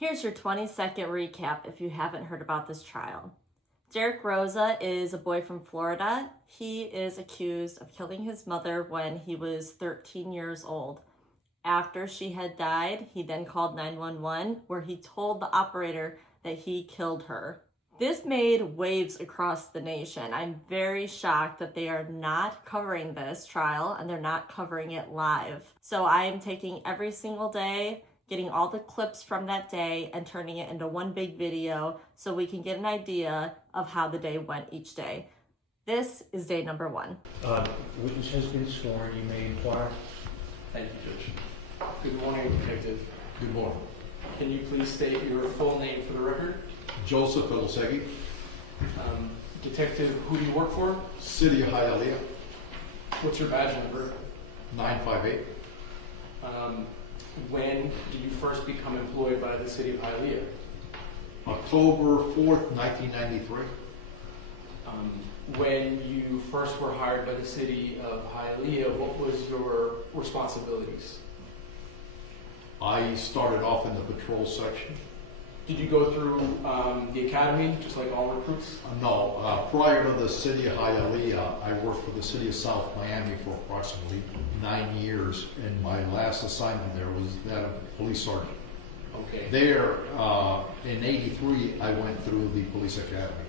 Here's your 20-second recap if you haven't heard about this trial. Derek Rosa is a boy from Florida. He is accused of killing his mother when he was 13 years old. After she had died, he then called 911, where he told the operator that he killed her. This made waves across the nation. I'm very shocked that they are not covering this trial and they're not covering it live. So I am taking every single day, getting all the clips from that day and turning it into one big video so we can get an idea of how the day went each day. This is day number 1. Witness has been sworn. You may inquire. Thank you, Judge. Good morning, Detective. Good morning. Can you please state your full name for the record? Joseph Ilosegi. Detective, who do you work for? City of Hialeah. What's your badge number? 958. When did you first become employed by the City of Hialeah? October 4th, 1993. When you first were hired by the City of Hialeah, what was your responsibilities? I started off in the patrol section. Did you go through the academy, just like all recruits? No, prior to the City of Hialeah, I worked for the City of South Miami for approximately 9 years, and my last assignment there was that of police sergeant. Okay. There, in '83, I went through the police academy.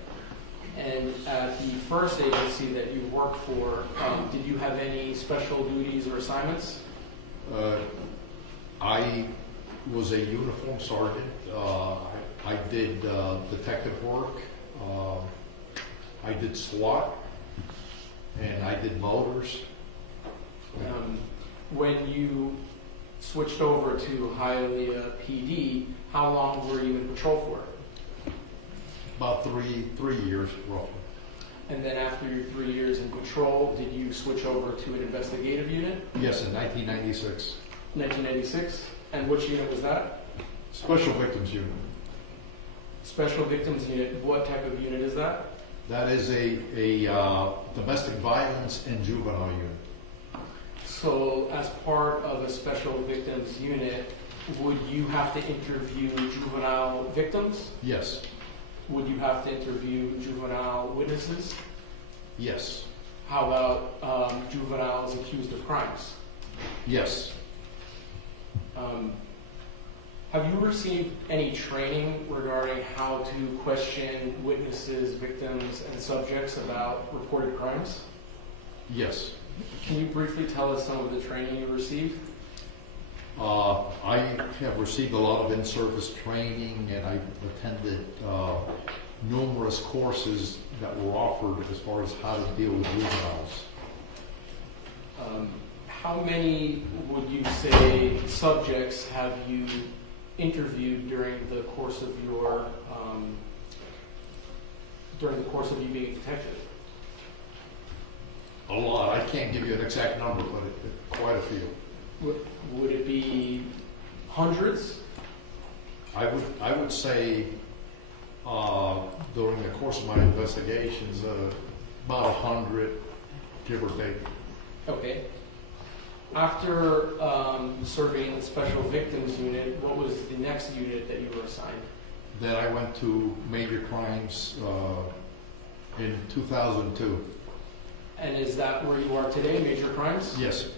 And at the first agency that you worked for, did you have any special duties or assignments? I was a uniform sergeant. I did detective work. I did SWAT, and I did motors. When you switched over to Hialeah PD, how long were you in patrol for? About three years, roughly. And then after your 3 years in patrol, did you switch over to an investigative unit? Yes, in 1996. 1996? And which unit was that? Special Victims Unit. Special Victims Unit. What type of unit is that? That is a domestic violence and juvenile unit. So as part of a Special Victims Unit, would you have to interview juvenile victims? Yes. Would you have to interview juvenile witnesses? Yes. How about juveniles accused of crimes? Yes. Have you received any training regarding how to question witnesses, victims, and subjects about reported crimes? Yes. Can you briefly tell us some of the training you received? I have received a lot of in-service training, and I attended numerous courses that were offered as far as how to deal with juveniles. How many would you say subjects have you interviewed during the course of your you being a detective? A lot. I can't give you an exact number, but quite a few. Would it be hundreds? I would say during the course of my investigations, about 100, give or take. Okay. After serving in the Special Victims Unit, what was the next unit that you were assigned? Then I went to major crimes in 2002. And is that where you are today, major crimes? Yes.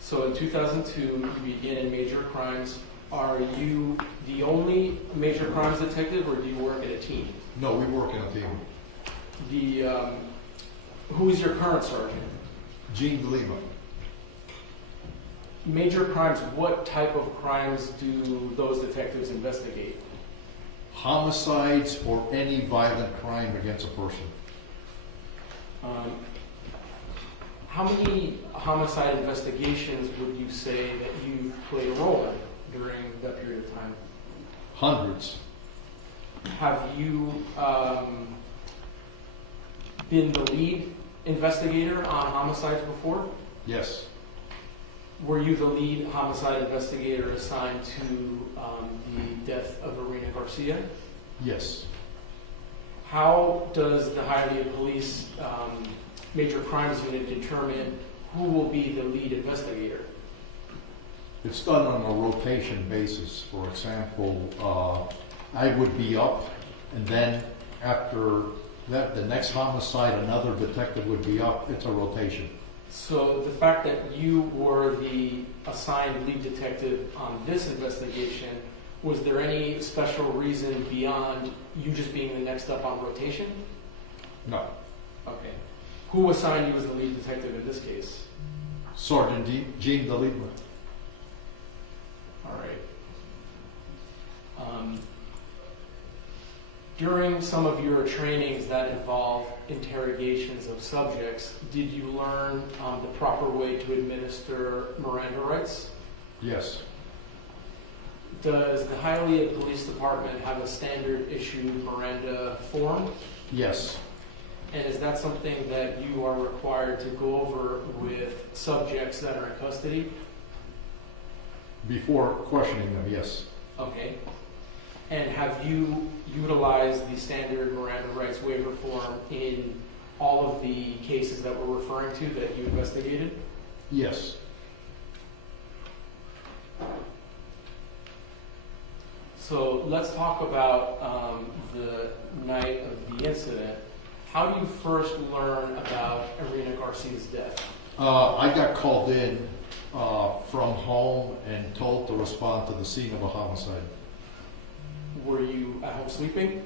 So in 2002, you begin in major crimes. Are you the only major crimes detective, or do you work in a team? No, we work in a team. Who is your current sergeant? Gene Lima. Major crimes, what type of crimes do those detectives investigate? Homicides or any violent crime against a person. How many homicide investigations would you say that you played a role in during that period of time? Hundreds. Have you been the lead investigator on homicides before? Yes. Were you the lead homicide investigator assigned to the death of Irina Garcia? Yes. How does the Hialeah Police Major Crimes Unit determine who will be the lead investigator? It's done on a rotation basis. For example, I would be up, and then after that, the next homicide, another detective would be up. It's a rotation. So the fact that you were the assigned lead detective on this investigation, was there any special reason beyond you just being the next up on rotation? No. Okay. Who assigned you as the lead detective in this case? Sergeant Gene DeLima. All right. During some of your trainings that involve interrogations of subjects, did you learn the proper way to administer Miranda rights? Yes. Does the Hialeah Police Department have a standard issued Miranda form? Yes. And is that something that you are required to go over with subjects that are in custody? Before questioning them, yes. Okay. And have you utilized the standard Miranda rights waiver form in all of the cases that we're referring to that you investigated? Yes. So let's talk about the night of the incident. How do you first learn about Irina Garcia's death? I got called in from home and told to respond to the scene of a homicide. Were you at home sleeping?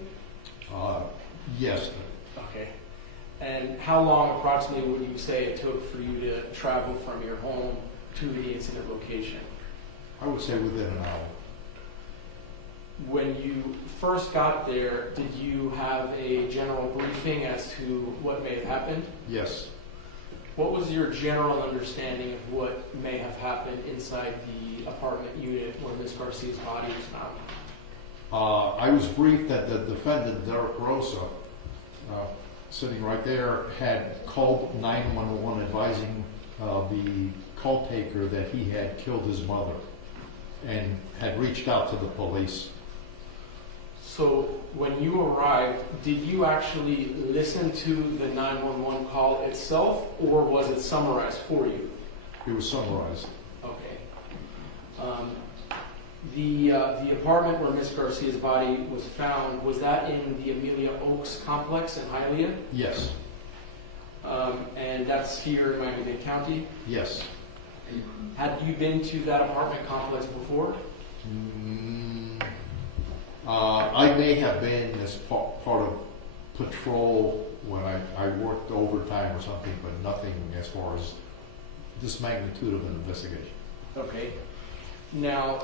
Yes. Okay. And how long approximately would you say it took for you to travel from your home to the incident location? I would say within an hour. When you first got there, did you have a general briefing as to what may have happened? Yes. What was your general understanding of what may have happened inside the apartment unit where Ms. Garcia's body was found? I was briefed that the defendant, Rosa, sitting right there, had called 911 advising the call taker that he had killed his mother and had reached out to the police. So when you arrived, did you actually listen to the 911 call itself, or was it summarized for you? It was summarized. Okay. The apartment where Ms. Garcia's body was found, was that in the Amelia Oaks complex in Hialeah? Yes. And that's here in Miami-Dade County? Yes. Had you been to that apartment complex before? I may have been as part of patrol when I worked overtime or something, but nothing as far as this magnitude of an investigation. Okay. Now,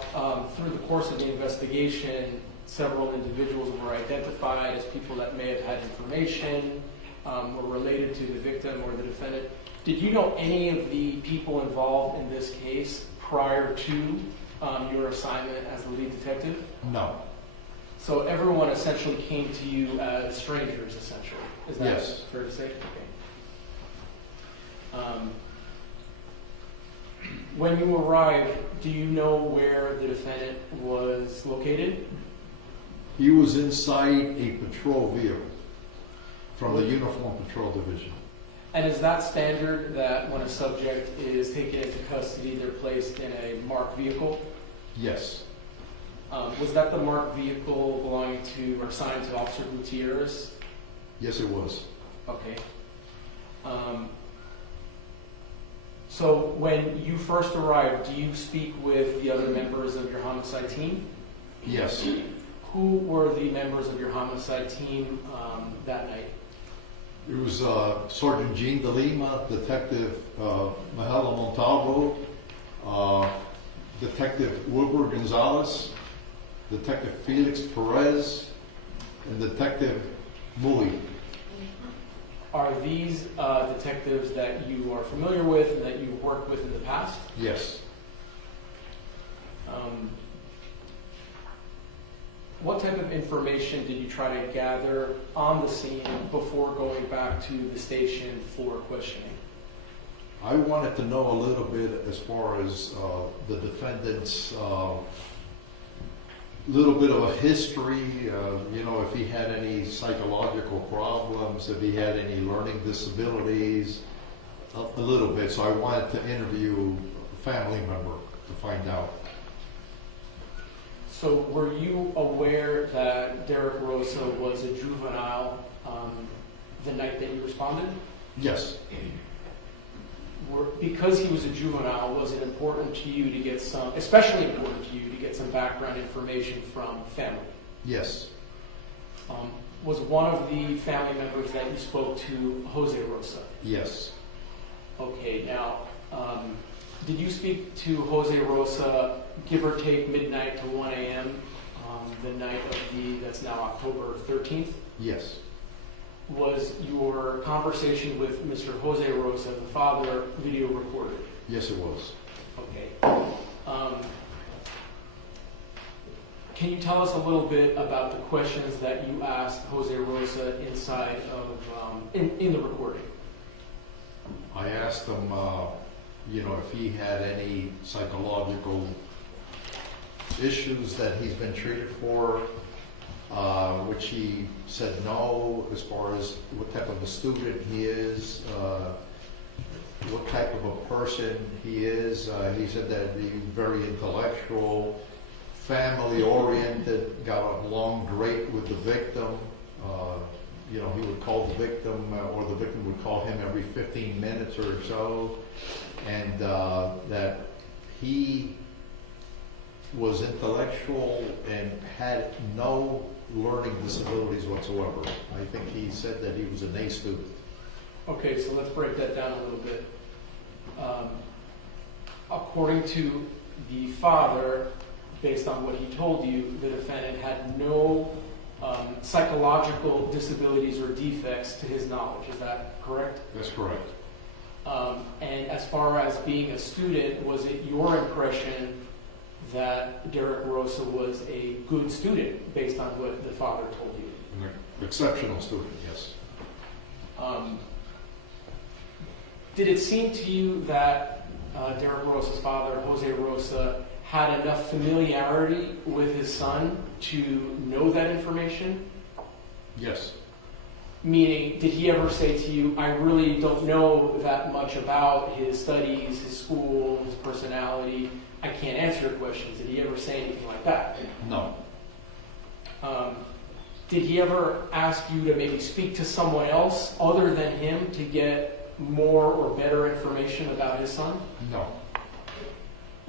through the course of the investigation, several individuals were identified as people that may have had information, were related to the victim or the defendant. Did you know any of the people involved in this case prior to your assignment as the lead detective? No. So everyone essentially came to you as strangers, essentially. Is that Yes. fair to say? Okay. When you arrived, do you know where the defendant was located? He was inside a patrol vehicle from the Uniform Patrol Division. And is that standard that when a subject is taken into custody, they're placed in a marked vehicle? Yes. Was that the marked vehicle belonging to or assigned to Officer Gutierrez? Yes, it was. Okay. So when you first arrived, do you speak with the other members of your homicide team? Yes. Who were the members of your homicide team that night? It was Sergeant Gene DeLima, Detective Mahela Montalvo, Detective Wilbur Gonzalez, Detective Felix Perez, and Detective Mui. Are these detectives that you are familiar with and that you've worked with in the past? Yes. What type of information did you try to gather on the scene before going back to the station for questioning? I wanted to know a little bit as far as the defendant's little bit of a history, if he had any psychological problems, if he had any learning disabilities, a little bit. So I wanted to interview a family member. to find out. So were you aware that Derek Rosa was a juvenile the night that you responded? Yes, Because he was a juvenile, was it important to you to get some, especially important to you to get some background information from family? yes, Was one of the family members that you spoke to Jose Rosa? yes, Okay, now, did you speak to Jose Rosa, give or take midnight to 1 a.m., the night of that's now October 13th? yes, Was your conversation with Mr. Jose Rosa, the father, video recorded? yes, it was. Okay. Can you tell us a little bit about the questions that you asked Jose Rosa inside of, in the recording? I asked him, if he had any psychological issues that he's been treated for, which he said no, as far as what type of a student he is, what type of a person he is. He said that he's very intellectual, family-oriented, got along great with the victim. He would call the victim, or the victim would call him every 15 minutes or so, and that he was intellectual and had no learning disabilities whatsoever. I think he said that he was an A student. Okay, so let's break that down a little bit. According to the father, based on what he told you, the defendant had no psychological disabilities or defects to his knowledge. Is that correct? That's correct. And as far as being a student, was it your impression that Derek Rosa was a good student based on what the father told you? An exceptional student, yes. Did it seem to you that Derek Rosa's father, Jose Rosa, had enough familiarity with his son to know that information? Yes. Meaning, did he ever say to you, I really don't know that much about his studies, his school, his personality, I can't answer your questions? Did he ever say anything like that? No. Did he ever ask you to maybe speak to someone else other than him to get more or better information about his son? No.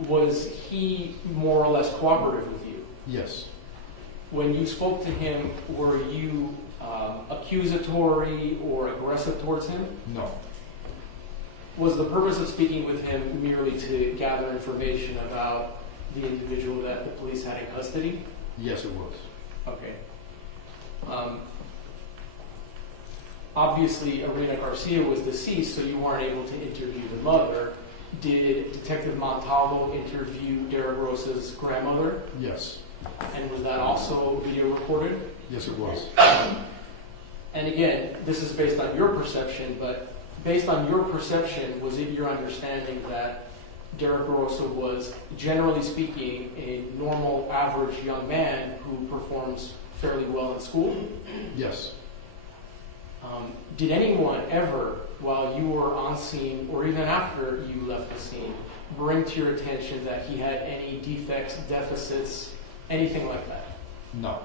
Was he more or less cooperative with you? Yes. When you spoke to him, were you accusatory or aggressive towards him? No. Was the purpose of speaking with him merely to gather information about the individual that the police had in custody? Yes, it was. Okay. Obviously, Irina Garcia was deceased, so you weren't able to interview the mother. Did Detective Montalvo interview Derek Rosa's grandmother? Yes. And was that also video recorded? Yes, it was. And again, this is based on your perception, but based on your perception, was it your understanding that Derek Rosa was, generally speaking, a normal, average young man who performs fairly well in school? Yes. Did anyone ever, while you were on scene, or even after you left the scene, bring to your attention that he had any defects, deficits, anything like that? No.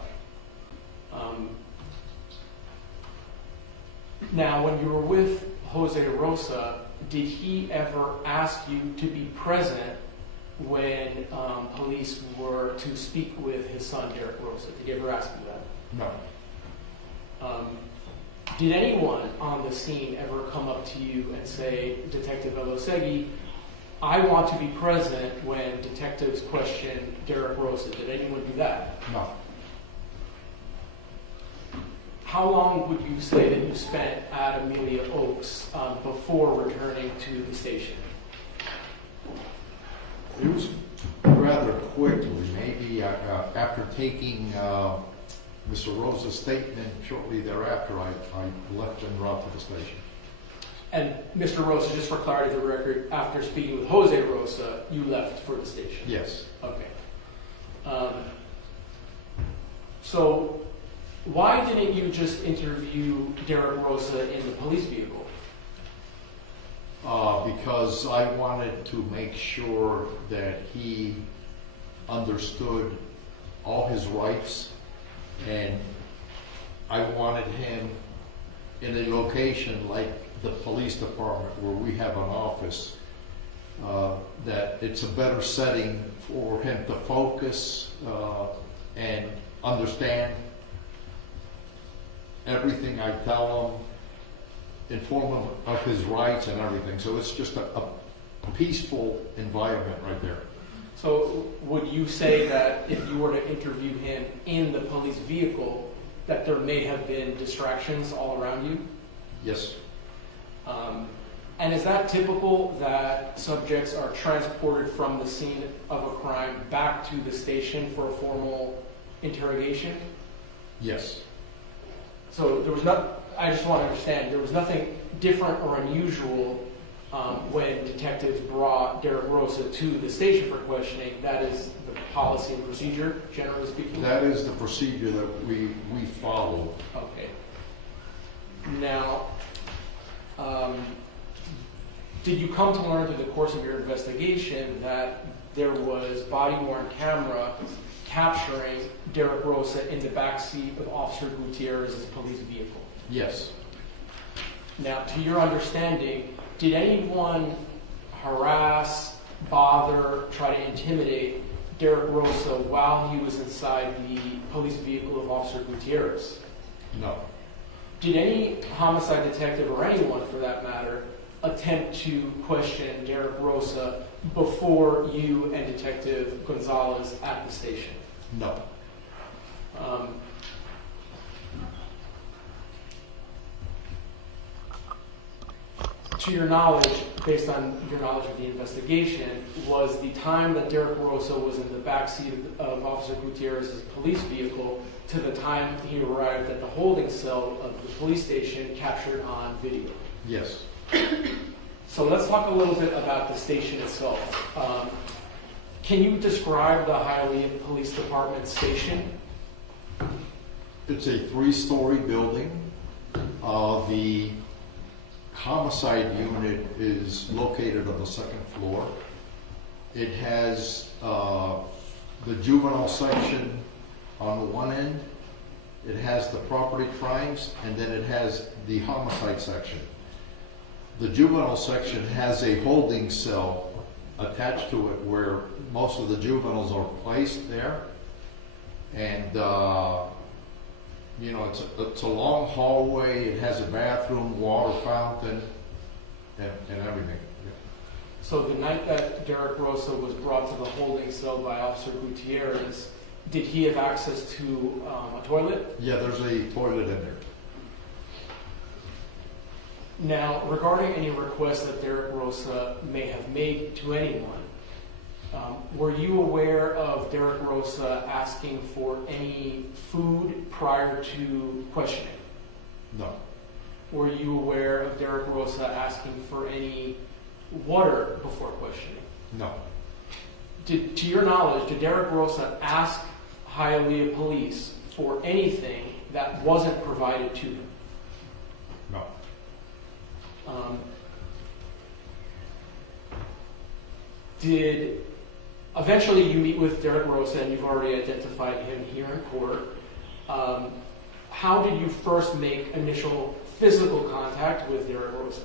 Now, when you were with Jose Rosa, did he ever ask you to be present when police were to speak with his son, Derek Rosa? Did he ever ask you that? No. Did anyone on the scene ever come up to you and say, Detective Elosegui, I want to be present when detectives question Derek Rosa? Did anyone do that? No. How long would you say that you spent at Amelia Oaks before returning to the station? It was rather quickly. Maybe after taking Mr. Rosa's statement shortly thereafter, I left en route to the station. And Mr. Rosa, just for clarity of the record, after speaking with Jose Rosa, you left for the station? Yes. Okay. So why didn't you just interview Derek Rosa in the police vehicle? because I wanted to make sure that he understood all his rights, and I wanted him in a location like the police department where we have an office, that it's a better setting for him to focus and understand everything I tell him, inform him of his rights and everything. So it's just a peaceful environment right there. So would you say that if you were to interview him in the police vehicle, that there may have been distractions all around you? Yes. And is that typical that subjects are transported from the scene of a crime back to the station for a formal interrogation? Yes. So there was not, I just want to understand, there was nothing different or unusual when detectives brought Derek Rosa to the station for questioning. That is the policy and procedure, generally speaking? That is the procedure that we follow. Okay. Now, did you come to learn through the course of your investigation that there was body-worn camera capturing Derek Rosa in the backseat of Officer Gutierrez's police vehicle? Yes. Now, to your understanding, did anyone harass, bother, try to intimidate Derek Rosa while he was inside the police vehicle of Officer Gutierrez? No. Did any homicide detective, or anyone for that matter, attempt to question Derek Rosa before you and Detective Gonzalez at the station? No. To your knowledge, based on your knowledge of the investigation, was the time that Derek Rosa was in the backseat of Officer Gutierrez's police vehicle to the time he arrived at the holding cell of the police station captured on video? Yes. So let's talk a little bit about the station itself. Can you describe the Hialeah Police Department station? It's a 3-story building. The homicide unit is located on the 2nd floor. It has the juvenile section on the one end. It has the property crimes, and then it has the homicide section. The juvenile section has a holding cell attached to it where most of the juveniles are placed there. And, you know, it's a long hallway. It has a bathroom, water fountain, and everything. Yeah. So the night that Derek Rosa was brought to the holding cell by Officer Gutierrez, did he have access to a toilet? Yeah, there's a toilet in there. Now, regarding any requests that Derek Rosa may have made to anyone, were you aware of Derek Rosa asking for any food prior to questioning? No. Were you aware of Derek Rosa asking for any water before questioning? No. To your knowledge, did Derek Rosa ask Hialeah Police for anything that wasn't provided to him? No. Eventually you meet with Derek Rosa, and you've already identified him here in court. How did you first make initial physical contact with Derek Rosa?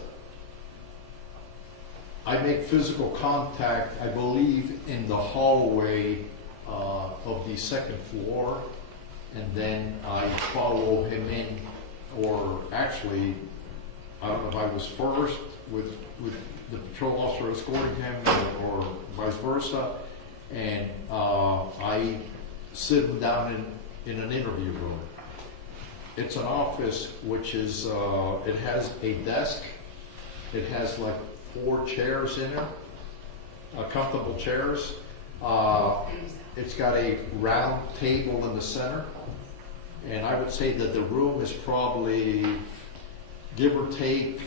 I make physical contact, I believe, in the hallway of the 2nd floor, and then I follow him in, or actually, I don't know if I was first with the patrol officer escorting him, or vice versa, and I sit him down in an interview room. It's an office which is, it has a desk, it has like 4 chairs in it, comfortable chairs. It's got a round table in the center, and I would say that the room is probably, give or take,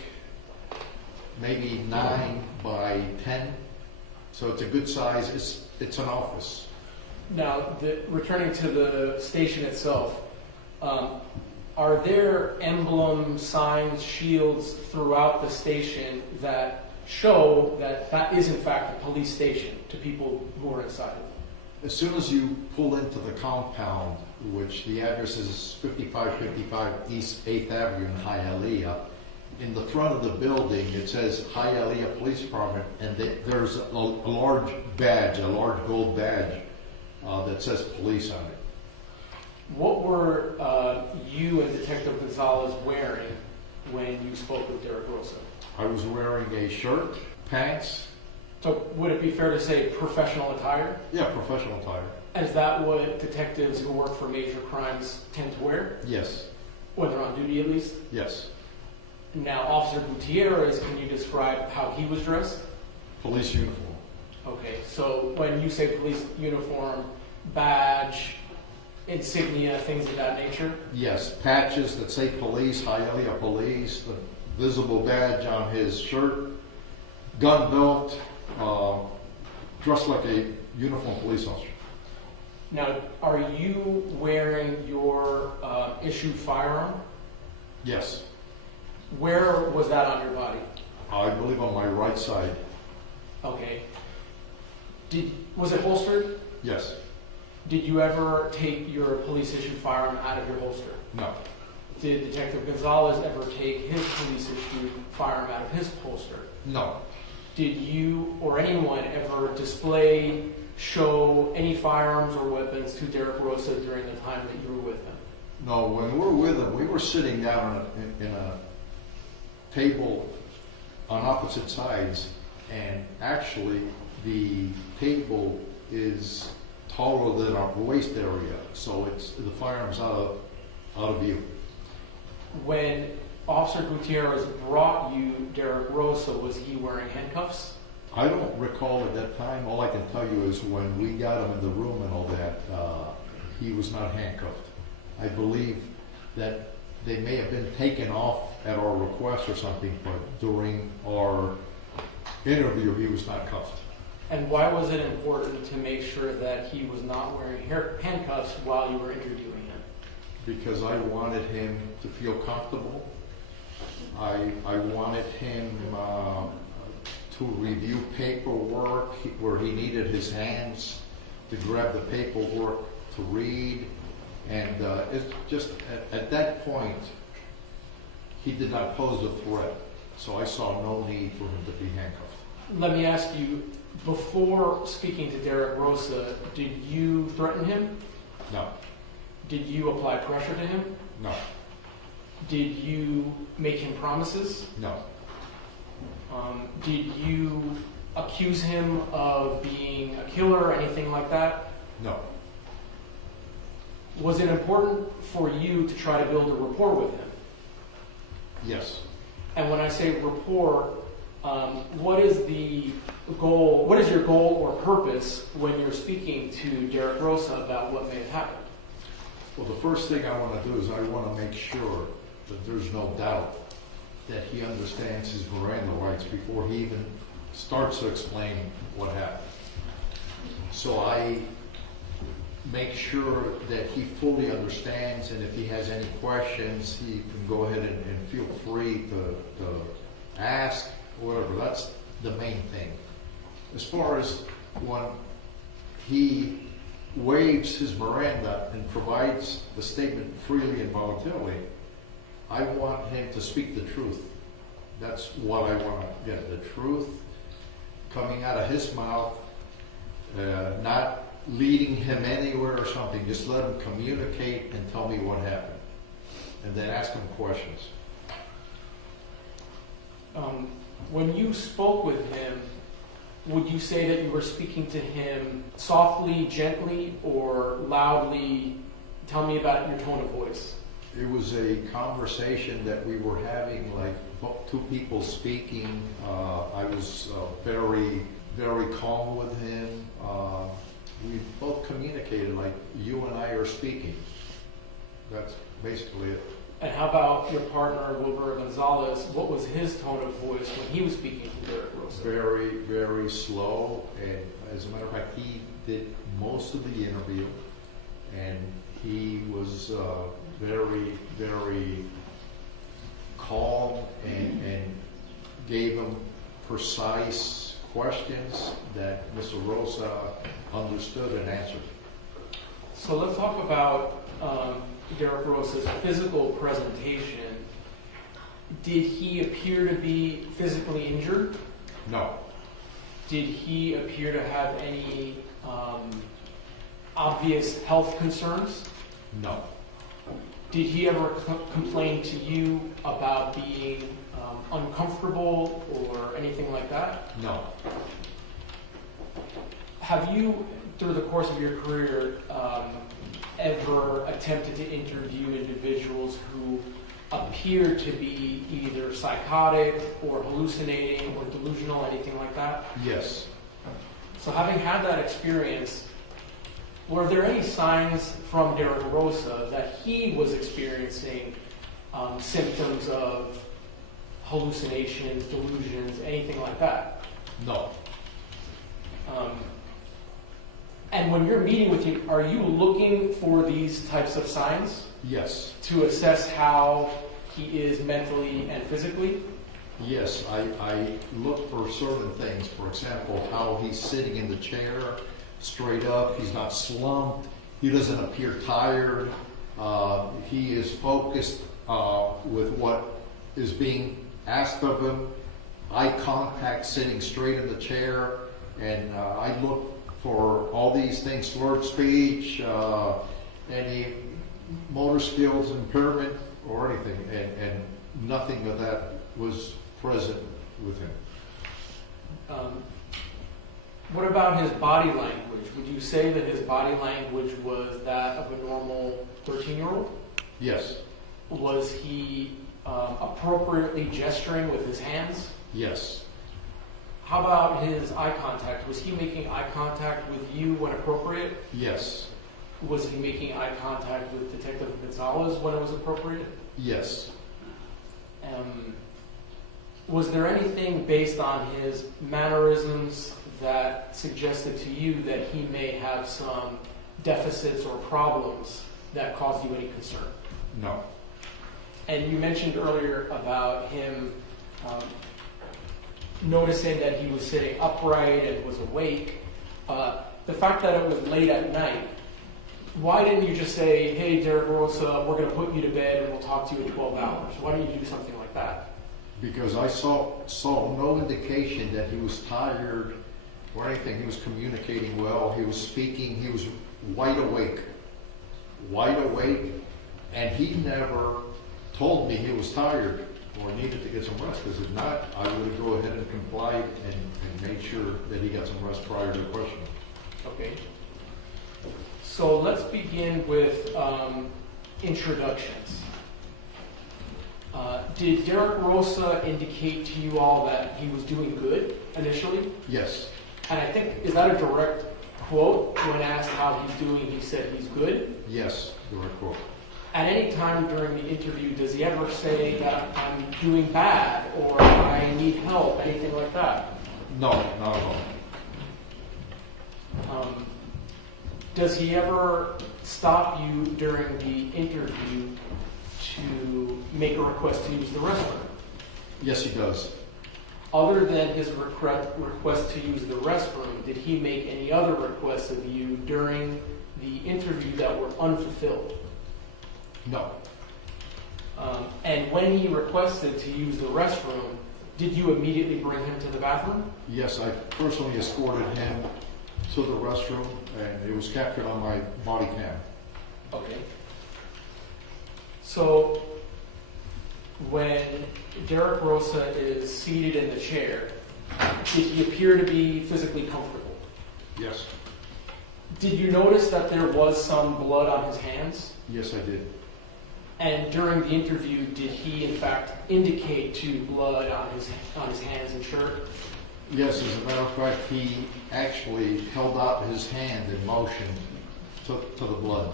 maybe 9 by 10. So it's a good size. It's an office. Now, returning to the station itself, are there emblem signs, shields throughout the station that show that that is in fact a police station to people who are inside of it. As soon as you pull into the compound, which the address is 5555 East 8th Avenue in Hialeah, in the front of the building it says Hialeah Police Department, and there's a large badge, a large gold badge that says police on it. What were you and Detective Gonzalez wearing when you spoke with Derek Rosa? I was wearing a shirt, pants. So would it be fair to say professional attire? Yeah, professional attire. Is that what detectives who work for major crimes tend to wear? Yes. When they're on duty, at least? Yes. Now, Officer Gutierrez, can you describe how he was dressed? Police uniform. Okay, so when you say police uniform, badge, insignia, things of that nature? Yes, patches that say police, Hialeah Police, the visible badge on his shirt, gun belt, dressed like a uniformed police officer. Now, are you wearing your issued firearm? Yes. Where was that on your body? I believe on my right side. Okay. Was it holstered? Yes. Did you ever take your police issued firearm out of your holster? No. Did Detective Gonzalez ever take his police issued firearm out of his holster? No. Did you or anyone ever display, show any firearms or weapons to Derek Rosa during the time that you were with him? No, when we were with him, we were sitting down in a table on opposite sides, and actually the table is taller than our waist area, so it's the firearm's out of view. When Officer Gutierrez brought you Derek Rosa, was he wearing handcuffs? I don't recall at that time. All I can tell you is when we got him in the room and all that, he was not handcuffed. I believe that they may have been taken off at our request or something, but during our interview, he was not cuffed. And why was it important to make sure that he was not wearing handcuffs while you were interviewing him? Because I wanted him to feel comfortable. I wanted him to review paperwork where he needed his hands to grab the paperwork to read. And it's just, at that point, he did not pose a threat. So I saw no need for him to be handcuffed. Let me ask you, before speaking to Derek Rosa, did you threaten him? No. Did you apply pressure to him? No. Did you make him promises? No. Did you accuse him of being a killer or anything like that? No. Was it important for you to try to build a rapport with him? Yes. And when I say rapport, what is the goal? What is your goal or purpose when you're speaking to Derek Rosa about what may have happened? Well, the first thing I want to do is I want to make sure that there's no doubt that he understands his Miranda rights before he even starts to explain what happened. So I make sure that he fully understands, and if he has any questions, he can go ahead and feel free to ask, whatever. That's the main thing. As far as when he waives his Miranda and provides the statement freely and voluntarily, I want him to speak the truth. That's what I want to get, the truth coming out of his mouth, not leading him anywhere or something. Just let him communicate and tell me what happened, and then ask him questions. When you spoke with him, would you say that you were speaking to him softly, gently, or loudly? Tell me about your tone of voice. It was a conversation that we were having, like two people speaking. I was very, very calm with him. We both communicated like you and I are speaking. That's basically it. And how about your partner, Wilbur Gonzalez? What was his tone of voice when he was speaking to Derek Rosa? Very, very slow. And as a matter of fact, he did most of the interview. And he was very, very calm and gave him precise questions that Mr. Rosa understood and answered. So let's talk about Derek Rosa's physical presentation. Did he appear to be physically injured? No, Did he appear to have any obvious health concerns? no, Did he ever complain to you about being uncomfortable or anything like that? no, Have you, through the course of your career, ever attempted to interview individuals who appear to be either psychotic or hallucinating or delusional, anything like that? yes, So having had that experience, were there any signs from Derek Rosa that he was experiencing symptoms of hallucinations, delusions, anything like that? no, And when you're meeting with him, are you looking for these types of signs yes, to assess how he is mentally and physically? yes. I look for certain things. For example, how he's sitting in the chair, straight up. He's not slumped. He doesn't appear tired. He is focused with what is being asked of him. Eye contact, sitting straight in the chair. And I look for all these things, slurred speech, any motor skills impairment or anything, and nothing of that was present with him. What about his body language? Would you say that his body language was that of a normal 13-year-old? Yes, Was he appropriately gesturing with his hands? yes, How about his eye contact? Was he making eye contact with you when appropriate? yes, Was he making eye contact with Detective Gonzalez when it was appropriate? yes, Was there anything based on his mannerisms that suggested to you that he may have some deficits or problems that caused you any concern? no, And you mentioned earlier about him noticing that he was sitting upright and was awake. The fact that it was late at night, why didn't you just say, hey, Derek Rosa, we're going to put you to bed and we'll talk to you in 12 hours? Why didn't you do something like that? because I saw no indication that he was tired or anything. He was communicating well. He was speaking. He was wide awake, and he never told me he was tired or needed to get some rest, because if not, I would go ahead and complied and made sure that he got some rest prior to the question. Okay. So let's begin with introductions. Did Derek Rosa indicate to you all that he was doing good initially? Yes, And I think, is that a direct quote? When asked how he's doing, he said he's good. yes, direct quote. At any time during the interview, does he ever say that I'm doing bad or I need help, anything like that? No, not at all. Does he ever stop you during the interview to make a request to use the restroom? Yes, he does. Other than his request to use the restroom, did he make any other requests of you during the interview that were unfulfilled? No, And when he requested to use the restroom, did you immediately bring him to the bathroom? yes, I personally escorted him to the restroom, and it was captured on my body cam. Okay. So when Derek Rosa is seated in the chair, did he appear to be physically comfortable? Yes, Did you notice that there was some blood on his hands? yes, I did. And during the interview, did he in fact indicate to blood on his hands and shirt? Yes, as a matter of fact, he actually held out his hand in motion to the blood.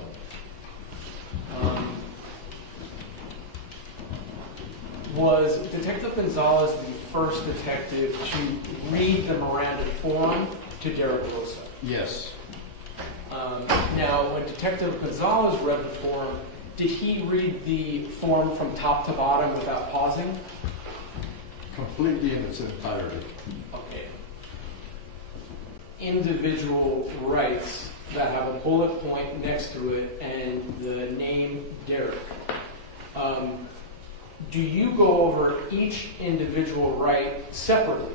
Was Detective Gonzalez the first detective to read the Miranda form to Derek Rosa? Yes, Now, when Detective Gonzalez read the form, did he read the form from top to bottom without pausing? Completely in its entirety. Okay. Individual rights that have a bullet point next to it and the name Derek. Do you go over each individual right separately?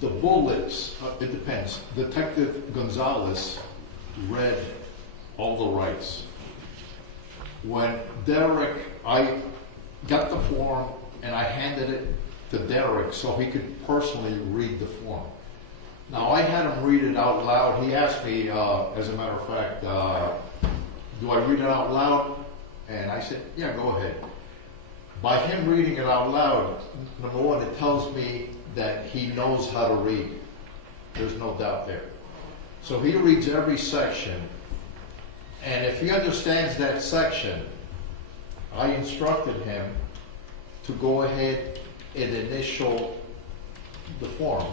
The bullets, it depends. Detective Gonzalez read all the rights. When Derek, I got the form and I handed it to Derek so he could personally read the form. Now I had him read it out loud. He asked me, as a matter of fact, do I read it out loud? And I said, yeah, go ahead. By him reading it out loud, number one, it tells me that he knows how to read. There's no doubt there. So he reads every section, and if he understands that section, I instructed him to go ahead and initial the form.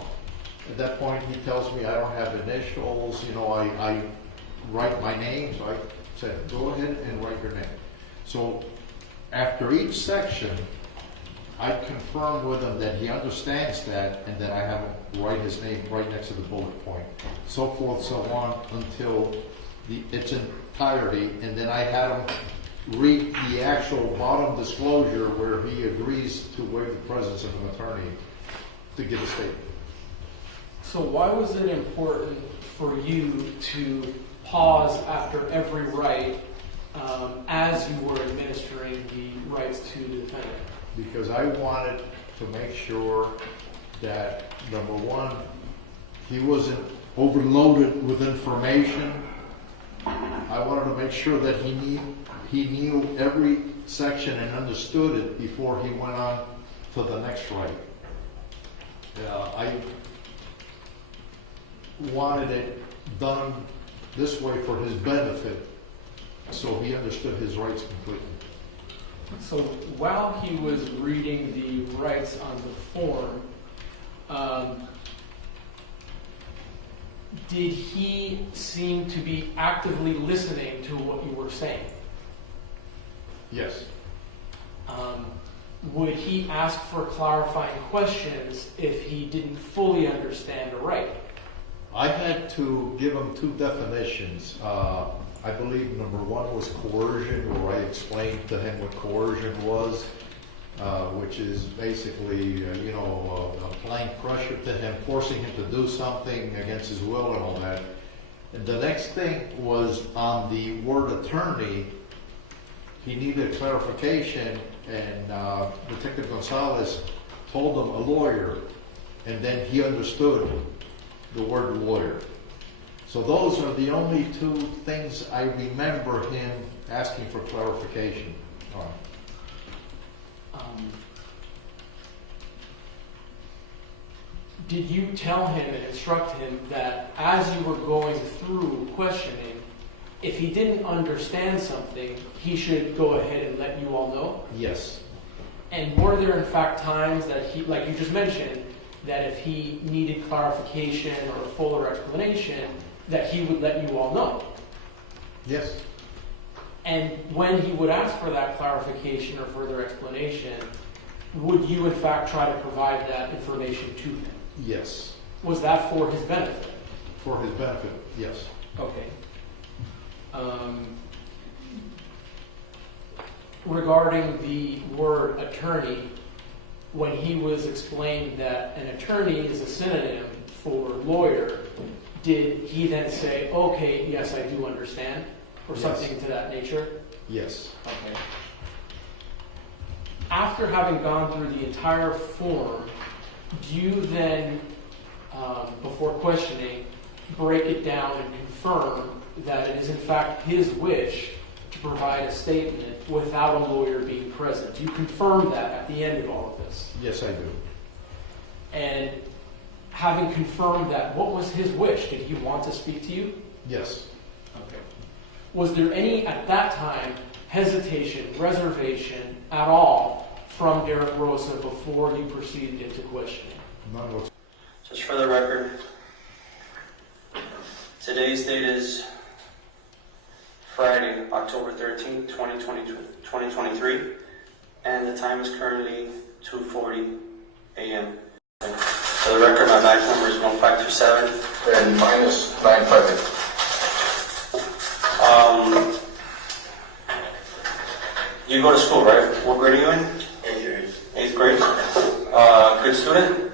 At that point, he tells me I don't have initials, I write my name, so I said, go ahead and write your name. So after each section, I confirm with him that he understands that, and then I have him write his name right next to the bullet point. So forth, so on, until its entirety, and then I had him read the actual bottom disclosure where he agrees to waive the presence of an attorney to give a statement. So why was it important for you to pause after every right as you were administering the rights to the defendant? Because I wanted to make sure that, number one, he wasn't overloaded with information. I wanted to make sure that he knew every section and understood it before he went on to the next right. I wanted it done this way for his benefit, so he understood his rights completely. So while he was reading the rights on the form, did he seem to be actively listening to what you were saying? Yes. Would he ask for clarifying questions if he didn't fully understand a right? I had to give him two definitions. I believe number one was coercion, where I explained to him what coercion was, which is basically, applying pressure to him, forcing him to do something against his will and all that. And the next thing was on the word attorney. He needed clarification, and Detective Gonzalez told him a lawyer, and then he understood the word lawyer. So those are the only two things I remember him asking for clarification on. Did you tell him and instruct him that as you were going through questioning, if he didn't understand something, he should go ahead and let you all know? Yes. And were there in fact times that he, like you just mentioned, that if he needed clarification or a fuller explanation, that he would let you all know? Yes. And when he would ask for that clarification or further explanation, would you in fact try to provide that information to him? Yes. Was that for his benefit? For his benefit, yes. Okay. Regarding the word attorney, when he was explained that an attorney is a synonym for lawyer, did he then say, okay, yes, I do understand, or Yes. something to that nature? Yes. Okay. After having gone through the entire form, do you then, before questioning, break it down and confirm that it is in fact his wish to provide a statement without a lawyer being present? Do you confirm that at the end of all of this? Yes, I do. And having confirmed that, what was his wish? Did he want to speak to you? Yes. Okay. Was there any, at that time, hesitation, reservation at all from Derek Rosa before you proceeded into questioning? None whatsoever. Just for the record, today's date is Friday, October 13th, 2023, and the time is currently 2:40 a.m. For the record, my badge number is 1527. And mine is 958. You go to school, right? What grade are you in? 8th grade. 8th grade. Good student.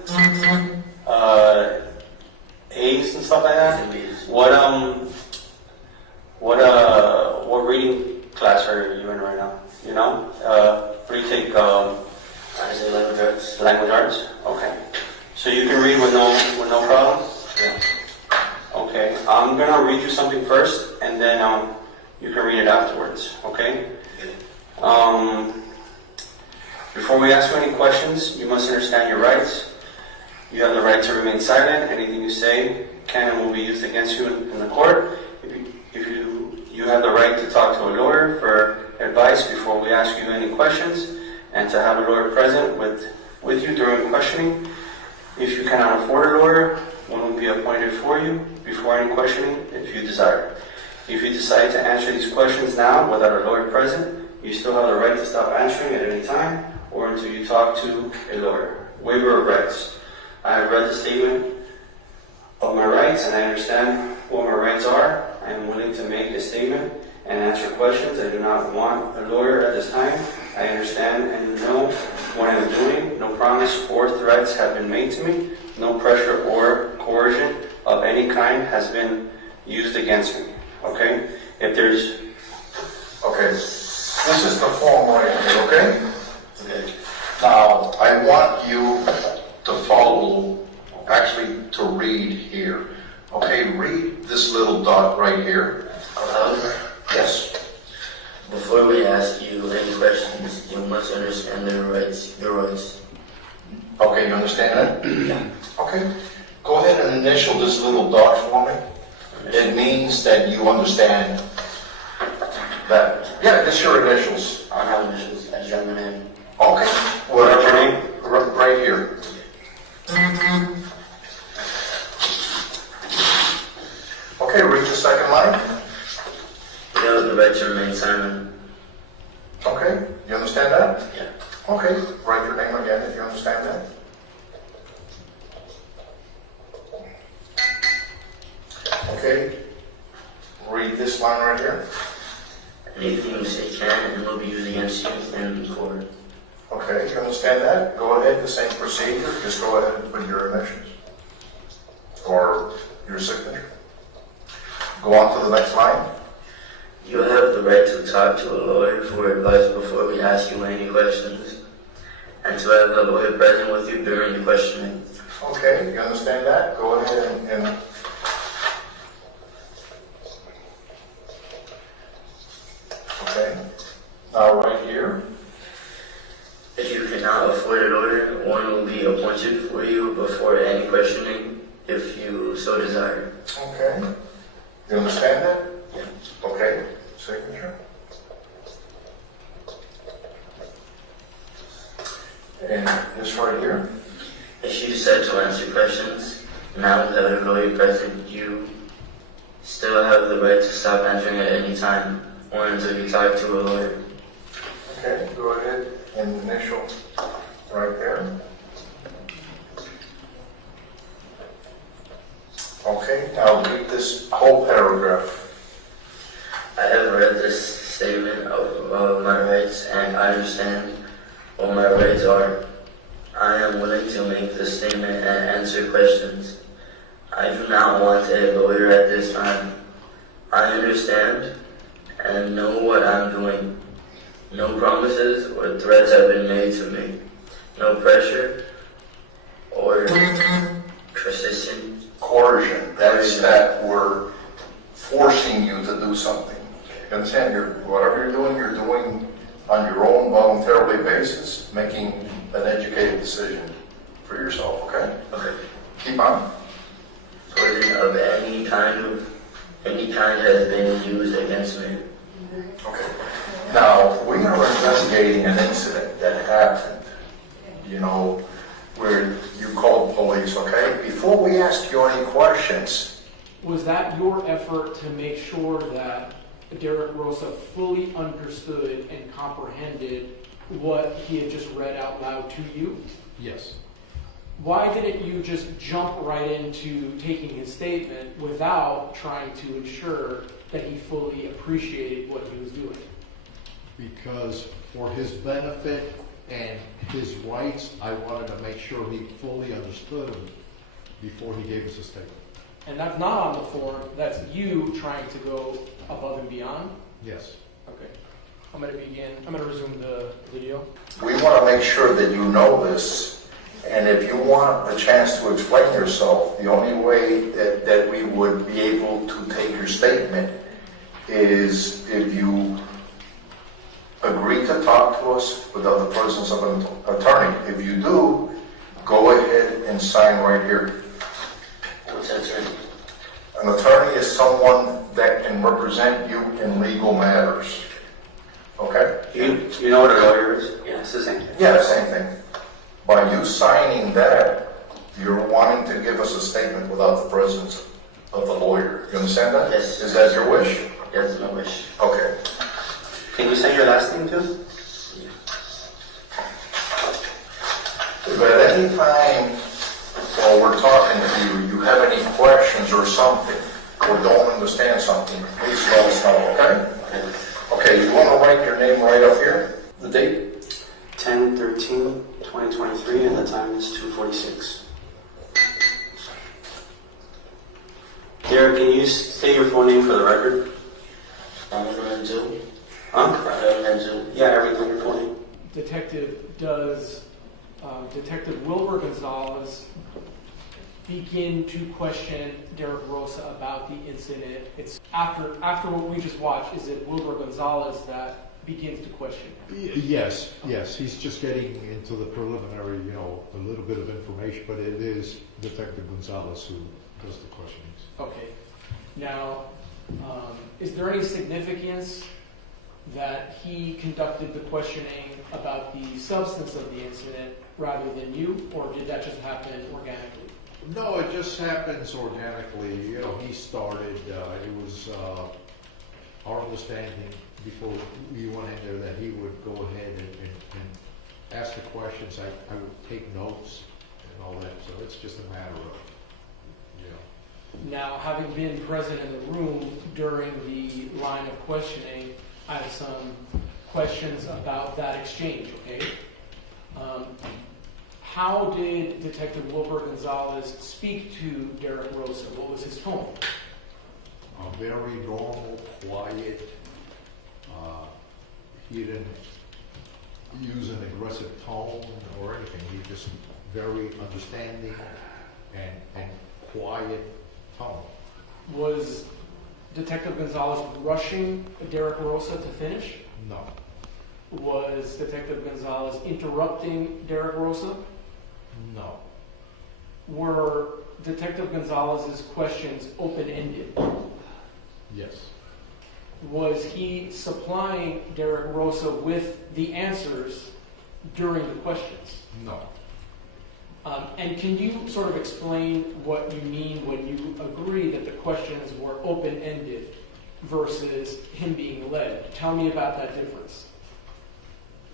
A's and stuff like that. What reading class are you in right now? You know, what do you take? I say language arts. Language arts. Okay. So you can read with no problem. Yeah. Okay. I'm gonna read you something first, and then you can read it afterwards. Okay. Before we ask you any questions, you must understand your rights. You have the right to remain silent. Anything you say can and will be used against you in the court. If you have the right to talk to a lawyer for advice before we ask you any questions, and to have a lawyer present with you during questioning. If you cannot afford a lawyer, one will be appointed for you before any questioning if you desire. If you decide to answer these questions now without a lawyer present, you still have the right to stop answering at any time or until you talk to a lawyer. Waiver of rights. I have read the statement of my rights and I understand what my rights are. I am willing to make a statement and answer questions. I do not want a lawyer at this time. I understand and know what I am doing. No promise or threats have been made to me. No pressure or coercion of any kind has been used against me. Okay? If there's... Okay, this is the form right here, okay? Okay. Now, I want you to follow, actually to read here. Okay, read this little dot right here. Yes. Before we ask you any questions, you must understand your rights. Okay, you understand that? Yeah. Okay. Go ahead and initial this little dot for me. It means that you understand that. Yeah, it's your initials. I don't have initials. I just have my name. Okay. What's your name? Right here. Okay, read the second line. You have the right to remain silent. Okay, you understand that? Yeah. Okay, write your name again if you understand that. Okay, read this line right here. Anything you say can and will be used against you in court. Okay, you understand that? Go ahead, the same procedure, just go ahead and put your initials or your signature. Go on to the next line. You have the right to talk to a lawyer for advice before we ask you any questions, and to have a lawyer present with you during the questioning. Okay, you understand that? Go ahead and okay. Now right here. If you cannot afford a lawyer, one will be appointed for you before any questioning, if you so desire. Okay. You understand that? Yeah. Okay. Signature. And this right here. If you decide to answer questions, now that a lawyer present, you still have the right to stop answering at any time, or until you talk to a lawyer. Okay, go ahead and initial right there. Okay, now read this whole paragraph. I have read this statement of my rights, and I understand what my rights are. I am willing to make this statement and answer questions. I do not want a lawyer at this time. I understand and know what I'm doing. No promises or threats have been made to me. No pressure or coercion. Coercion, that's that we're forcing you to do something. You understand? Whatever you're doing on your own voluntarily basis, making an educated decision for yourself, okay? Okay. Keep on. Poison of any kind has been used against me. Okay. Now, we are investigating an incident that happened, where you called police, okay? Before we ask you any questions, Was that your effort to make sure that Derek Rosa fully understood and comprehended what he had just read out loud to you? Yes. Why didn't you just jump right into taking his statement without trying to ensure that he fully appreciated what he was doing? Because for his benefit and his rights, I wanted to make sure he fully understood them before he gave us a statement. And that's not on the form, that's you trying to go above and beyond? Yes. Okay. I'm going to resume the video. We want to make sure that you know this, and if you want a chance to explain yourself, the only way that we would be able to take your statement is if you agree to talk to us without the presence of an attorney. If you do, go ahead and sign right here. What's that, sir? An attorney is someone that can represent you in legal matters. Okay? You know what a lawyer is? Yeah, it's the same thing. Yeah, same thing. By you signing that, you're wanting to give us a statement without the presence of the lawyer. You understand that? Yes. Is that your wish? That's my wish. Okay. Can you say your last name too? If at any time while we're talking to you, you have any questions or something, or don't understand something, please let us know, okay? Okay, you want to write your name right up here? The date? 10/13/2023, and the time is 2:46. Derek, can you state your full name for the record? Huh? Yeah, everything, your full name. Detective Wilbur Gonzalez begin to question Derek Rosa about the incident? It's after what we just watched, is it Wilbur Gonzalez that begins to question him? Yes. He's just getting into the preliminary, a little bit of information, but it is Detective Gonzalez who does the questionings. Okay. Now, is there any significance that he conducted the questioning about the substance of the incident rather than you, or did that just happen organically? No, it just happens organically. He started, it was our understanding before we went in there that he would go ahead and ask the questions. I would take notes and all that, so it's just a matter of, Now, having been present in the room during the line of questioning, I have some questions about that exchange, okay? How did Detective Wilbur Gonzalez speak to Derek Rosa? What was his tone? very normal, quiet. He didn't use an aggressive tone or anything. He just very understanding and quiet tone. Was Detective Gonzalez rushing Derek Rosa to finish? No. Was Detective Gonzalez interrupting Derek Rosa? No. Were Detective Gonzalez's questions open-ended? Yes. Was he supplying Derek Rosa with the answers during the questions? No. And can you sort of explain what you mean when you agree that the questions were open-ended versus him being led? Tell me about that difference.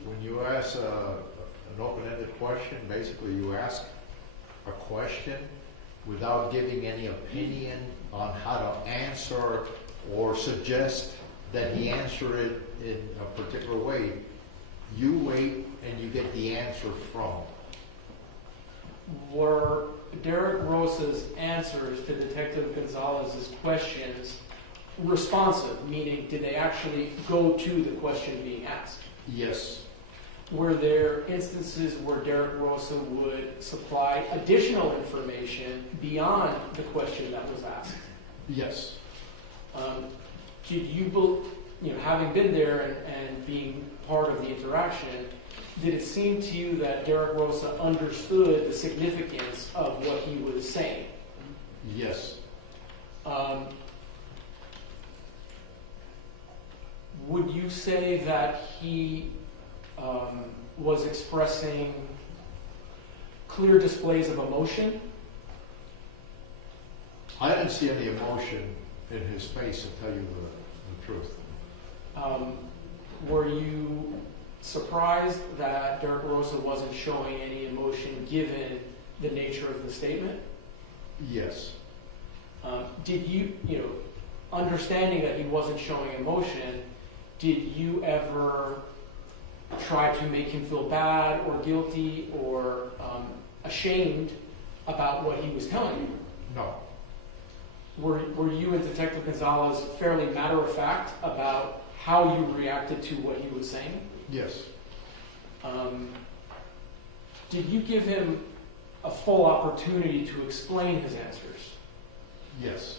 When you ask an open-ended question, basically you ask a question without giving any opinion on how to answer or suggest that he answer it in a particular way. You wait and you get the answer from him. Were Derek Rosa's answers to Detective Gonzalez's questions responsive, meaning did they actually go to the question being asked? Yes. Were there instances where Derek Rosa would supply additional information beyond the question that was asked? Yes. Did you, having been there and being part of the interaction, did it seem to you that Derek Rosa understood the significance of what he was saying? Yes. Would you say that he was expressing clear displays of emotion? I didn't see any emotion in his face, to tell you the truth. Were you surprised that Derek Rosa wasn't showing any emotion given the nature of the statement? Yes. Did you, understanding that he wasn't showing emotion, did you ever try to make him feel bad or guilty or ashamed about what he was telling you? No. Were you and Detective Gonzalez fairly matter-of-fact about how you reacted to what he was saying? Yes. Did you give him a full opportunity to explain his answers? Yes.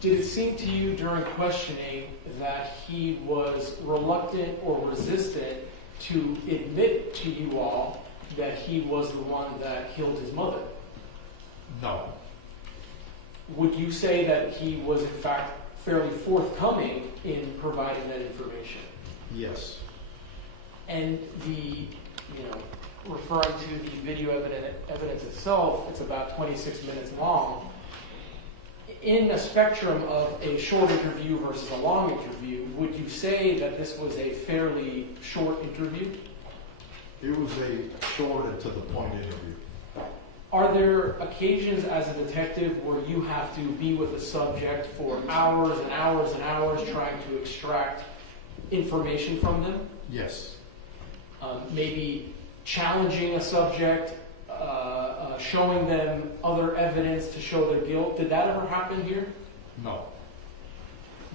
Did it seem to you during questioning that he was reluctant or resistant to admit to you all that he was the one that killed his mother? No. Would you say that he was in fact fairly forthcoming in providing that information? Yes. And referring to the video evidence itself, it's about 26 minutes long. In a spectrum of a short interview versus a long interview, would you say that this was a fairly short interview? It was a short and to the point interview. Are there occasions as a detective where you have to be with a subject for hours and hours and hours trying to extract information from them? Yes. Maybe challenging a subject, showing them other evidence to show their guilt. Did that ever happen here? No.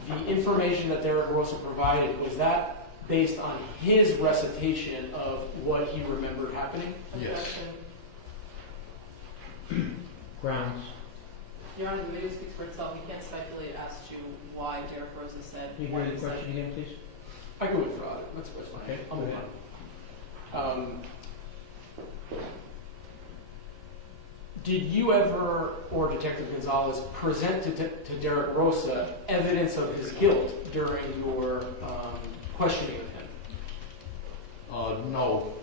The information that Derek Rosa provided, was that based on his recitation of what he remembered happening? Yes. Grounds. Your Honor, the video speaks for itself. You can't speculate as to why Derek Rosa said Can you what hear he the said. question again, please? I can withdraw it. That's fine. Okay, I'll go move ahead. on. Did you ever, or Detective Gonzalez, present to Derek Rosa evidence of his guilt during your questioning of him? No.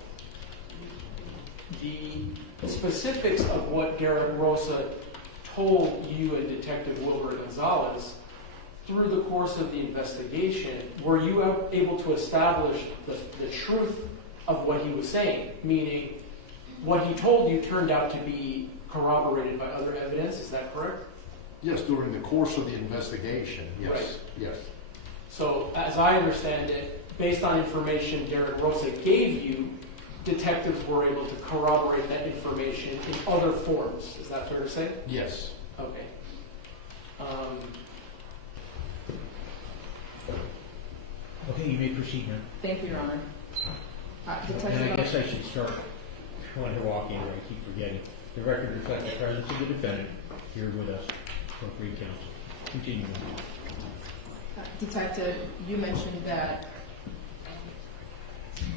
The specifics of what Derek Rosa told you and Detective Wilbur Gonzalez through the course of the investigation, were you able to establish the truth of what he was saying? Meaning, what he told you turned out to be corroborated by other evidence, is that correct? Yes, during the course of the investigation, yes. Right. Yes. So, as I understand it, based on information Derek Rosa gave you, detectives were able to corroborate that information in other forms. Is that fair to say? Yes. Okay. Okay, you may proceed now. Thank you, Your Honor. And I Detective, guess I should start when you're walking, or I keep forgetting. The record reflects the presence of the defendant here with us, appropriate counsel. Continue. Detective, you mentioned that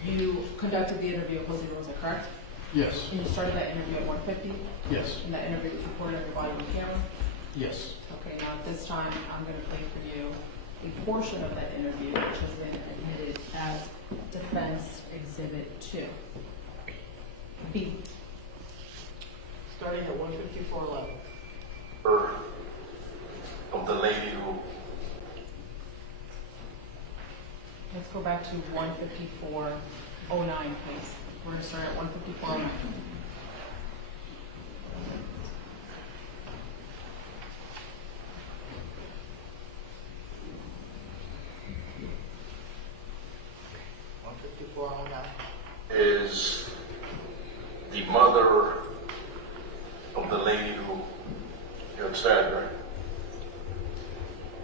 you conducted the interview of Jose Rosa, correct? Yes. And you started that interview at 1:50, Yes. and that interview was recorded on your body on camera? Yes. Okay, now at this time, I'm going to play for you a portion of that interview, which has been admitted as Defense Exhibit 2. B. Starting at 1:54:11. Of the lady who, Let's go back to 1:54:09, please. We're going to start at 1:54:09. is the mother of the lady who you had said, right?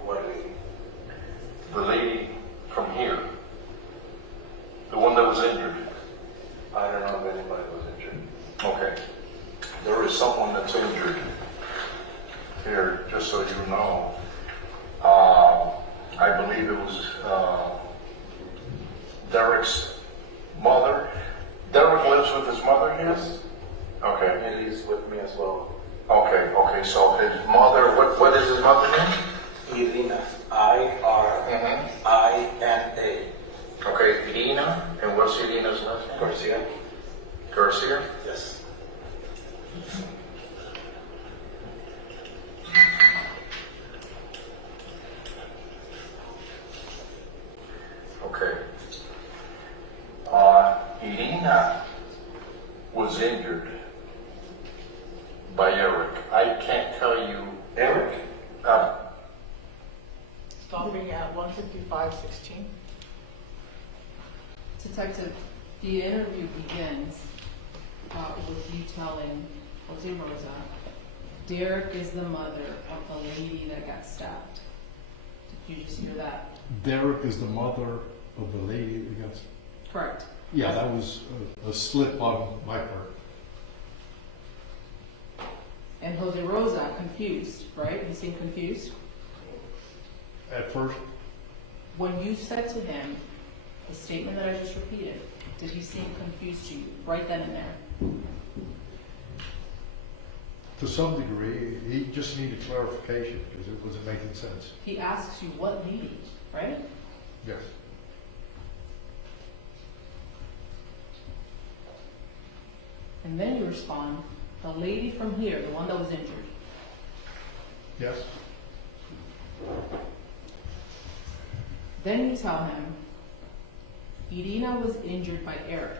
What lady? The lady from here. The one that was injured. I don't know if anybody was injured. Okay. There is someone that's injured here, just so you know. I believe it was Derek's mother. Derek lives with his mother here? Yes. Okay. And he's with me as well. Okay, so his mother, what is his mother's name? Irina. I-R-I-N-A. Okay, Irina. And what's Irina's last name? Garcia. Garcia? Yes. was injured by Eric. I can't tell you. Eric? Stopping at 155:16. Detective, the interview begins with you telling Jose Rosa, Derek is the mother of the lady that got stabbed. Did you just hear that? Derek is the mother of the lady that got. Correct. Yeah, that was a slip on my part. And Jose Rosa, confused, right? He seemed confused. At first, When you said to him the statement that I just repeated, did he seem confused to you right then and there? to some degree, he just needed clarification because it wasn't making sense. He asks you what lady, right? Yes. And then you respond, the lady from here, the one that was injured. Yes. Then you tell him, Irina was injured by Eric.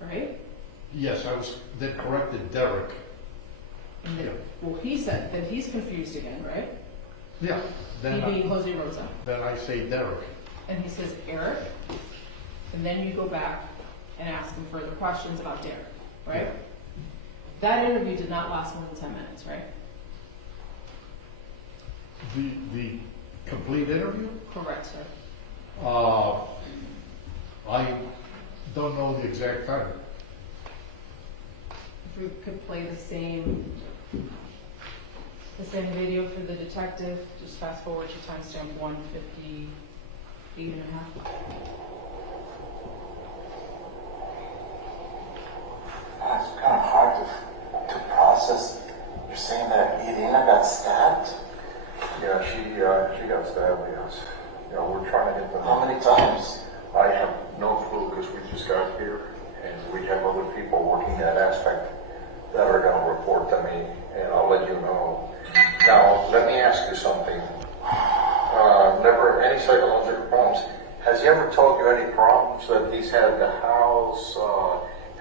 Right? Yes, I was then corrected Derek. And then, Yeah. well, he said that he's confused again, right? Yeah. Then He being Jose Rosa. then I say Derek. And he says Eric. And then you go back and ask him further questions about Derek, right? Yeah. That interview did not last more than 10 minutes, right? The complete interview? Correct, sir. I don't know the exact time. If we could play the same video for the detective, just fast forward to timestamp 1:58 and a half. It's kind of hard to process. You're saying that Irina got stabbed? Yeah, she got stabbed, yes. You know, we're trying to get the... How many times? I have no clue because we just got here and we have other people working that aspect that are going to report to me and I'll let you know. Now, let me ask you something. Never any psychological problems. Has he ever told you any problems that he's had at the house?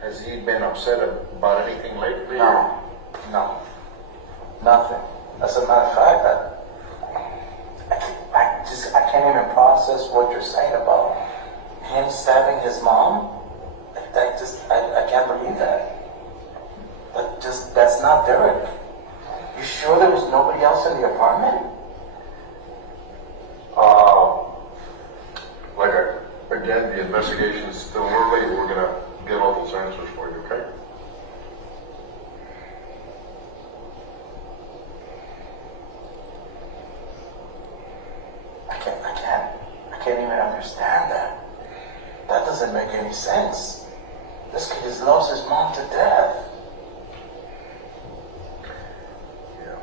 Has he been upset about anything lately? No. Nothing. As a matter of fact, I can't even process what you're saying about him stabbing his mom. I can't believe that. That's not Derek. You sure there was nobody else in the apartment? Again, the investigation is still early. We're going to get all those answers for you, okay? I can't even understand that. That doesn't make any sense. This kid has lost his mom to death. Yeah.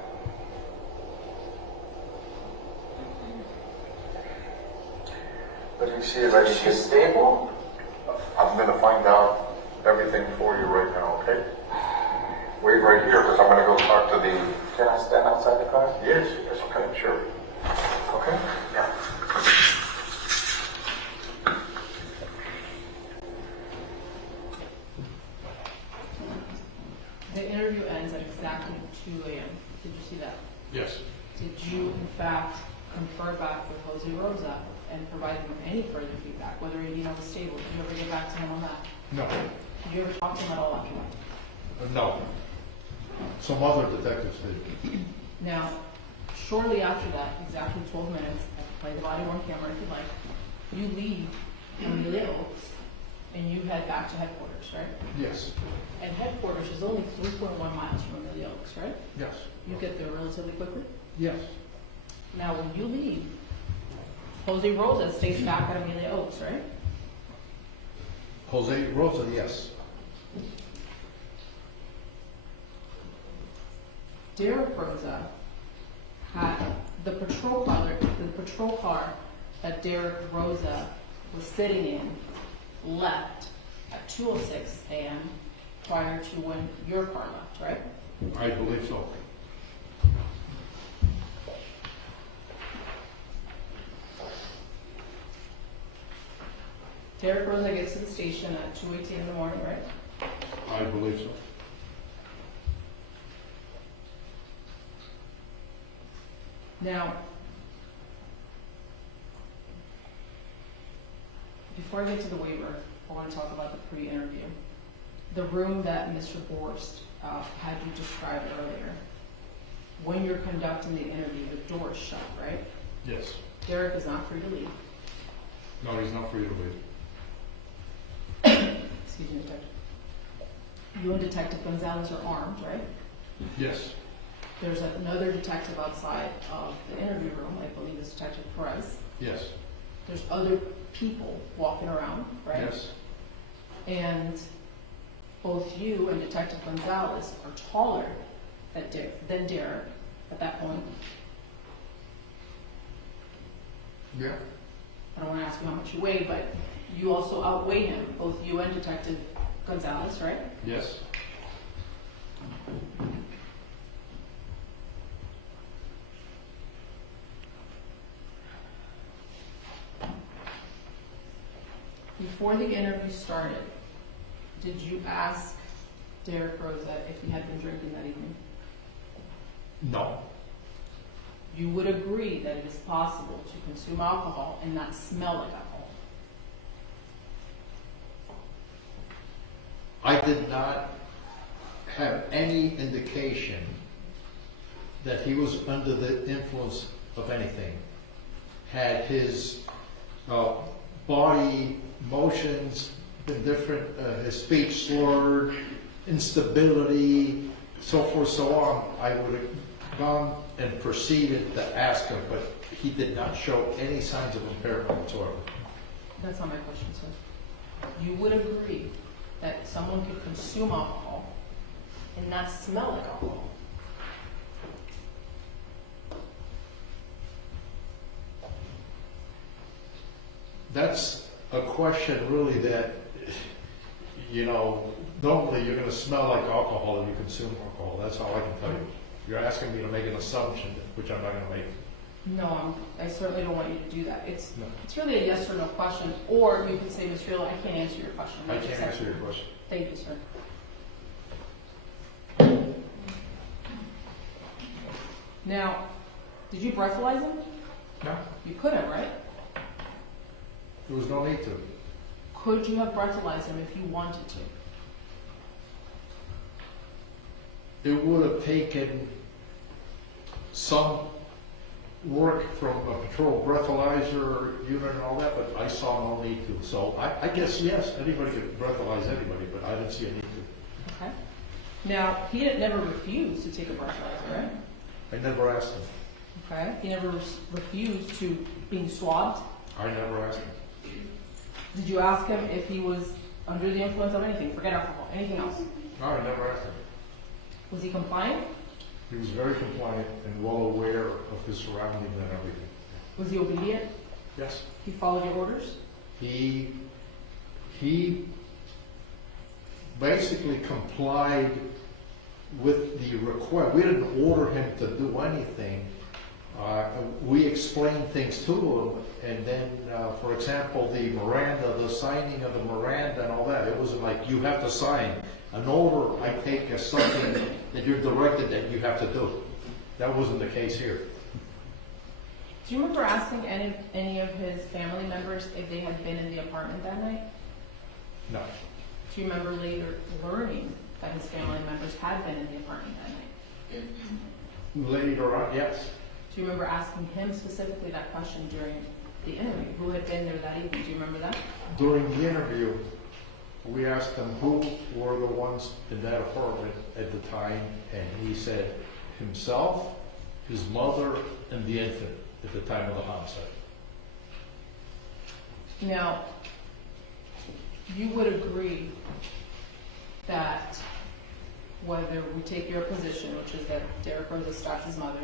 Let me see if I Is can she stable? I'm going to find out everything for you right now, okay? Wait right here because I'm going to go talk to the... Can I stand outside the car? Yes, okay, sure. Okay? Yeah. The interview ends at exactly 2 a.m. Did you see that? Yes. Did you, in fact, confer back with Jose Rosa and provide him any further feedback, whether Irina was stable? Did you ever get back to him on that? No. Did you ever talk to him at all after that? No. Some other detectives did. Now, shortly after that, exactly 12 minutes, I can play the body worn camera if you like, you leave Amelia Oaks and you head back to headquarters, right? Yes. And headquarters is only 3.1 miles from Amelia Oaks, right? Yes. You get there relatively quickly. Yes. Now, when you leave, Jose Rosa stays back at Amelia Oaks, right? Jose Rosa, yes. Derek Rosa had the patrol car that Derek Rosa was sitting in left at 2:06 a.m. prior to when your car left, right? I believe so. Derek Rosa gets to the station at 2:18 in the morning, right? I believe so. Now, before I get to the waiver, I want to talk about the pre-interview. The room that Mr. Borst had you describe earlier. When you're conducting the interview, the door is shut, right? Yes. Derek is not free to leave. No, he's not free to leave. Excuse me, Detective. You and Detective Gonzalez are armed, right? Yes. There's another detective outside of the interview room, I believe it's Detective Perez. Yes. There's other people walking around, right? Yes. And both you and Detective Gonzalez are taller than Derek at that point. Yeah. I don't want to ask you how much you weigh, but you also outweigh him, both you and Detective Gonzalez, right? Yes. Before the interview started, did you ask Derek Rosa if he had been drinking that evening? No. You would agree that it is possible to consume alcohol and not smell like alcohol? I did not have any indication that he was under the influence of anything. Had his body motions been different, his speech slurred, instability, so forth, so on, I would have gone and proceeded to ask him, but he did not show any signs of impairment whatsoever. That's not my question, sir. You would agree that someone could consume alcohol and not smell like alcohol? That's a question really that, normally you're going to smell like alcohol if you consume alcohol. That's all I can tell you. You're asking me to make an assumption, which I'm not going to make. No, I certainly don't want you to do that. It's No. really a yes or no question, or you could say, Ms. Rilla, I can't answer your question. I can't answer your question. Thank you, sir. Now, did you breathalyze him? No, You couldn't, right? there was no need to. Could you have breathalyzed him if you wanted to? It would have taken some work from a patrol breathalyzer unit and all that, but I saw no need to. So I guess, yes, anybody could breathalyze anybody, but I didn't see a need to. Okay. Now, he never refused to take a breathalyzer, right? I never asked him. Okay. He never refused to being swabbed. I never asked him. Did you ask him if he was under the influence of anything? Forget alcohol. Anything else? No, I never asked him. Was he compliant? He was very compliant and well aware of his surroundings and everything. Was he obedient? Yes. He followed your orders? He basically complied with the request. We didn't order him to do anything. We explained things to him, and then, for example, the Miranda, the signing of the Miranda and all that, it wasn't like you have to sign. An order I take as something that you're directed that you have to do. That wasn't the case here. Do you remember asking any of his family members if they had been in the apartment that night? No. Do you remember later learning that his family members had been in the apartment that night? Later on, yes. Do you remember asking him specifically that question during the interview? Who had been there that evening? Do you remember that? During the interview, we asked him who were the ones in that apartment at the time, and he said himself, his mother, and the infant at the time of the homicide. Now, you would agree that whether we take your position, which is that Derek Rosa stopped his mother,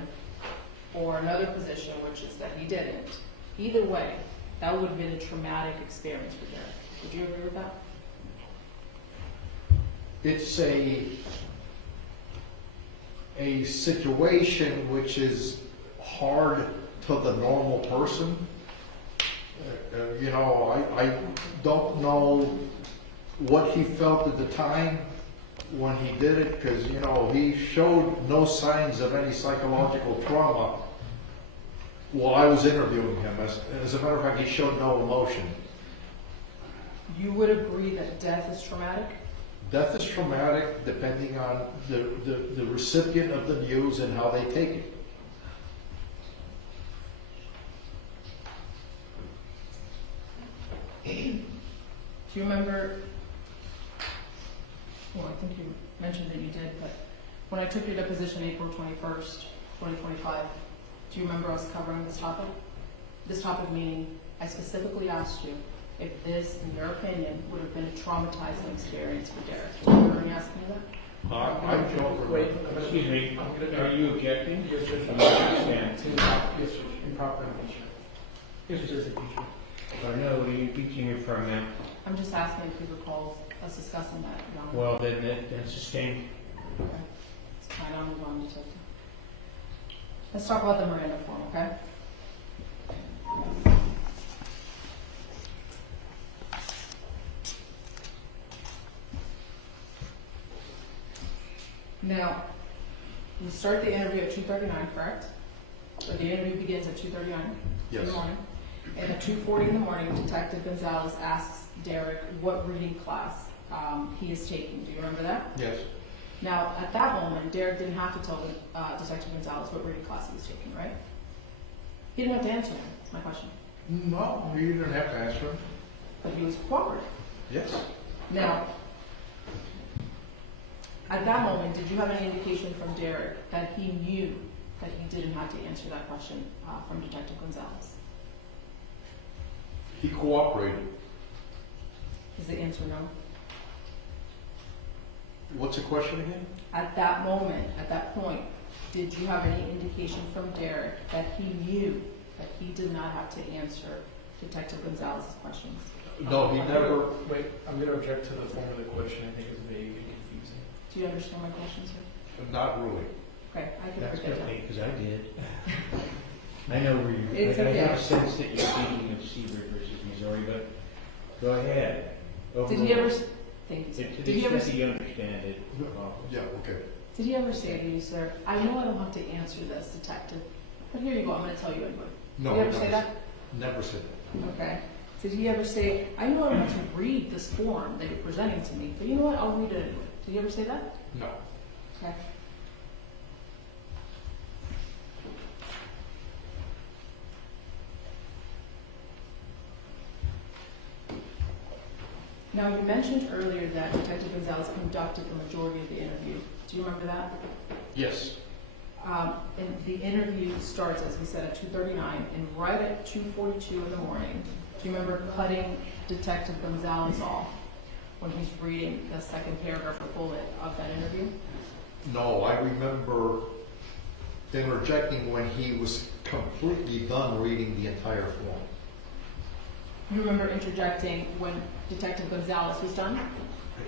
or another position, which is that he didn't, either way, that would have been a traumatic experience for Derek. Would you agree with that? It's a situation which is hard to the normal person. You know, I don't know what he felt at the time when he did it, because, you know, he showed no signs of any psychological trauma while I was interviewing him. As a matter of fact, he showed no emotion. You would agree that death is traumatic? Death is traumatic depending on the recipient of the news and how they take it. Do you remember, well, I think you mentioned that you did, but when I took your deposition April 21st, 2025, do you remember us covering this topic? This topic meaning, I specifically asked you if this, in your opinion, would have been a traumatizing experience for Derek. Do you remember me asking you that? I don't Wait, remember. Excuse me, are you objecting? Yes, sir. I'm not understanding. Yes, sir. Improper impeachment. Yes, sir. Impeachment. I know, what are you impeaching me from now? I'm just asking if you recall us discussing that, Your Honor. Well, then that's sustained. Okay. It's fine, I'll move on, Detective. Let's talk about the Miranda form, okay? Now, you start the interview at 2:39, correct? Or the interview begins at 2:39 in Yes. the morning. And at 2:40 in the morning, Detective Gonzalez asks Derek what reading class he is taking. Do you remember that? Yes. Now, at that moment, Derek didn't have to tell Detective Gonzalez what reading class he was taking, right? He didn't have to answer him, that's my question. No, you didn't have to answer him. But he was cooperative. Yes. Now, at that moment, did you have any indication from Derek that he knew that he didn't have to answer that question from Detective Gonzalez? He cooperated. Is the answer no? What's the question again? At that moment, at that point, did you have any indication from Derek that he knew that he did not have to answer Detective Gonzalez's questions? No, he never. Wait, I'm going to object to the form of the question. I think it's vague and confusing. Do you understand my question, sir? Not really. Okay, I can That's forget that. okay, because I did. I know where you're, It's I okay. have a sense that you're speaking of Seabrook versus Missouri, but go ahead. Did he ever? Thank you, sir. To Did the he ever? extent that you understand it. Yeah, okay. Did he ever say to you, sir, I know I don't have to answer this, detective, but here you go, I'm going to tell you anyway? No, Did he ever he say never that? Never said that. Okay. Did he ever say, I know I don't have to read this form that you're presenting to me, but you know what, I'll read it anyway? Did he ever say that? No. Okay. Now, you mentioned earlier that Detective Gonzalez conducted the majority of the interview. Do you remember that? Yes. And the interview starts, as we said, at 2:39, and right at 2:42 in the morning, do you remember cutting Detective Gonzalez off when he's reading the second paragraph or bullet of that interview? No, I remember interjecting when he was completely done reading the entire form. You remember interjecting when Detective Gonzalez was done?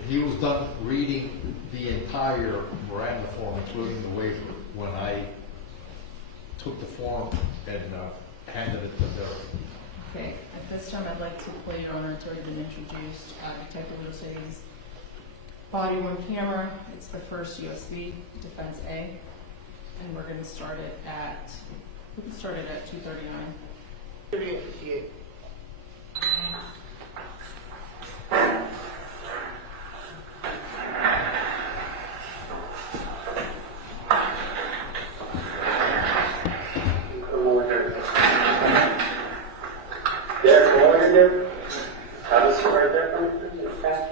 He was done reading the entire Miranda form, including the waiver, when I took the form and handed it to Derek. Okay, at this time I'd like to play Your Honor, it's already been introduced, Detective Rosa's body-worn camera. It's the first USB, Defense A, and we're going to start it at, we can start it at 2:39. 38:58. Derek, what are you doing? Have a seat right there for me, please. Okay.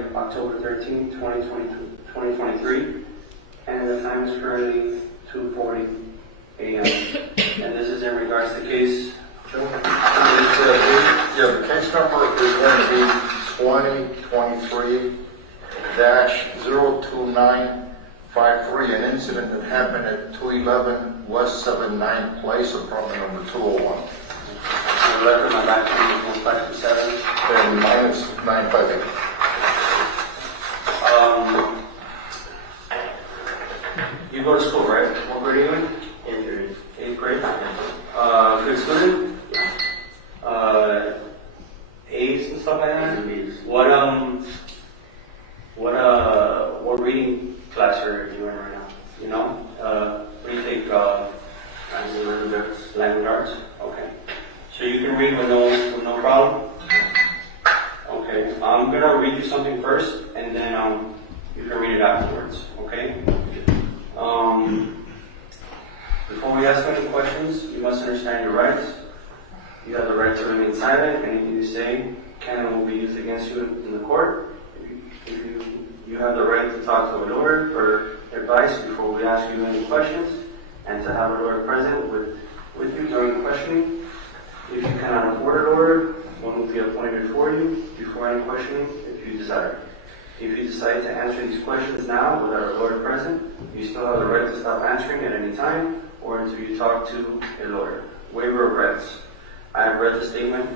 Friday, October 13th, 2023, and the time is currently 2:40 a.m. And this is in regards to case. Joe? Yeah, the case number is going to be 2023-02953, an incident that happened at 211 West 79 Place, apartment number 201. The record, my back number is 1527. And mine is 958. You go to school, right? What grade are you in? 8th grade. 8th grade? Good student? A's and stuff like that? A's. What reading class are you in right now? You know? What do you think? Language arts? Okay. So you can read with no problem? Okay. I'm gonna read you something first, and then you can read it afterwards. Okay? Before we ask any questions, you must understand your rights. You have the right to remain silent. Anything you say can and will be used against you in the court. You have the right to talk to a lawyer for advice before we ask you any questions, and to have a lawyer present with you during questioning. If you cannot afford a lawyer, one will be appointed for you before any questioning if you desire. If you decide to answer these questions now without a lawyer present, you still have the right to stop answering at any time or until you talk to a lawyer. Waiver of rights. I have read the statement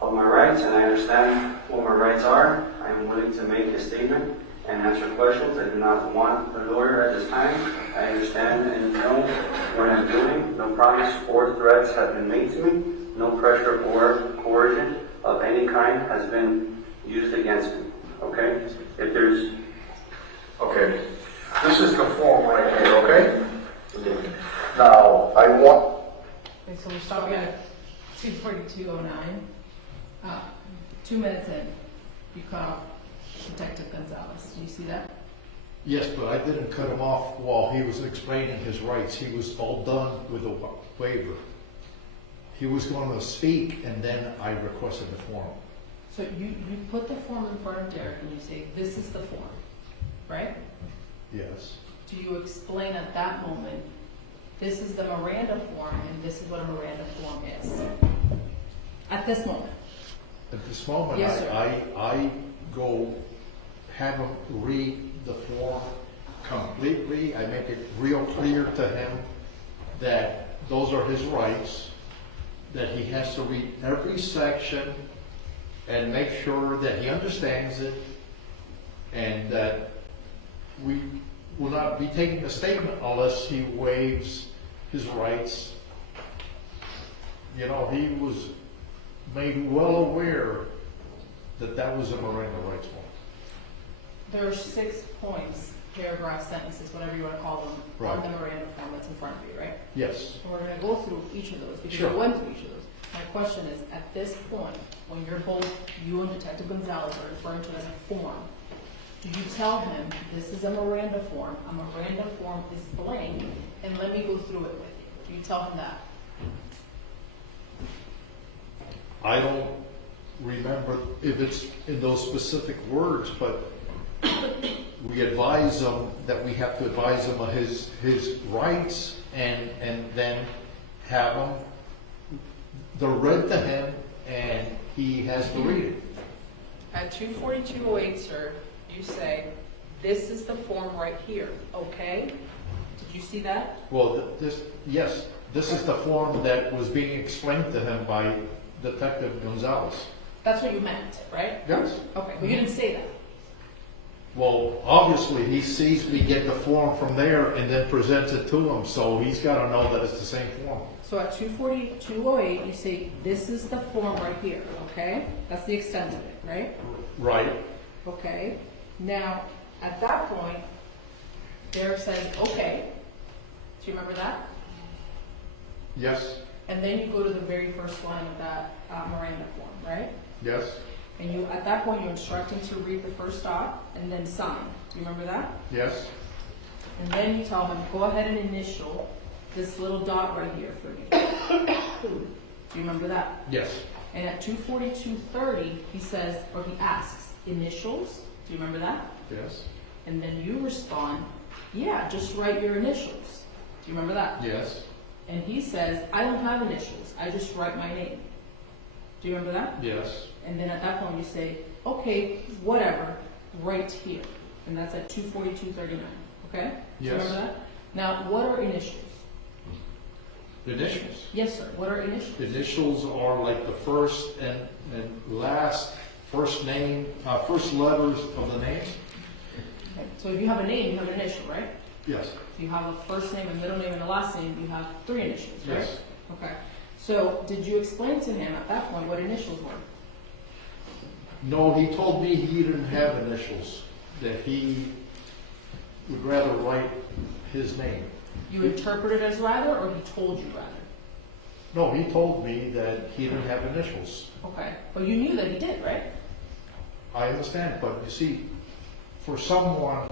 of my rights and I understand what my rights are. I am willing to make a statement and answer questions. I do not want a lawyer at this time. I understand and know what I'm doing. No promise or threats have been made to me. No pressure or coercion of any kind has been used against me. Okay? If there's... Okay. This is the form right here, okay? Now, I want... Okay, so we're stopping at 2:42:09. 2 minutes in, you cut off Detective Gonzalez. Do you see that? Yes, but I didn't cut him off while he was explaining his rights. He was all done with the waiver. He was going to speak, and then I requested the form. So you put the form in front of Derek and you say, this is the form, right? Yes. Do you explain at that moment, this is the Miranda form and this is what a Miranda form is? At this moment? At this moment, Yes, sir. I go have him read the form completely. I make it real clear to him that those are his rights, that he has to read every section and make sure that he understands it, and that we will not be taking a statement unless he waives his rights. You know, he was made well aware that that was a Miranda rights form. There are 6 points, paragraphs, sentences, whatever you want to call them, Right. on the Miranda form that's in front of you, right? Yes. And we're going to go through each of those because Sure. we went through each of those. My question is, at this point, when you're both, you and Detective Gonzalez are referring to it as a form, do you tell him, this is a Miranda form is blank, and let me go through it with you? Do you tell him that? I don't remember if it's in those specific words, but we advise him that we have to advise him of his rights, and then have him, they're read to him, and he has to read it. At 2:42:08, sir, you say, this is the form right here, okay? Did you see that? Well, yes, this is the form that was being explained to him by Detective Gonzalez. That's what you meant, right? Yes. Okay, but you didn't say that. Well, obviously, he sees me get the form from there and then presents it to him, so he's got to know that it's the same form. So at 2:42:08, you say, this is the form right here, okay? That's the extent of it, right? Right. Okay. Now, at that point, Derek says, okay. Do you remember that? Yes. And then you go to the very first line of that Miranda form, right? Yes. And you, at that point, you instruct him to read the first dot and then sign. Do you remember that? Yes. And then you tell him, go ahead and initial this little dot right here for me. Do you remember that? Yes. And at 2:42:30, he says, or he asks, initials. Do you remember that? Yes. And then you respond, yeah, just write your initials. Do you remember that? Yes. And he says, I don't have initials, I just write my name. Do you remember that? Yes. And then at that point you say, okay, whatever, right here. And that's at 242.39, okay? Do you Yes. remember that? Now, what are initials? Initials. Yes, sir, what are initials? Initials are like the first and last first name, first letters of the name. Okay. So if you have a name, you have an initial, right? Yes. If you have a first name, a middle name, and a last name, you have 3 initials, right? Yes. Okay. So did you explain to him at that point what initials were? No, he told me he didn't have initials, that he would rather write his name. You interpreted as rather, or he told you rather? No, he told me that he didn't have initials. Okay. But you knew that he did, right? I understand, but you see, for someone,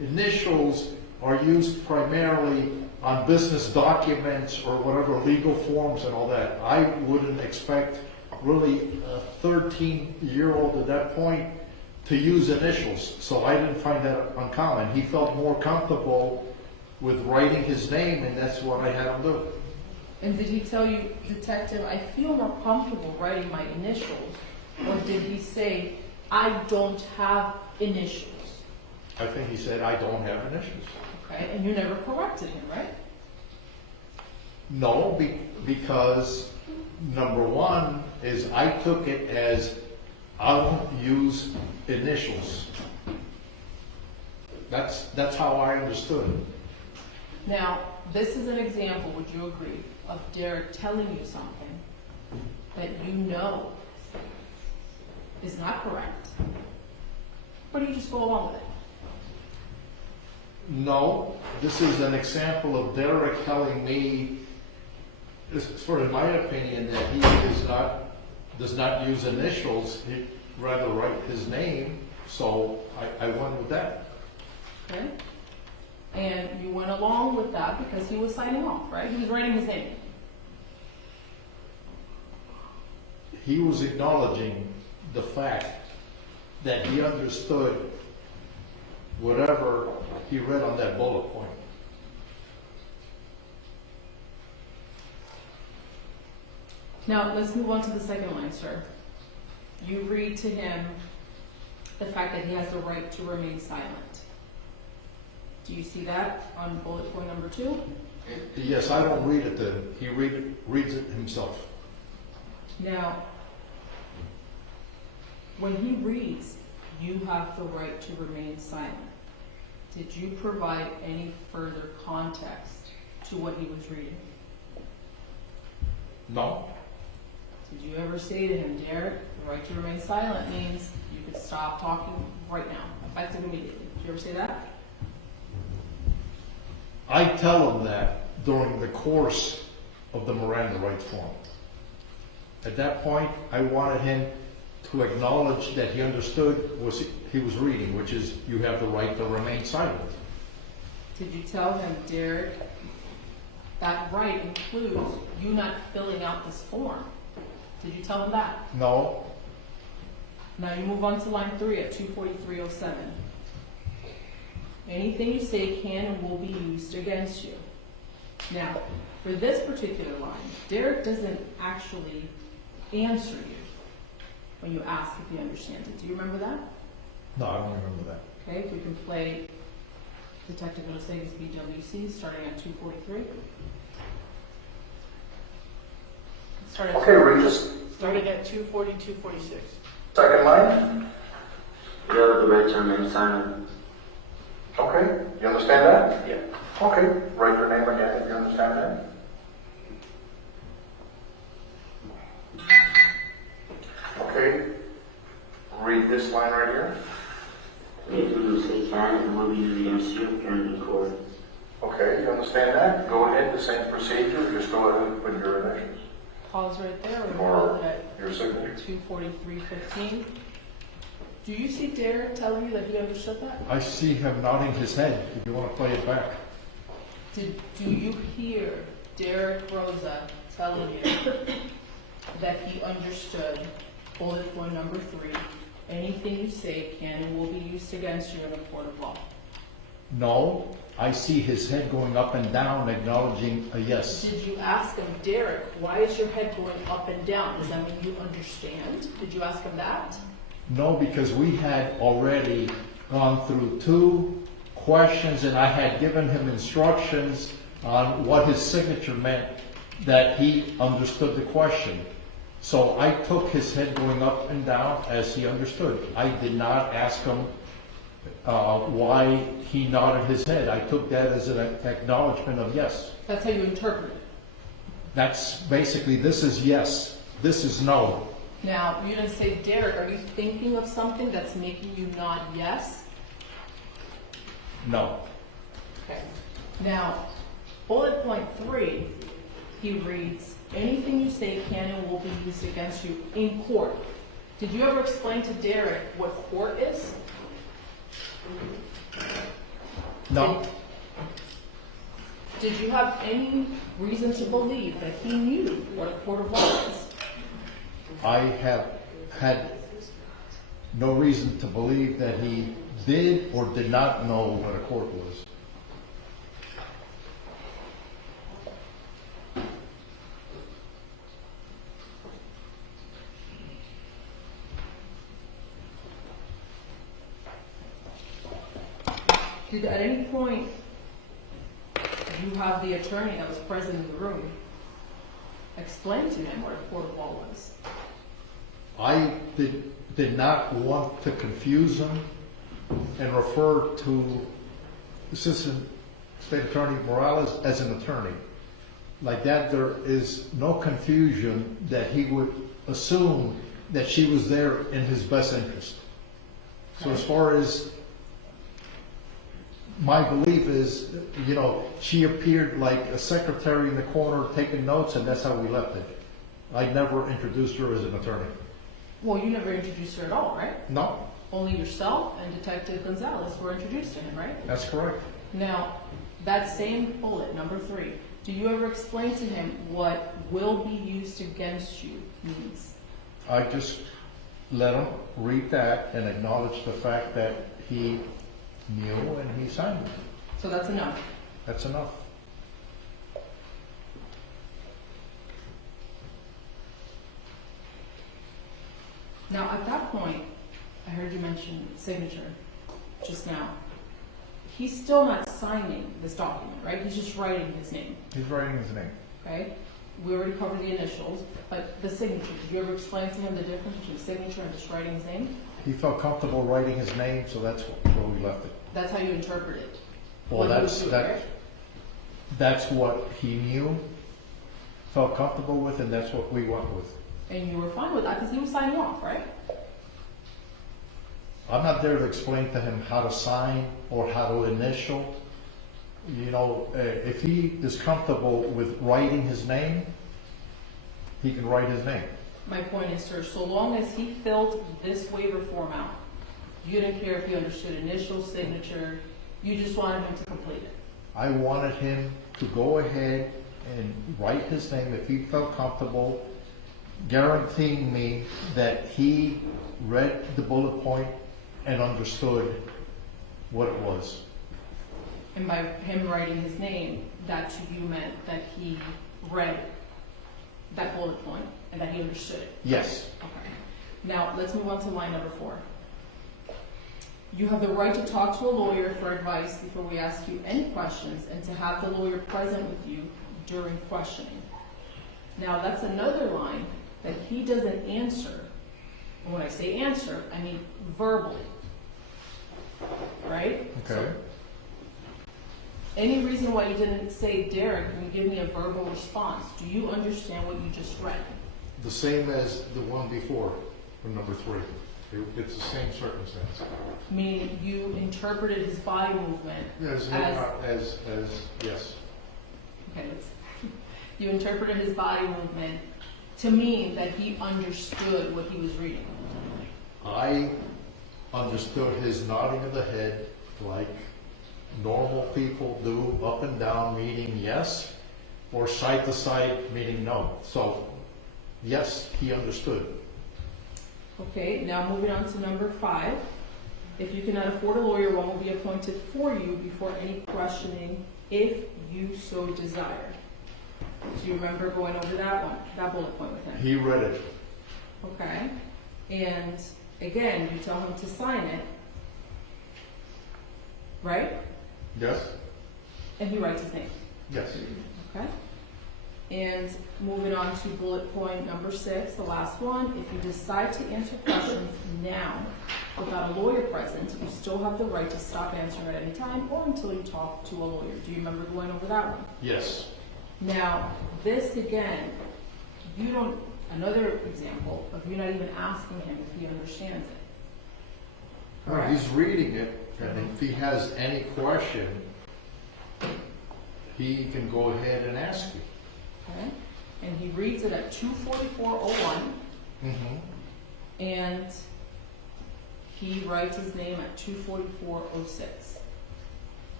initials are used primarily on business documents or whatever, legal forms and all that. I wouldn't expect really a 13-year-old at that point to use initials, so I didn't find that uncommon. He felt more comfortable with writing his name, and that's what I had him do. And did he tell you, Detective, I feel more comfortable writing my initials? Or did he say, I don't have initials? I think he said, I don't have initials. Okay, and you never corrected him, right? No, because number one is I took it as I don't use initials. That's how I understood it. Now, this is an example, would you agree, of Derek telling you something that you know is not correct, but you just go along with it? No, this is an example of Derek telling me, sort of my opinion, that he does not use initials. He'd rather write his name, so I went with that. Okay? And you went along with that because he was signing off, right? He was writing his name. He was acknowledging the fact that he understood whatever he read on that bullet point. Now, let's move on to the second line, sir. You read to him the fact that he has the right to remain silent. Do you see that on bullet point number 2? Yes, I don't read it to him. He reads it himself. Now, when he reads, you have the right to remain silent. Did you provide any further context to what he was reading? No. Did you ever say to him, Derek, the right to remain silent means you could stop talking right now, effective immediately? Did you ever say that? I tell him that during the course of the Miranda rights form. At that point, I wanted him to acknowledge that he understood what he was reading, which is you have the right to remain silent. Did you tell him, Derek, that right includes you not filling out this form? Did you tell him that? No. Now you move on to line 3 at 243.07. Anything you say can and will be used against you. Now, for this particular line, Derek doesn't actually answer you when you ask if he understands it. Do you remember that? No, I don't remember that. Okay, if we can play Detective Rosa's BWC starting at 243. Okay, Regis, Starting at 240-246. second line. You have the right to remain silent. Okay, you understand that? Yeah. Okay, write your name again if you understand that. Okay, read this line right here. Anything you say can and will be used against you during the court. Okay, you understand that? Go ahead, the same procedure, just go ahead with your initials. Pause right there and Or hold at your signature. 243.15. Do you see Derek telling you that he understood that? I see him nodding his head. If you want to play it back. Do you hear Derek Rosa telling you that he understood bullet point number 3 anything you say can and will be used against you in a court of law? No, I see his head going up and down, acknowledging a yes. Did you ask him, Derek, why is your head going up and down? Does that mean you understand? Did you ask him that? No, because we had already gone through 2 questions, and I had given him instructions on what his signature meant, that he understood the question. So I took his head going up and down as he understood. I did not ask him why he nodded his head. I took that as an acknowledgement of yes. That's how you interpret it. That's basically, this is yes, this is no. Now, you didn't say, Derek, are you thinking of something that's making you nod yes? No. Okay. Now, bullet point 3, he reads, anything you say can and will be used against you in court. Did you ever explain to Derek what court is? No. Did you have any reason to believe that he knew what a court of law is? I have had no reason to believe that he did or did not know what a court was. Did at any point you have the attorney that was present in the room explain to him what a court of law was? I did not want to confuse him and refer to Assistant State Attorney Morales as an attorney. Like that, there is no confusion that he would assume that she was there in his best interest. So as far as my belief is, you know, she appeared like a secretary in the corner taking notes, and that's how we left it. I never introduced her as an attorney. Well, you never introduced her at all, right? No, Only yourself and Detective Gonzalez were introduced to him, right? that's correct. Now, that same bullet, number 3, do you ever explain to him what will be used against you means? I just let him read that and acknowledge the fact that he knew and he signed it. So that's enough. That's enough. Now, at that point, I heard you mention signature just now. He's still not signing this document, right? He's just writing his name, He's writing his name. okay? We already covered the initials, but the signature, did you ever explain to him the difference between signature and just writing his name? He felt comfortable writing his name, so that's where we left it. That's how you interpret it. Well, What he was doing, right? that's what he knew, felt comfortable with, and that's what we went with. And you were fine with that because he was signing off, right? I'm not there to explain to him how to sign or how to initial. You know, if he is comfortable with writing his name, he can write his name. My point is, sir, so long as he filled this waiver form out, you didn't care if he understood initial, signature, you just wanted him to complete it. I wanted him to go ahead and write his name if he felt comfortable, guaranteeing me that he read the bullet point and understood what it was. And by him writing his name, that to you meant that he read that bullet point and that he understood it. Yes. Okay. Now, let's move on to line number 4. You have the right to talk to a lawyer for advice before we ask you any questions and to have the lawyer present with you during questioning. Now, that's another line that he doesn't answer. And when I say answer, I mean verbally. Right? Okay. Any reason why you didn't say, Derek, can you give me a verbal response? Do you understand what you just read? The same as the one before, from number 3. It's the same circumstance. Meaning you interpreted his body movement As yes. okay, you interpreted his body movement to mean that he understood what he was reading. I understood his nodding of the head like normal people do, up and down meaning yes, or side to side meaning no. So, yes, he understood. Okay, now moving on to number 5. If you cannot afford a lawyer, one will be appointed for you before any questioning, if you so desire. Do you remember going over that one, that bullet point with him? He read it. Okay, and again, you tell him to sign it, right? Yes? And he writes his name. Yes. Okay. And moving on to bullet point number 6, the last one, if you decide to answer questions now without a lawyer present, you still have the right to stop answering at any time or until you talk to a lawyer. Do you remember going over that one? Yes. Now, this again, you don't, another example of you not even asking him if he understands it. Well, he's reading it, and if he has any question, he can go ahead and ask you. Okay? And he reads it at 2:44:01. And he writes his name at 2:44:06.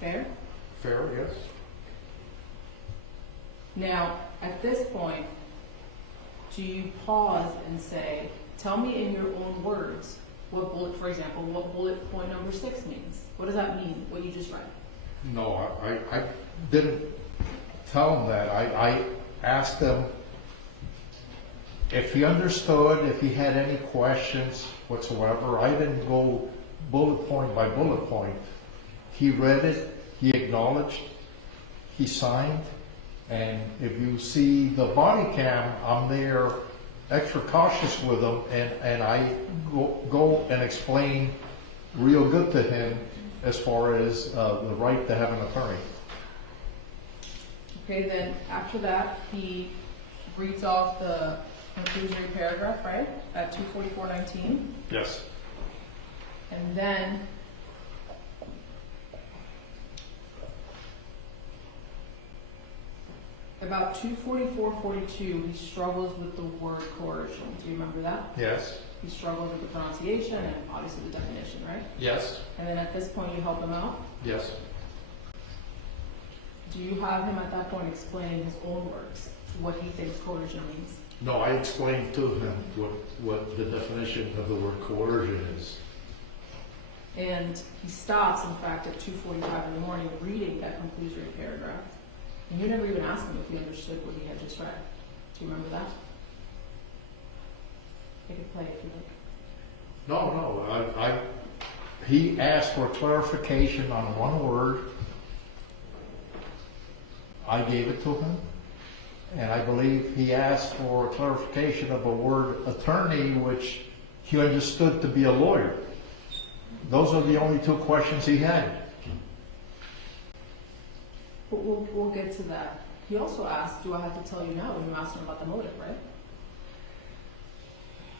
Fair? Fair, yes. Now, at this point, do you pause and say, tell me in your own words, what bullet, for example, what bullet point number 6 means? What does that mean, what you just read? No, I didn't tell him that. I asked him if he understood, if he had any questions whatsoever. I didn't go bullet point by bullet point. He read it, he acknowledged, he signed, and if you see the body cam, I'm there extra cautious with him, and I go and explain real good to him as far as the right to have an attorney. Okay, then after that, he reads off the conclusionary paragraph, right, at 2:44:19. Yes. And then about 2:44:42, he struggles with the word coercion. Do you remember that? Yes. He struggles with the pronunciation and obviously the definition, right? Yes. And then at this point, you help him out. Yes. Do you have him at that point explaining his own words, what he thinks coercion means? No, I explained to him what the definition of the word coercion is. And he stops, in fact, at 2:45 in the morning reading that conclusory paragraph. And you never even asked him if he understood what he had just read. Do you remember that? Take a play if you like. No, he asked for clarification on one word. I gave it to him. And I believe he asked for clarification of a word attorney, which he understood to be a lawyer. Those are the only 2 questions he had. But we'll get to that. He also asked, do I have to tell you now, when you asked him about the motive, right?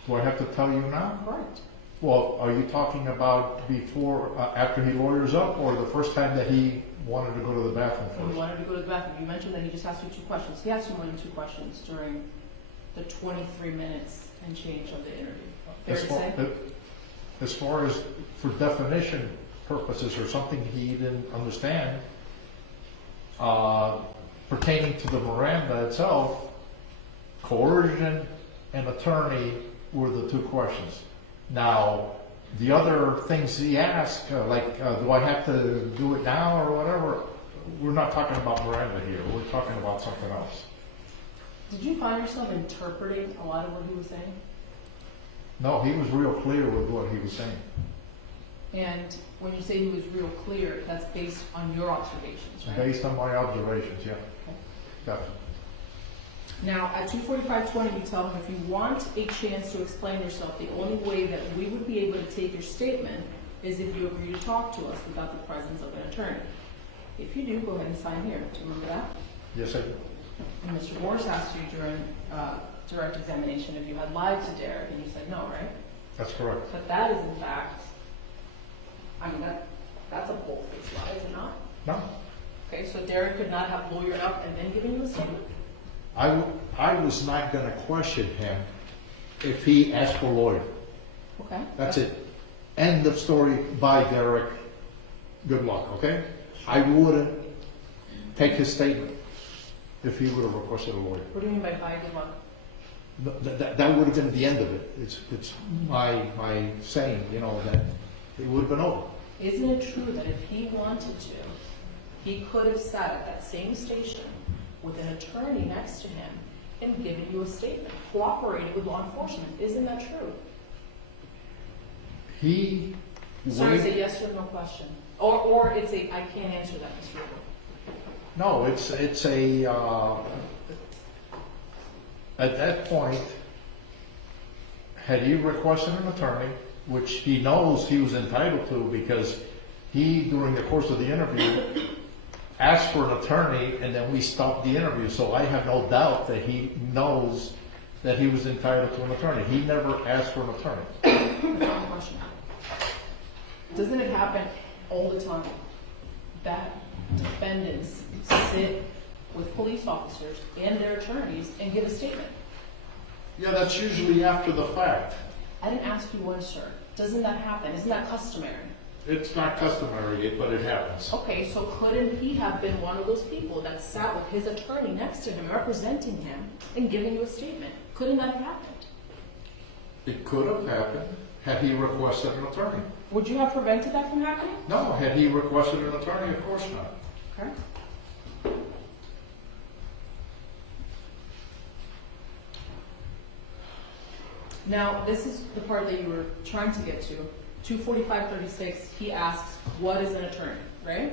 Do I have to tell you now? Right. Well, are you talking about before, after he lawyers up, or the first time that he wanted to go to the bathroom When he first? wanted to go to the bathroom, you mentioned that he just asked you 2 questions. He asked you more than 2 questions during the 23 minutes and change of the interview. Fair to say? As far as for definition purposes or something he didn't understand, pertaining to the Miranda itself, coercion and attorney were the 2 questions. Now, the other things he asked, do I have to do it now or whatever, we're not talking about Miranda here. We're talking about something else. Did you find yourself interpreting a lot of what he was saying? No, he was real clear with what he was saying. And when you say he was real clear, that's based on your observations, right? Based on my observations, yeah. Okay. Gotcha. Now, at 2:45:20, you tell him if you want a chance to explain yourself, the only way that we would be able to take your statement is if you agree to talk to us without the presence of an attorney. If you do, go ahead and sign here. Do you remember that? Yes, I do. And Mr. Morris asked you during direct examination if you had lied to Derek, and you said no, right? That's correct. But that is, in fact, that's a bold-faced lie, is it not? No. Okay, so Derek could not have lawyered up and then given you a statement? I was not going to question him if he asked for a lawyer. Okay. That's it. End of story. Bye, Derek. Good luck, okay? I wouldn't take his statement if he would have requested a lawyer. What do you mean by good luck? that would have been the end of it. It's my saying, you know, that it would have been over. Isn't it true that if he wanted to, he could have sat at that same station with an attorney next to him and given you a statement, cooperated with law enforcement? Isn't that true? He Sorry, it's a waited- yes or no question. Or it's a, I can't answer that, Mr. River. No, it's a, at that point, had he requested an attorney, which he knows he was entitled to because he, during the course of the interview, asked for an attorney and then we stopped the interview. So I have no doubt that he knows that he was entitled to an attorney. He never asked for an attorney. One question. Doesn't it happen all the time that defendants sit with police officers and their attorneys and give a statement? Yeah, that's usually after the fact. I didn't ask you one, sir. Doesn't that happen? Isn't that customary? It's not customary, but it happens. Okay, so couldn't he have been one of those people that sat with his attorney next to him, representing him, and giving you a statement? Couldn't that have happened? It could have happened had he requested an attorney. Would you have prevented that from happening? No, had he requested an attorney, of course not. Okay. Now, this is the part that you were trying to get to. 245-36, he asks, what is an attorney, right?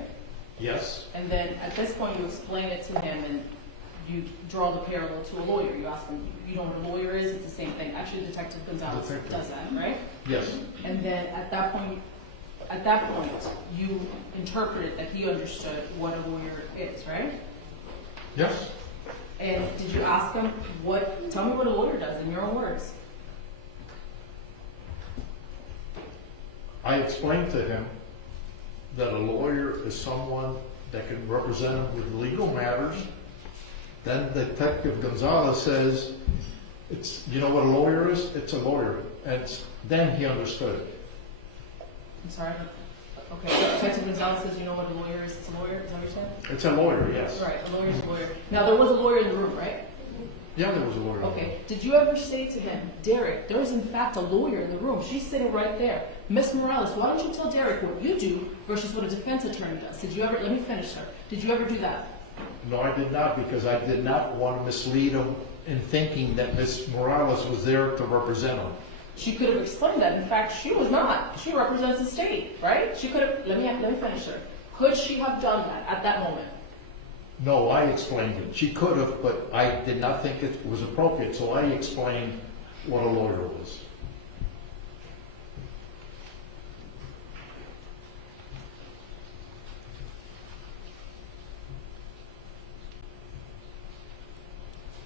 Yes. And then at this point, you explain it to him and you draw the parallel to a lawyer. You ask him, you know what a lawyer is? It's the same thing. Actually, Detective Gonzalez does that, right? Yes. And then at that point, you interpreted that he understood what a lawyer is, right? Yes. And did you ask him, tell me what a lawyer does in your own words? I explained to him that a lawyer is someone that can represent him with legal matters. Then Detective Gonzalez says, you know what a lawyer is? It's a lawyer. And then he understood it. I'm sorry. Okay, Detective Gonzalez says, you know what a lawyer is? It's a lawyer. Is that what you're saying? It's a lawyer, yes. Right, a lawyer is a lawyer. Now, there was a lawyer in the room, right? Yeah, there was a lawyer. Okay. Did you ever say to him, Derek, there is in fact a lawyer in the room. She's sitting right there. Miss Morales, why don't you tell Derek what you do versus what a defense attorney does? Did you ever, let me finish, sir. Did you ever do that? No, I did not, because I did not want to mislead him in thinking that Miss Morales was there to represent him. She could have explained that. In fact, she was not. She represents the state, right? She could have, let me finish, sir. Could she have done that at that moment? No, I explained it. She could have, but I did not think it was appropriate, so I explained what a lawyer was.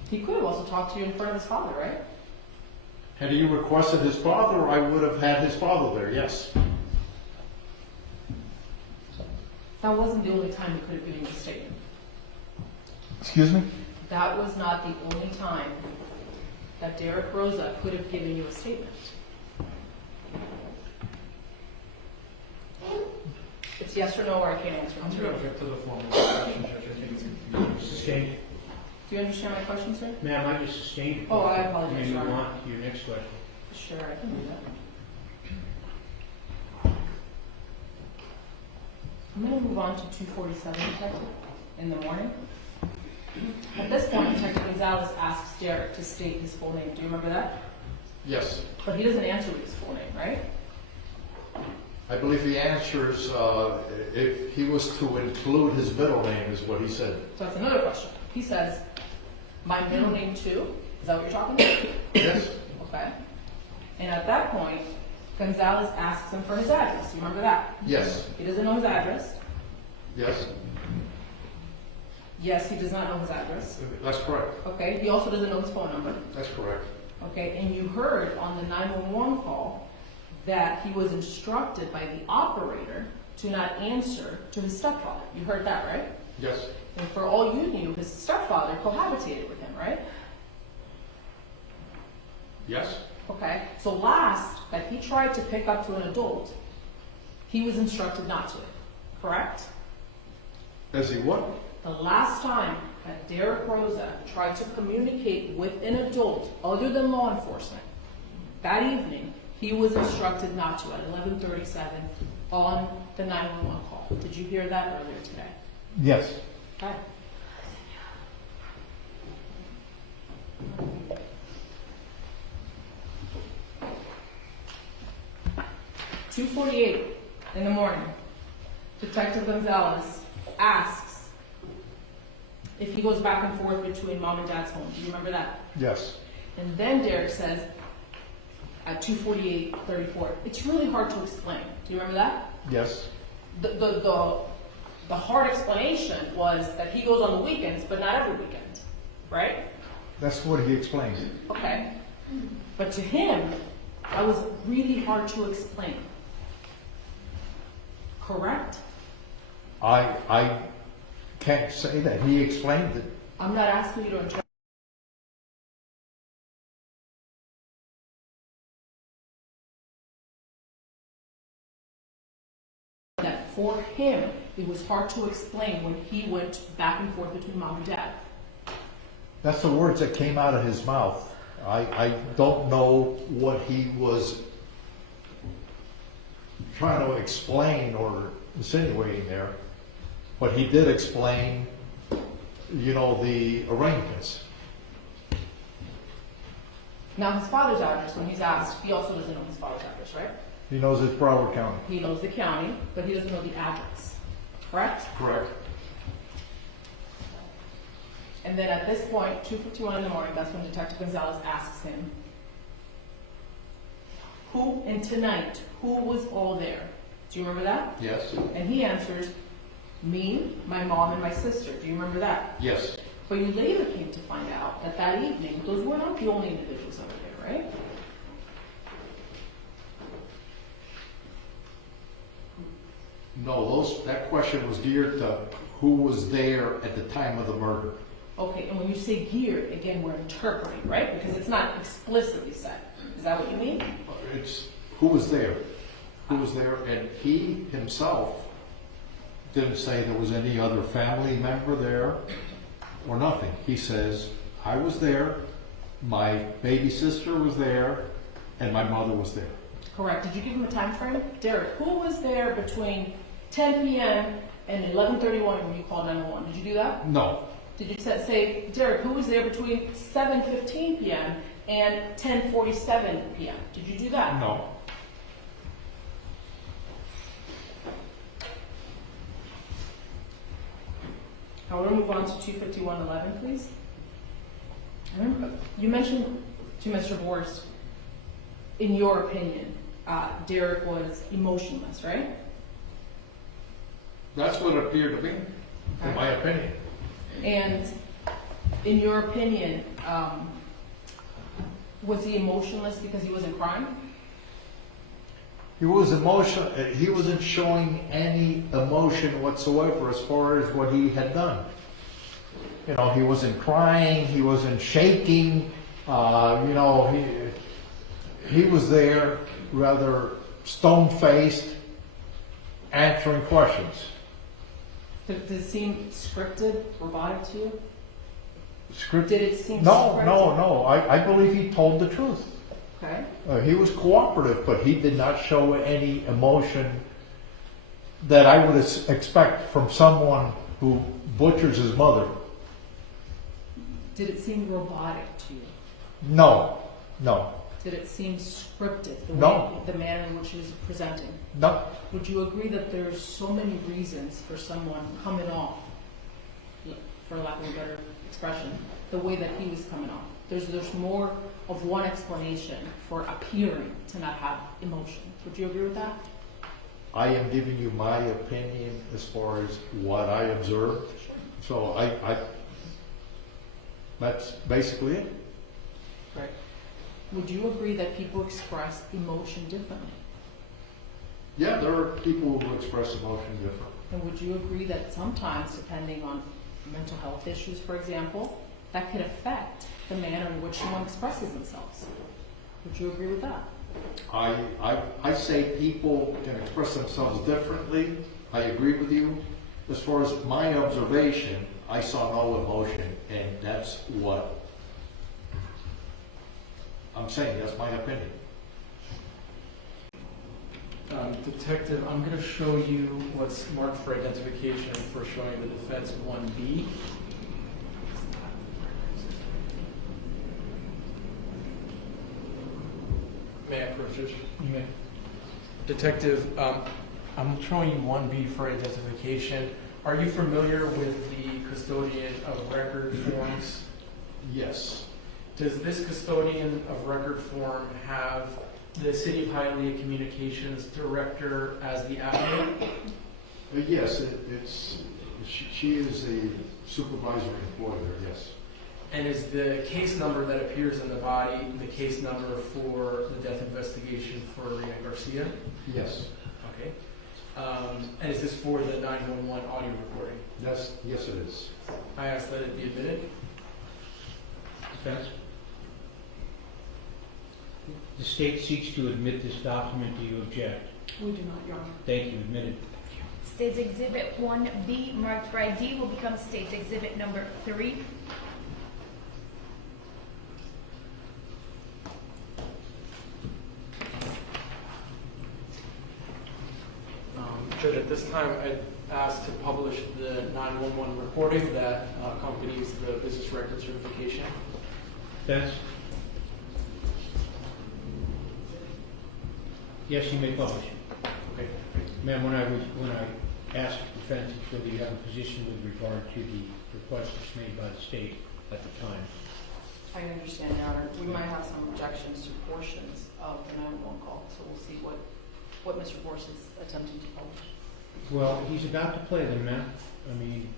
He could have also talked to you in front of his father, right? Had he requested his father, I would have had his father there, yes. That wasn't the only time he could have given you a statement. Excuse me? That was not the only time that Derek Rosa could have given you a statement. It's yes or no, or I can't answer. I'm going to get to the formal question, Judge. I think it's Sustained. Do you understand my question, sir? Ma'am, I just sustained. Oh, I apologize, You Your move Honor. on to your next question. Sure, I can do that. I'm going to move on to 247, Detective, in the morning. At this point, Detective Gonzalez asks Derek to state his full name. Do you remember that? Yes. But he doesn't answer with his full name, right? I believe he answers, if he was to include his middle name, is what he said. So that's another question. He says, my middle name too? Is that what you're talking about? Yes. Okay. And at that point, Gonzalez asks him for his address. You remember that? Yes. He doesn't know his address. Yes. Yes, he does not know his address. That's correct. Okay. He also doesn't know his phone number. That's correct. Okay. And you heard on the 911 call that he was instructed by the operator to not answer to his stepfather. You heard that, right? Yes. And for all you knew, his stepfather cohabitated with him, right? Yes. Okay. So last that he tried to pick up to an adult, he was instructed not to. Correct? As he what? The last time that Derek Rosa tried to communicate with an adult other than law enforcement, that evening, he was instructed not to at 11:37 on the 911 call. Did you hear that earlier today? Yes. Okay. $2:48 in the morning, Detective Gonzalez asks if he goes back and forth between mom and dad's home. Do you remember that? Yes. And then Derek says at 2:48:34, it's really hard to explain. Do you remember that? Yes. The hard explanation was that he goes on the weekends, but not every weekend, right? That's what he explained. Okay. But to him, that was really hard to explain. Correct? I can't say that. He explained it. I'm not asking you to interpret. That for him, it was hard to explain when he went back and forth between mom and dad. That's the words that came out of his mouth. I don't know what he was trying to explain or insinuating there, but he did explain, the arrangements. Now, his father's address, when he's asked, he also doesn't know his father's address, right? He knows it's Broward County. He knows the county, but he doesn't know the address. Correct? Correct. And then at this point, 2:51 in the morning, that's when Detective Gonzalez asks him, and tonight, who was all there? Do you remember that? Yes. And he answers, me, my mom, and my sister. Do you remember that? Yes. But you later came to find out that that evening, those were not the only individuals over there, right? No, that question was geared to who was there at the time of the murder. Okay, and when you say geared, again, we're interpreting, right? Because it's not explicitly said. Is that what you mean? It's who was there. Who was there, and he himself didn't say there was any other family member there or nothing. He says, I was there, my baby sister was there, and my mother was there. Correct. Did you give him a time frame? Derek, who was there between 10 p.m. and 11:31 when you called 911? Did you do that? No. Did you say, Derek, who was there between 7:15 p.m. and 10:47 p.m.? Did you do that? No. I want to move on to 251:11, please. You mentioned to Mr. Boris, in your opinion, Derek was emotionless, right? That's what it appeared to me, in my opinion. And in your opinion, was he emotionless because he wasn't crying? He was emotional. He wasn't showing any emotion whatsoever as far as what he had done. He wasn't crying. He wasn't shaking. He was there rather stone-faced, answering questions. Did it seem scripted, robotic to you? Scripted? Did it seem No. scripted? I believe he told the truth. Okay. He was cooperative, but he did not show any emotion that I would expect from someone who butchers his mother. Did it seem robotic to you? No. Did it seem scripted, No. the manner in which he was presenting? No. Would you agree that there's so many reasons for someone coming off, for lack of a better expression, the way that he was coming off? There's more of one explanation for appearing to not have emotion. Would you agree with that? I am giving you my opinion as far as what I observed. So I that's basically it. Right. Would you agree that people express emotion differently? Yeah, there are people who express emotion differently. And would you agree that sometimes, depending on mental health issues, for example, that could affect the manner in which someone expresses themselves? Would you agree with that? I say people can express themselves differently. I agree with you. As far as my observation, I saw no emotion, and that's what I'm saying. That's my opinion. Detective, I'm going to show you what's marked for identification for showing the defense 1B. May I approach this? You may. Detective, I'm showing you 1B for identification. Are you familiar with the custodian of record forms? Yes. Does this custodian of record form have the City of Hialeah Communications Director as the applicant? Yes, she is a supervisory employee there, yes. And is the case number that appears in the body the case number for the death investigation for Rena Garcia? Yes. Okay. And is this for the 911 audio recording? Yes, it is. I ask that it be admitted. Defense? The state seeks to admit this document. Do you object? We do not, Your Honor. Thank you. Admitted. State's Exhibit 1B, marked for ID, will become State's Exhibit number 3. Judge, at this time, I'd ask to publish the 911 recording that accompanies the business record certification. Defense? Yes, you may publish. Okay. Ma'am, when I asked defense whether you have a position with regard to the requests made by the state at the time. I understand, Your Honor. We might have some objections to portions of the 911 call, so we'll see what Mr. Gorse is attempting to publish. Well, he's about to play them, ma'am. I mean,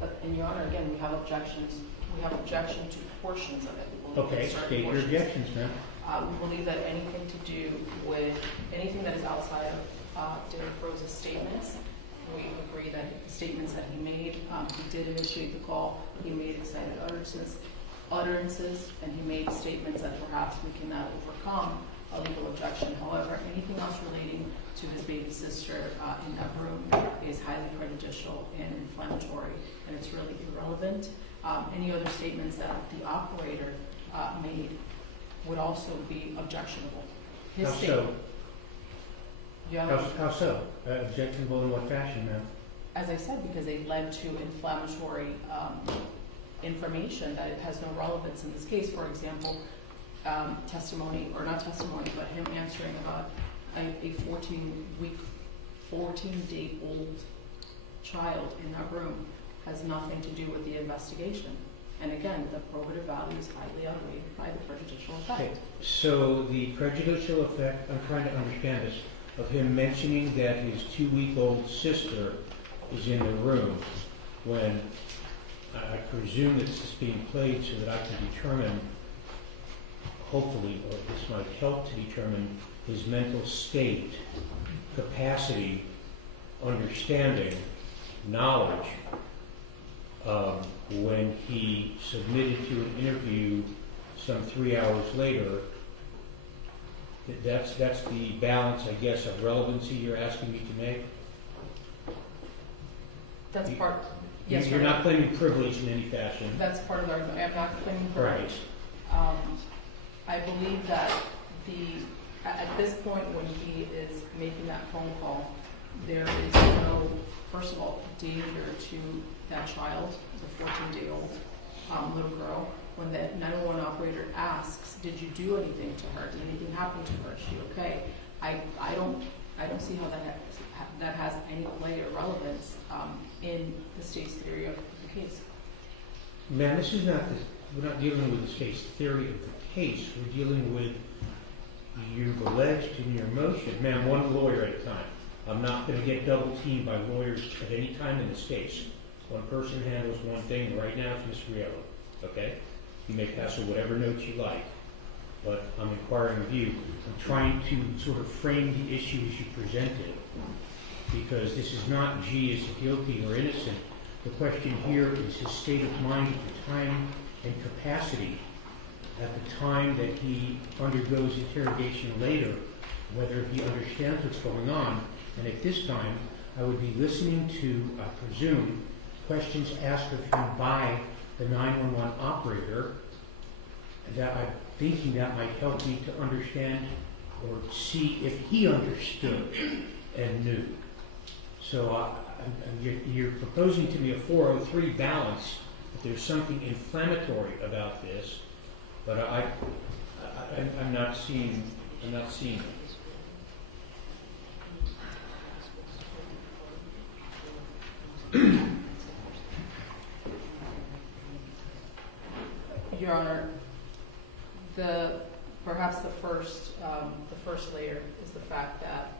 But, and Your Honor, again, we have objections. We have objection to portions of it. We'll look at okay, certain state your portions. objections, ma'am. We believe that anything to do with anything that is outside of Derek Rosa's statements, we agree that the statements that he made, he did initiate the call, he made excited utterances, and he made statements that perhaps we cannot overcome a legal objection. However, anything else relating to his baby sister in that room is highly prejudicial and inflammatory, and it's really irrelevant. Any other statements that the operator made would also be objectionable. His How so? statement- Yeah. How so? Objectionable in what fashion, ma'am? As I said, because they led to inflammatory information that it has no relevance in this case. For example, testimony, or not testimony, but him answering about a 14-day-old child in that room has nothing to do with the investigation. And again, the probative value is highly outweighed by the prejudicial effect. Okay. So the prejudicial effect, I'm trying to understand this, of him mentioning that his 2-week-old sister is in the room when I presume that this is being played so that I can determine, hopefully, or this might help to determine his mental state, capacity, understanding, knowledge, when he submitted to an interview some 3 hours later. That's the balance, I guess, of relevancy you're asking me to make? That's part, yes, You're Your not Honor. claiming privilege in any fashion? That's part of the argument. I'm not claiming Right. privilege. I believe that at this point when he is making that phone call, there is no, first of all, danger to that child, the 14-day-old little girl. When the 911 operator asks, did you do anything to her? Did anything happen to her? Is she okay? I don't see how that has any play or relevance in the state's theory of the case. Ma'am, this is not, we're not dealing with the state's theory of the case. We're dealing with, you've alleged in your motion, ma'am, one lawyer at a time. I'm not going to get double-teamed by lawyers at any time in this case. One person handles one thing. Right now it's Ms. Riello, okay? You may pass her whatever notes you like, but I'm inquiring of you. I'm trying to sort of frame the issue as you presented, because this is not, gee, is he guilty or innocent? The question here is his state of mind at the time and capacity at the time that he undergoes interrogation later, whether he understands what's going on. And at this time, I would be listening to, I presume, questions asked of him by the 911 operator that I'm thinking that might help me to understand or see if he understood and knew. So you're proposing to me a 403 balance, that there's something inflammatory about this, but I'm not seeing it. Your Honor, perhaps the first layer is the fact that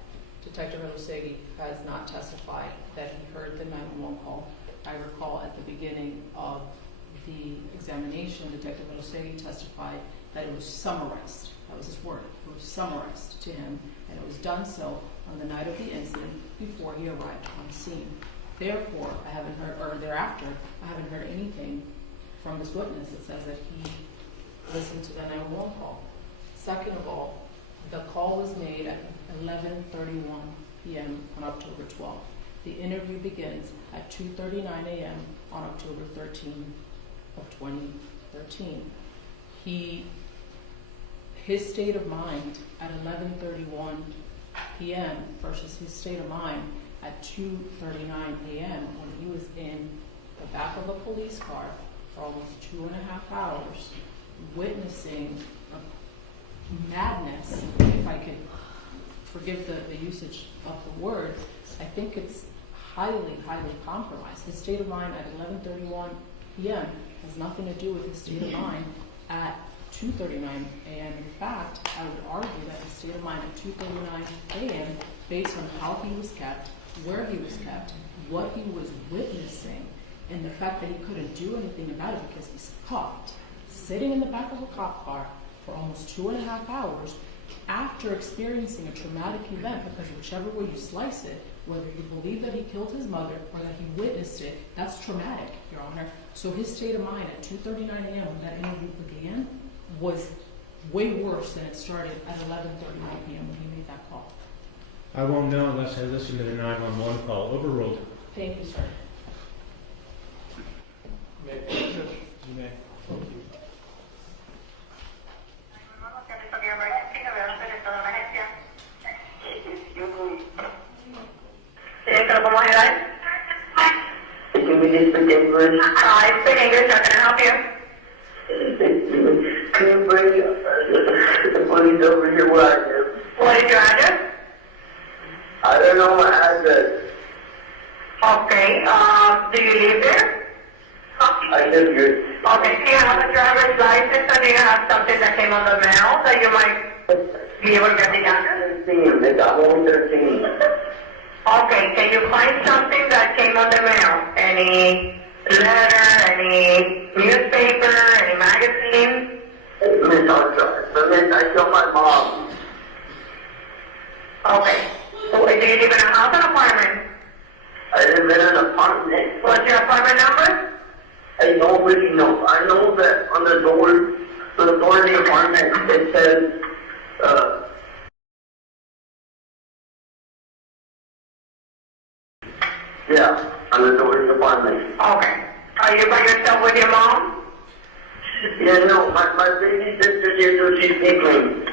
Detective Rosegi has not testified that he heard the 911 call. I recall at the beginning of the examination, Detective Rosegi testified that it was some arrest. That was his word. It was some arrest to him, and it was done so on the night of the incident before he arrived on scene. Therefore, I haven't heard, or thereafter, I haven't heard anything from this witness that says that he listened to the 911 call. Second of all, the call was made at 11:31 p.m. on October 12th. The interview begins at 2:39 a.m. on October 13th of 2013. His state of mind at 11:31 p.m. versus his state of mind at 2:39 a.m. when he was in the back of a police car for almost 2.5 hours, witnessing a madness, if I could forgive the usage of the word. I think it's highly, highly compromised. His state of mind at 11:31 p.m. has nothing to do with his state of mind at 2:39 a.m. In fact, I would argue that his state of mind at 2:39 a.m., based on how he was kept, where he was kept, what he was witnessing, and the fact that he couldn't do anything about it because he's cuffed, sitting in the back of a cop car for almost 2.5 hours after experiencing a traumatic event, because whichever way you slice it, whether you believe that he killed his mother or that he witnessed it, that's traumatic, Your Honor. So his state of mind at 2:39 a.m. when that interview began was way worse than it started at 11:39 p.m. when he made that call. I won't know unless I listen to the 911 call. Overruled. Thank you, sir. You may. ¿Cómo ayudar? Can we just speak English? I speak English. How can I help you? Can you bring the police over here where I live? What is your address? I don't know my address. Okay. Do you live there? I live here. Okay. Do you have a driver's license, or do you have something that came on the mail that you might be able to get the address? 13. I'm only 13. Okay, can you find something that came on the mail? Any letter, any newspaper, any magazine? Miss, I killed my mom. Okay. So, do you live in a house or an apartment? I live in an apartment. What's your apartment number? I don't really know. I know that on the door of the apartment, it says, yeah, on the door of the apartment. Okay. Are you by yourself with your mom? Yeah, no, my baby sister's here, so she's giggling.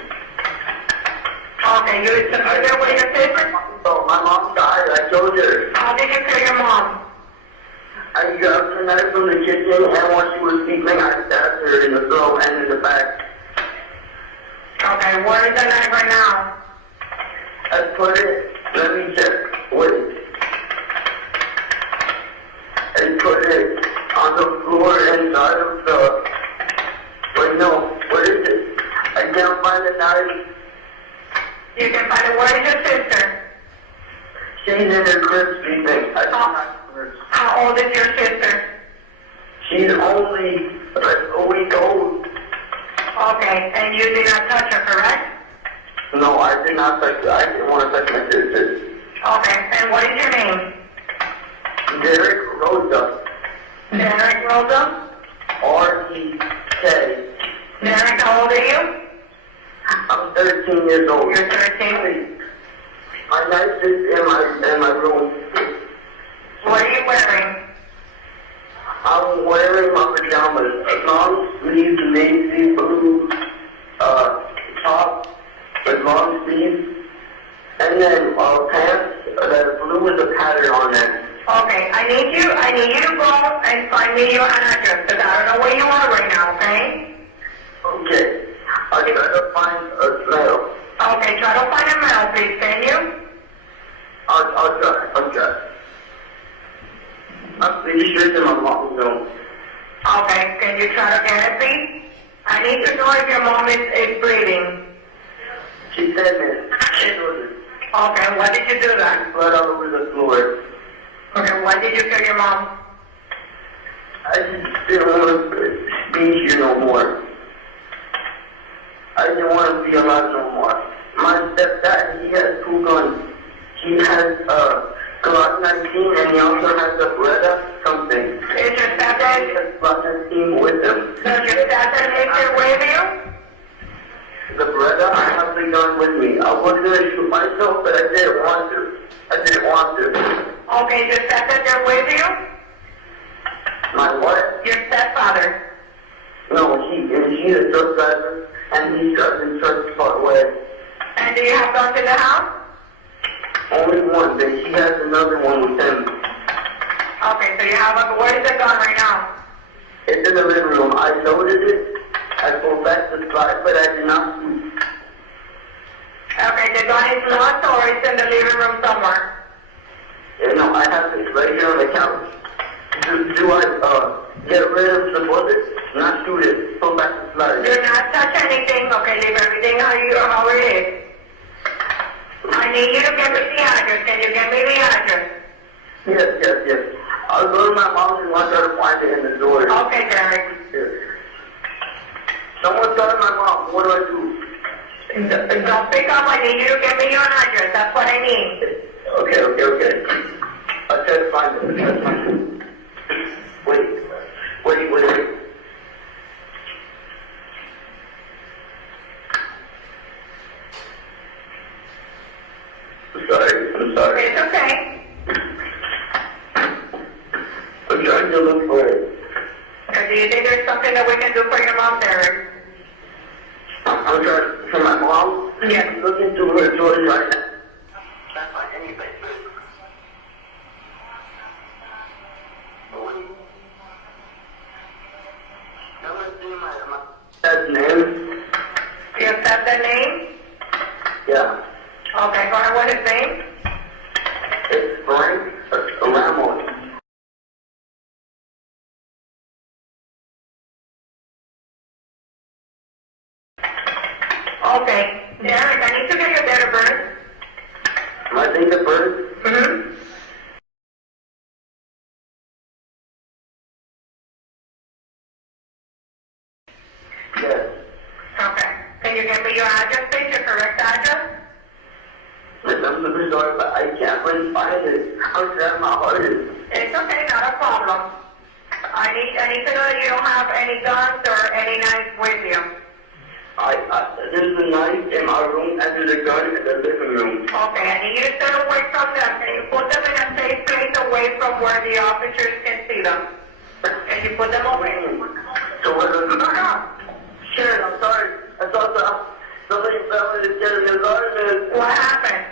Okay, you're there with your sister? Oh, my mom died, I told her. How did you kill your mom? I grabbed the knife from the kitchen, and while she was giggling, I stabbed her in the throat and in the back. Okay, where is the knife right now? I put it, let me check, wait. I put it on the floor inside of the, wait, no, what is it? I can't find the knife. You can find it. Where is your sister? She's in her crib sleeping. How old is your sister? She's only like a week old. Okay, and you did not touch her, correct? No, I did not touch her. I didn't want to touch my sister. Okay, and what is your name? Derek Rosa. Derek Rosa? R-E-K. Derek, how old are you? I'm 13 years old. You're 13? My knife is in my room. What are you wearing? I'm wearing my pajamas, long sleeves, navy blue, top with long sleeves, and then pants that blue with a pattern on it. Okay, I need you to go and find me your address, because I don't know where you are right now, okay? Okay. I'll try to find a mail. Okay, try to find a mail, please, can you? I'll try. I'm pretty sure it's in my mom's room. Okay, can you try to get it, please? I need to know if your mom is breathing. She said it. Okay, why did you do that? Blood all over the floor. Okay, why did you kill your mom? I just didn't want to be here no more. I didn't want to be alive no more. My stepdad, he has 2 guns. He has Glock 19 and he also has a Beretta something. Is your stepdad? He has Glock 19 with him. Does your stepdad live here with you? The Beretta, I have the gun with me. I was going to shoot myself, but I didn't want to. Okay, your stepdad there with you? My what? Your stepfather. No, he's a truck driver, and he drives in trucks far away. And do you have guns in the house? Only one, but he has another one with him. Okay, so you have where is the gun right now? It's in the living room. I loaded it. I pulled back the slide, but I did not shoot. Okay, the gun is locked or it's in the living room somewhere? No, I have it right here on the couch. Do I get rid of the bullet? Not shoot it. Pull back the slide. Do not touch anything. Okay, leave everything how it is. I need you to give me the address. Can you give me the address? Yes. I'll go to my mom's and want her to find it in the door. Okay, Derek. Here. Someone's calling my mom. What do I do? Don't pick up. I need you to give me your address. That's what I need. Okay. I'll try to find it. Wait. I'm sorry. It's okay. I'm trying to look for it. Do you think there's something that we can do for your mom, Derek? I'm trying for my mom? Yes. I'm looking through her drawers right now. Can't find anything. That's name? You accept the name? Yeah. Okay, go ahead. What is his name? It's Frank Ramos. Okay. Derek, I need to get your date of birth. My date of birth? Mm-hmm. Yes. Okay. Can you give me your address, please? Your correct address? Listen, I'm super sorry, but I can't really find it. I'm trying my hardest. It's okay, not a problem. I need to know that you don't have any guns or any knives with you. There's a knife in my room and there's a gun in the living room. Okay, I need you to stay away from them. Can you put them in a safe place away from where the officers can see them? Can you put them away? So what is it? No. Shit, I'm sorry. I thought somebody fell in the chair in the garden. What happened?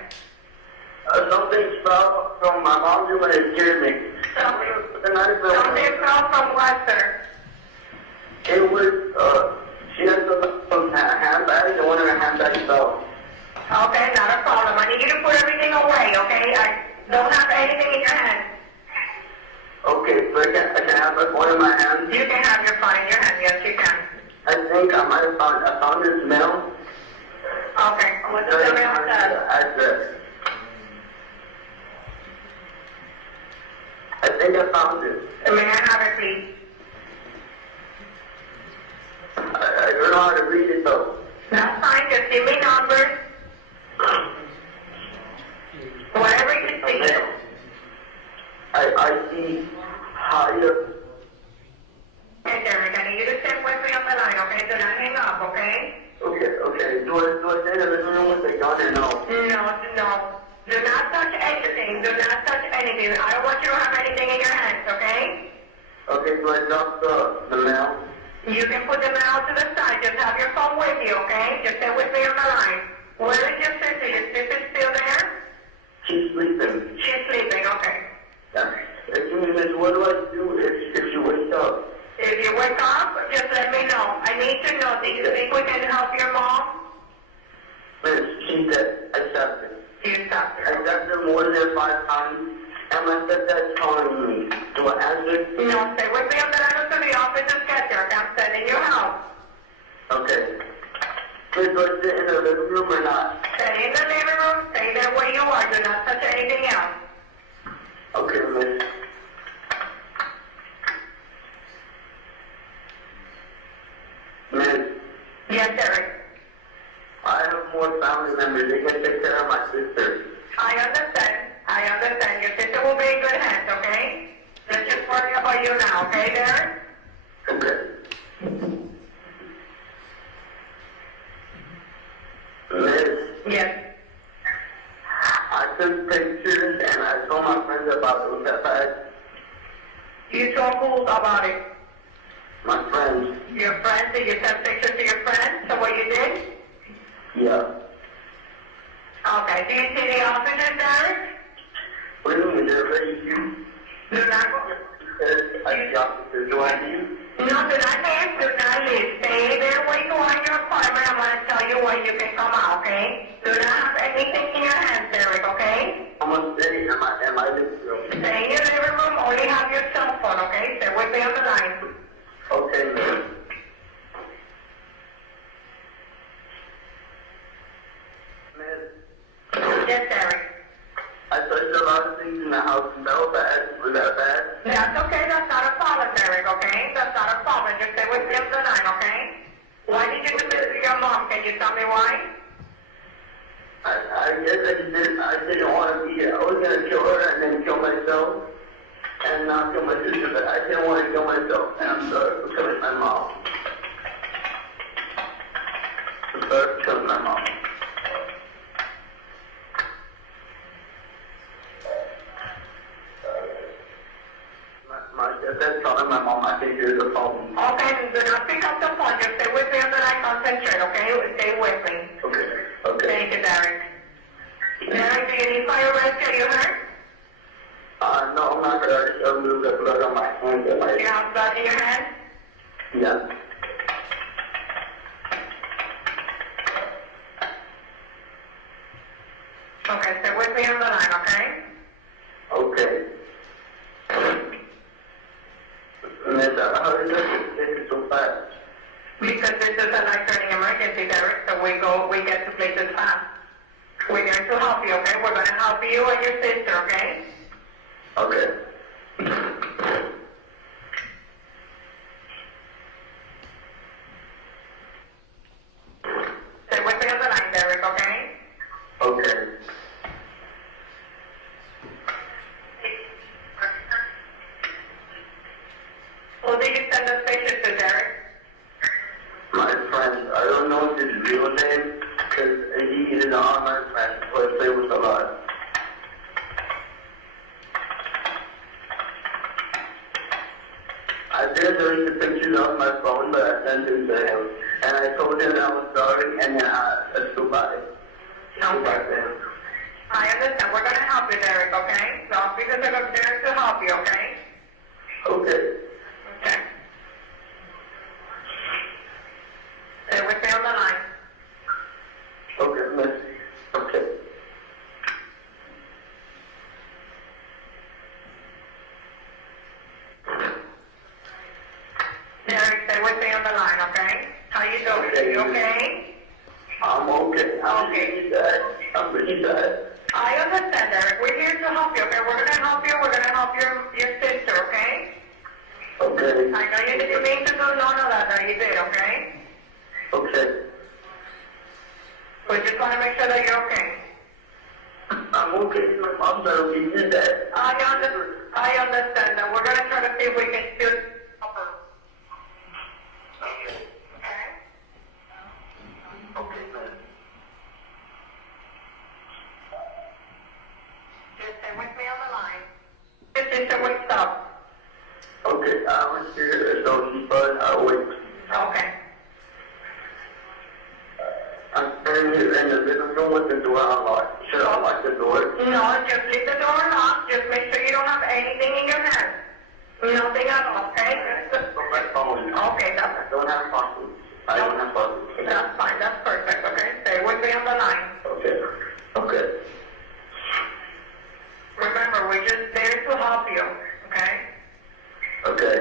Something fell from my mom's room and it scared me. Something fell from what, sir? It was, she had some handbags and one of her handbags fell. Okay, not a problem. I need you to put everything away, okay? I don't have anything in your hand. Okay, so I can have like one in my hand? You can have your phone in your hand, yes you can. I think I might have found this mail. Okay, what does the mail say? Address. I think I found it. May I have it, please? I don't know how to read it though. That's fine, just give me numbers. Whatever you see. I see higher. Hey, Derek, I need you to stay with me on the line, okay? Do not hang up, okay? Okay. Do I stay in the living room with the gun or no? No. Do not touch anything. Do not touch anything. I don't want you to have anything in your hands, okay? Okay, so I dropped the mail. You can put the mail to the side. Just have your phone with you, okay? Just stay with me on the line. Where is your sister? Your sister still there? She's sleeping. She's sleeping, okay. Yeah. Miss, what do I do if you wake up? If you wake up, just let me know. I need to know. Do you think we can help your mom? Miss, she's dead. I stopped her. You stopped her? I stopped her more than 5 times. And my stepdad's calling me. Do I answer? No, stay with me on the line to the office and get there. I'm sending you help. Okay. Please, do I sit in the living room or not? Stay in the living room. Stay there where you are. Do not touch anything else. Okay, miss. Miss. Yes, Eric. I have more family members. They can take care of my sister. I understand. I understand. Your sister will be in good hands, okay? Let's just worry about you now, okay, Derek? Okay. Liz? Yes. I took pictures and I told my friends about those setbacks. You told who about it? My friends. Your friends? Did you send pictures to your friends? So what you did? Yeah. Okay. Do you see the officers, Derek? What do you mean? They're very cute. Do not go. I see officers. Do I leave? No, do not leave. Do not leave. Stay there where you are in your apartment. I'm going to tell you when you can come out, okay? Do not have anything in your hands, Derek, okay? I'm going to stay in my living room. Stay in your living room. Only have your cell phone, okay? Stay with me on the line. Okay, ma'am. Yes, Derek. I touched a lot of things in the house and felt bad. Was that bad? That's okay. That's not a problem, Derek, okay? That's not a problem. Just stay with me up the line, okay? Why did you do this to your mom? Can you tell me why? I guess I didn't want to be. I was going to kill her and then kill myself and not kill my sister, but I didn't want to kill myself. And I'm sorry for killing my mom. I'm sorry for killing my mom. That's calling my mom. I think here's the phone. Okay, do not pick up the phone. Just stay with me on the line. Concentrate, okay? Stay with me. Okay. Okay. Thank you, Derek. Derek, do you need fire rescue? Are you hurt? No, I'm not hurt. I just have a little bit of blood on my hands. You have blood in your hands? Yeah. Okay, stay with me on the line, okay? Okay. Miss, how did this so fast? Because this is a life-threatening emergency, Derek, so we get to places fast. We're going to help you, okay? We're going to help you and your sister, okay? Okay. Stay with me on the line, Derek, okay? Okay. Who did you send the pictures to, Derek? My friend. I don't know his real name because he is an online friend, so I play with a lot. I didn't delete the pictures off my phone, but I sent them to him. And I told him I was sorry, and then I goodbye. Goodbye to him. I understand. We're going to help you, Derek, okay? The officers are there to help you, okay? Okay. Okay. Stay with me on the line. Okay, miss. Okay. Derek, stay with me on the line, okay? How you doing? Okay. You okay? I'm okay. I'm pretty bad. I'm pretty bad. I understand, Derek. We're here to help you, okay? We're going to help you. We're going to help your sister, okay? Okay. I know you didn't mean to do none of that, you did, okay? Okay. We just want to make sure that you're okay. I'm okay. My mom's not okay. You did that. I understand that. We're going to try to see if we can still help her. Okay? Okay, man. Just stay with me on the line. Just stay with stop. Okay, so she started awake. Okay. I'm standing here in the living room with the door unlocked. Should I lock the door? No, just leave the door locked. Just make sure you don't have anything in your hand. Nothing at all, okay? My phone. Okay, that's I don't have phone. I don't have phone. That's fine. That's perfect, okay? Stay with me on the line. Okay. Okay. Remember, we're just there to help you, okay? Okay.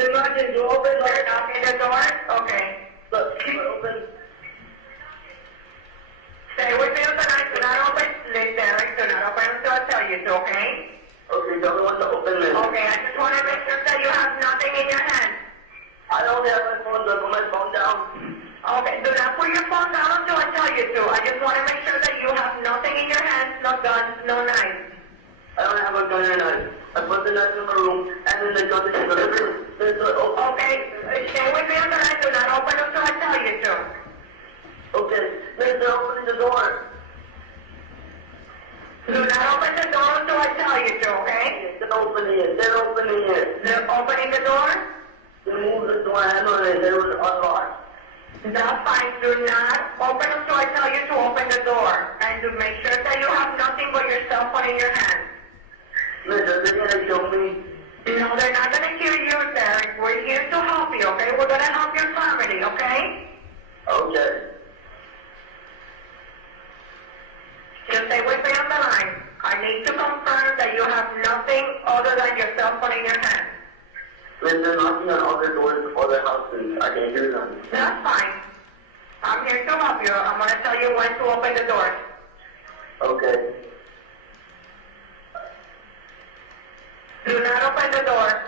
Imagine you open or knocking the door? Okay. Look, keep it open. Stay with me on the line. Do not open. Leave Derek. Do not open until I tell you to, okay? Okay, tell me when to open it. Okay, I just want to make sure that you have nothing in your hand. I don't have my phone, so I put my phone down. Okay, do not put your phone down until I tell you to. I just want to make sure that you have nothing in your hands, no guns, no knives. I don't have a gun or knife. I put the knife in my room, and then the gun is in the living room. Okay, stay with me on the line. Do not open until I tell you to. Okay, they're opening the door. Do not open the door until I tell you to, okay? They're opening it. They're opening it. They're opening the door? They moved the door handle and it was unlocked. That's fine. Do not open until I tell you to open the door. And to make sure that you have nothing but your cell phone in your hand. Miss, are they gonna kill me? No, they're not going to kill you, Derek. We're here to help you, okay? We're going to help your family, okay? Okay. Just stay with me on the line. I need to confirm that you have nothing other than your cell phone in your hand. Miss, they're knocking on other doors of other houses. I can hear them. That's fine. I'm here to help you. I'm going to tell you when to open the doors. Okay. Do not open the door.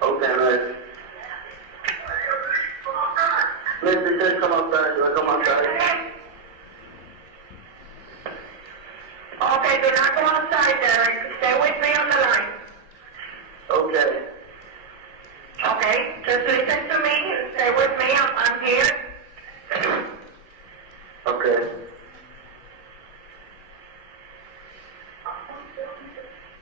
Okay, Miss. Miss, they said come outside. Come outside. Okay, do not go outside, Derek. Stay with me on the line. Okay. Okay, just listen to me. Stay with me. I'm here. Okay.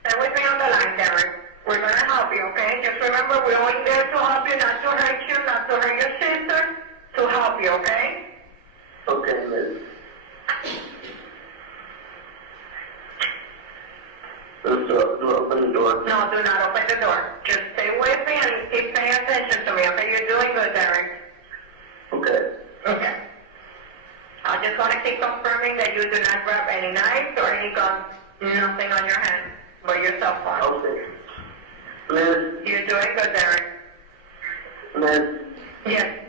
Stay with me on the line, Derek. We're going to help you, okay? Just remember, we're only there to help you, not to hurt you, not to hurt your sister, to help you, okay? Okay, Miss. Do I open the door? No, do not open the door. Just stay with me and keep paying attention to me, okay? You're doing good, Derek. Okay. Okay. I just want to keep confirming that you do not grab any knives or any guns, nothing on your hand, but your cell phone. Okay. Miss. You're doing good, Derek. Miss. Yes.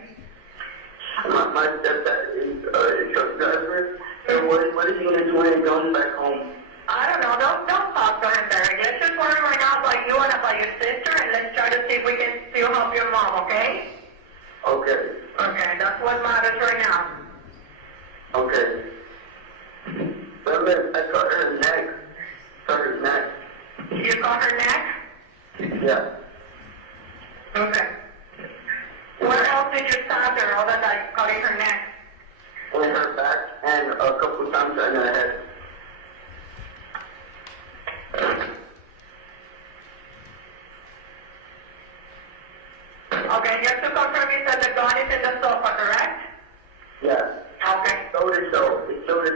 My stepdad is a truck driver. And what is he going to do when he comes back home? I don't know. Don't talk to him, Derek. Let's just worry right now about you and about your sister, and let's try to see if we can still help your mom, okay? Okay. Okay, that's what matters right now. Okay. But Miss, I cut her neck. Cut her neck. You got her neck? Yeah. Okay. Where else did you stab her other than cutting her neck? In her back and a couple times in her head. Okay, just to confirm, you said the gun is in the sofa, correct? Yeah. Okay. So it is so. It's so to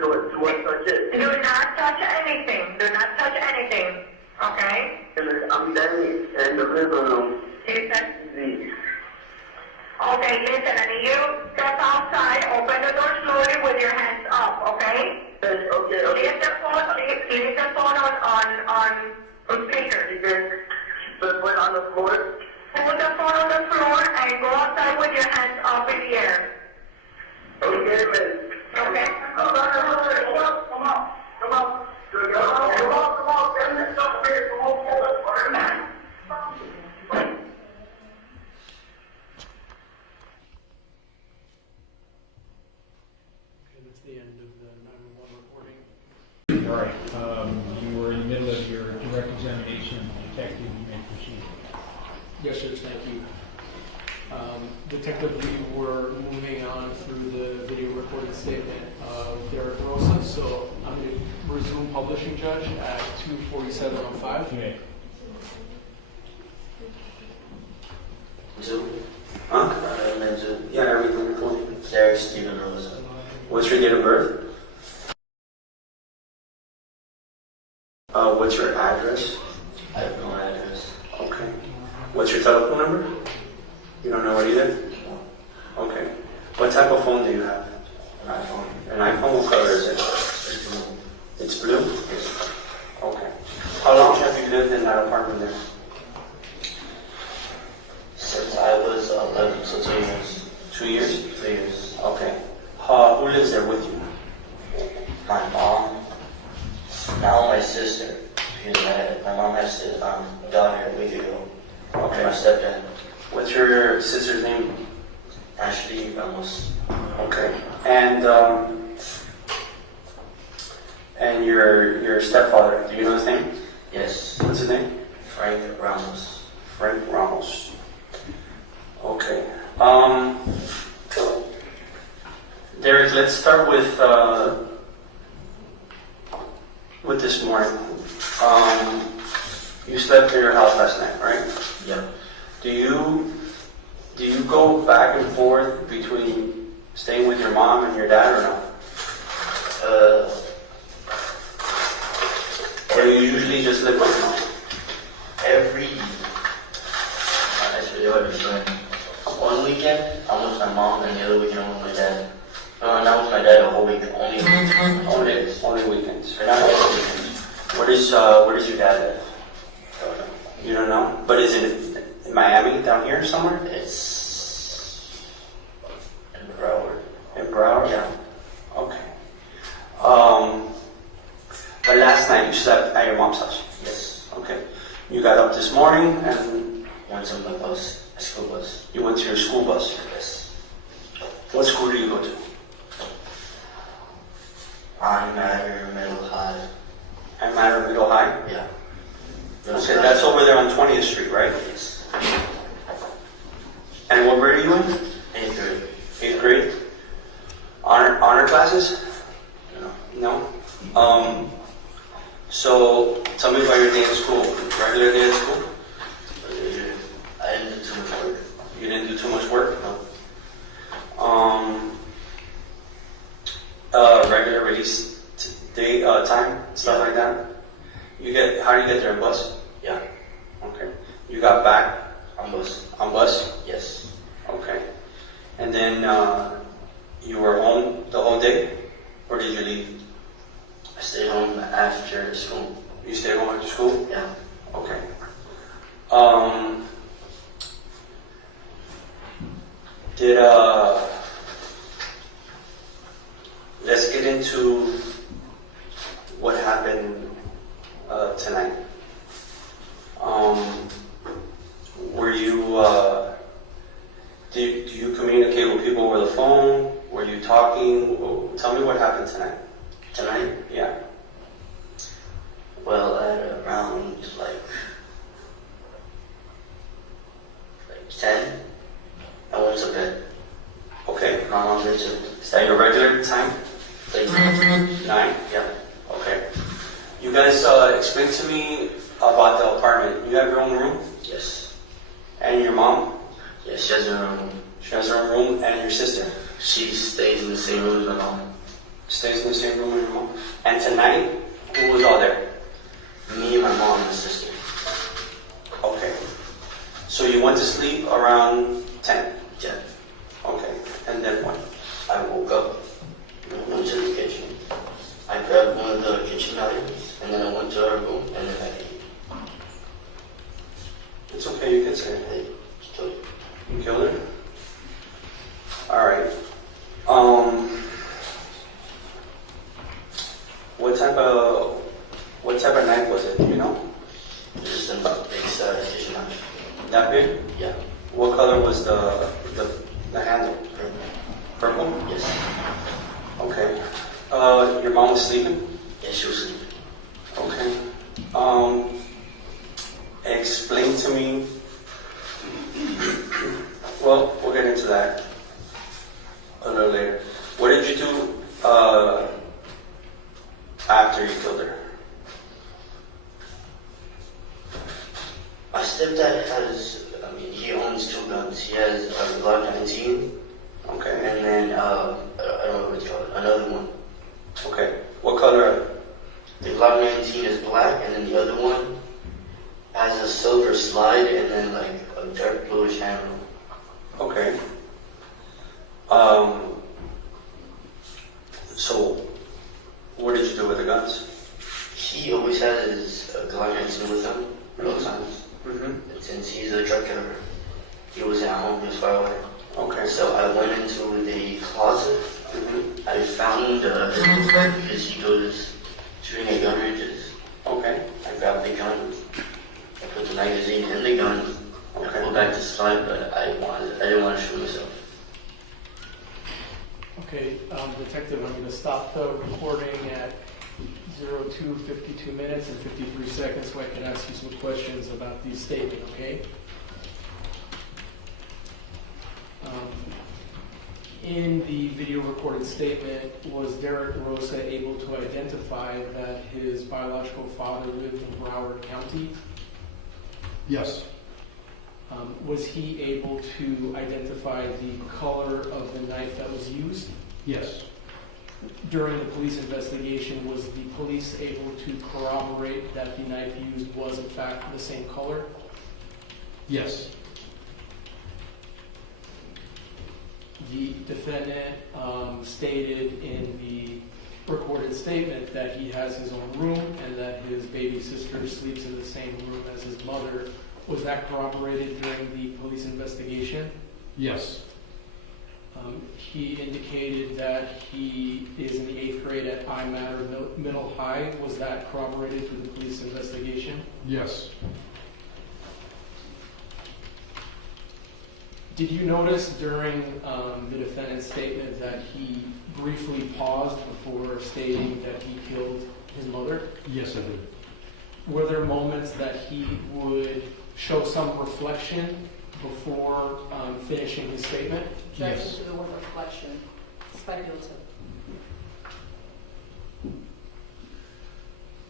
touch it. Do not touch anything. Do not touch anything. Okay? I'm standing in the living room. Listen. Easy. Okay, listen, and you step outside, open the door slowly with your hands up, okay? Yes, okay, okay. Leave the phone on speaker. Put it on the floor. Put the phone on the floor and go outside with your hands up in the air. Okay, Miss. Okay? Come on. That's the end of the 911 recording. All right, you were in the middle of your direct examination, detective, you may proceed. Yes, Judge, thank you. Detective, we were moving on through the video recorded statement of Derek Rosa, so I'm going to resume public publishing judge at 24705. You may. Two. Huh? And then two. Yeah, everything you're full name. Derek Stephen Rosa. What's your date of birth? What's your address? I have no address. Okay. What's your telephone number? You don't know it either? Okay. What type of phone do you have? An iPhone. An iPhone? What color is it? It's blue. It's blue? Yes. Okay. How long have you lived in that apartment there? Since I was 11, so 2 years. 2 years? 3 years. Okay. Who lives there with you? My mom. Now my sister. Because my mom has a daughter a week ago. Okay. And my stepdad. What's your sister's name? Ashley Ramos. Okay. And your stepfather, do you know his name? Yes. What's his name? Frank Ramos. Frank Ramos. Okay. Derek, let's start with this morning. You slept in your house last night, right? Yeah. Do you go back and forth between staying with your mom and your dad, or no? Or do you usually just live with your mom? That's really hard to explain. One weekend, I'm with my mom, and the other weekend, I'm with my dad. No, I'm not with my dad the whole week, Only weekends. Not all weekends. Where does your dad live? You don't know? But is it in Miami, down here somewhere? It's in Broward. In Broward? Yeah. Okay. But last night you slept at your mom's house? Yes. Okay. You got up this morning and Went to my bus, a school bus. you went to your school bus. Yes. What school do you go to? I'm at her middle high. At Matter Middle High? Yeah. Okay, that's over there on 20th Street, right? Yes. And what grade are you in? 8th grade. 8th grade? Honor classes? No. No? So, tell me about your day in school. Regular day at school? I didn't do too much work. You didn't do too much work? No. Regular release day, time, stuff like that? How do you get there, on bus? Yeah. Okay. You got back On bus. on bus? Yes. Okay. And then, you were home the whole day? Or did you leave? I stayed home after school. You stayed home after school? Yeah. Okay. Let's get into what happened tonight. Were you, do you communicate with people over the phone? Were you talking? Tell me what happened tonight. Tonight? Yeah. Well, at around like 10, I went to bed. Okay. My mom did too. Is that your regular time? Like, 9? yeah. Okay. You guys explain to me about the apartment. You have your own room? Yes. And your mom? Yes, she has her own room. She has her own room, and your sister She stays in the same room as my mom. stays in the same room with your mom. And tonight, who was all there? Me, my mom, and my sister. Okay. So you went to sleep around 10? Yeah. Okay. And then what? I woke up and went to the kitchen. I grabbed one of the kitchen items, and then I went to her room, and then I ate. It's okay, you can say it. I killed her. You killed her? Alright. What type of knife was it? Do you know? Just a big kitchen knife. That big? Yeah. What color was the handle? Purple? Yes. Okay. Your mom was sleeping? Yeah, she was sleeping. Okay. Explain to me. Well, we'll get into that a little later. What did you do after you killed her? slide and then like a dark bluish handle. Okay. So, what did you do with the guns? He always has his gun with him at all times. Mm-hmm. And since he's a drug dealer, he was at home, he was far away. Okay. So I went into the closet. Mm-hmm. I found his book because he goes shooting at gun ranges. Okay. I grabbed the gun. I put the magazine in the gun. I pulled back the slide, but I didn't want to shoot myself. Okay, Detective, I'm going to stop the recording at 02:52 minutes and 53 seconds so I can ask you some questions about the statement, okay? In the video recorded statement, was Derek Rosa able to identify that his biological father lived in Broward County? Yes. Was he able to identify the color of the knife that was used? Yes. During the police investigation, was the police able to corroborate that the knife used was in fact the same color? Yes. The defendant stated in the recorded statement that he has his own room and that his baby sister sleeps in the same room as his mother. Was that corroborated during the police investigation? Yes. He indicated that he is in the 8th grade at I-Matter Middle High. Was that corroborated through the police investigation? Yes. Did you notice during the defendant's statement that he briefly paused before stating that he killed his mother? Yes, I did. Were there moments that he would show some reflection before finishing his statement? Objection Yes. to the word reflection. Speculative.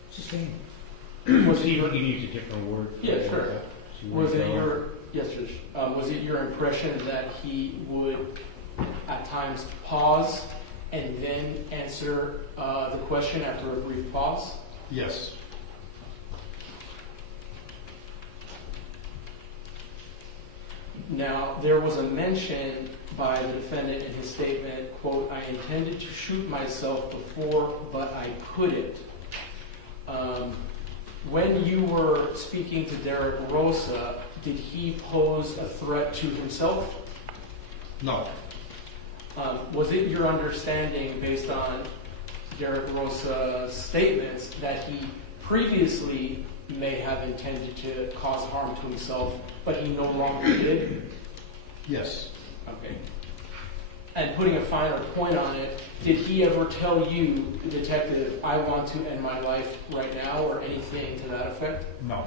Sustained. Was it You your, need a different word. Yeah, sure. was it your, yes, Judge, was it your impression that he would at times pause and then answer the question after a brief pause? Yes. Now, there was a mention by the defendant in his statement, quote, "I intended to shoot myself before, but I couldn't." When you were speaking to Derek Rosa, did he pose a threat to himself? No. Was it your understanding, based on Derek Rosa's statements, that he previously may have intended to cause harm to himself, but he no longer did? Yes. Okay. And putting a finer point on it, did he ever tell you, Detective, "I want to end my life right now," or anything to that effect? No.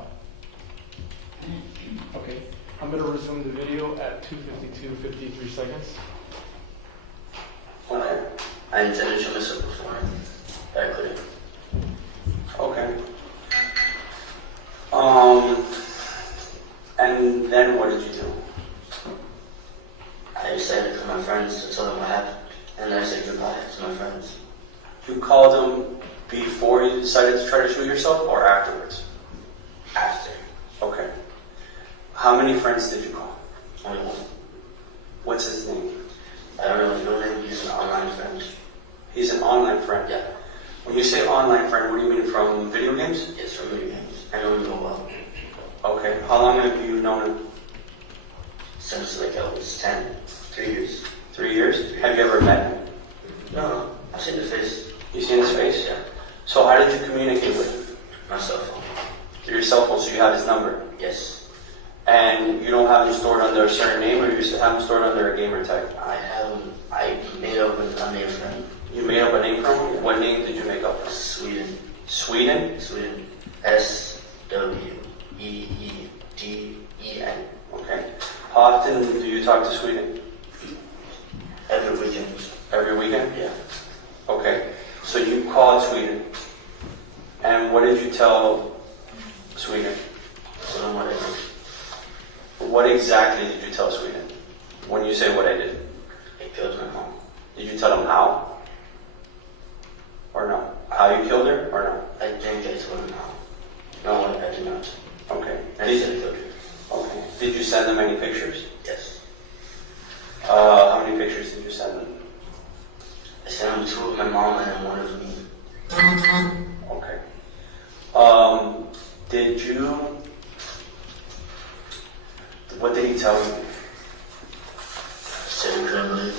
Okay. I'm going to resume the video at 2:52:53 seconds. Okay. I intended to shoot myself before, but I couldn't. Okay. And then what did you do? I decided to call my friends to tell them what happened, and then I said goodbye to my friends. You called them before you decided to try to shoot yourself, or afterwards? After. Okay. How many friends did you call? Only one. What's his name? I don't know his real name, he's an online friend. He's an online friend. Yeah, When you say online friend, what do you mean, from video games? it's from video games. I know him real well. Okay. How long have you known him? Since like I was 10, 3 years. 3 years? Have you ever met him? No, I've seen the face. You seen his face? Yeah, So how did you communicate with him? my cell phone. Through your cell phone, so you have his number. Yes, And you don't have him stored under a certain name, or you just have him stored under a gamer tag? I made up a name for him. You made up a name for him? What name did you make up? Sweden. Sweden? Sweden. SWEEDEN. Okay. How often do you talk to Sweden? Every weekend. Every weekend? Yeah. Okay. So you called Sweden. And what did you tell Sweden? So then what I did, What exactly did you tell Sweden? When you say what I did? I killed my mom. Did you tell him how? Or no? How you killed her, or no? I think I told him how. No? I did not. Okay. I said I killed her. Did you send them any pictures? Yes. How many pictures did you send them? I sent him two of my mom and then one of me. Okay. Did you... What did he tell you? I said he couldn't believe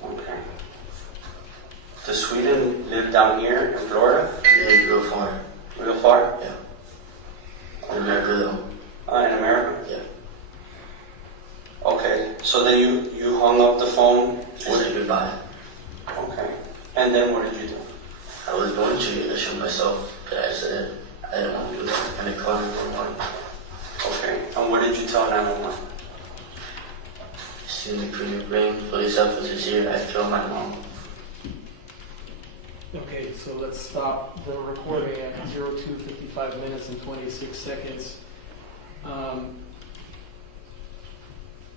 it. Okay. Does Sweden live down here in Florida? Yeah, real far. Real far? Yeah. In America though. In America? Yeah. Okay. So then you hung up the phone? I said goodbye. Okay. And then what did you do? I was going to show myself, but I said I didn't want to do that. And I called 911. Okay. And what did you tell 911? As soon as you bring police officers here, I killed my mom. Okay, so let's stop the recording at 02:55 minutes and 26 seconds.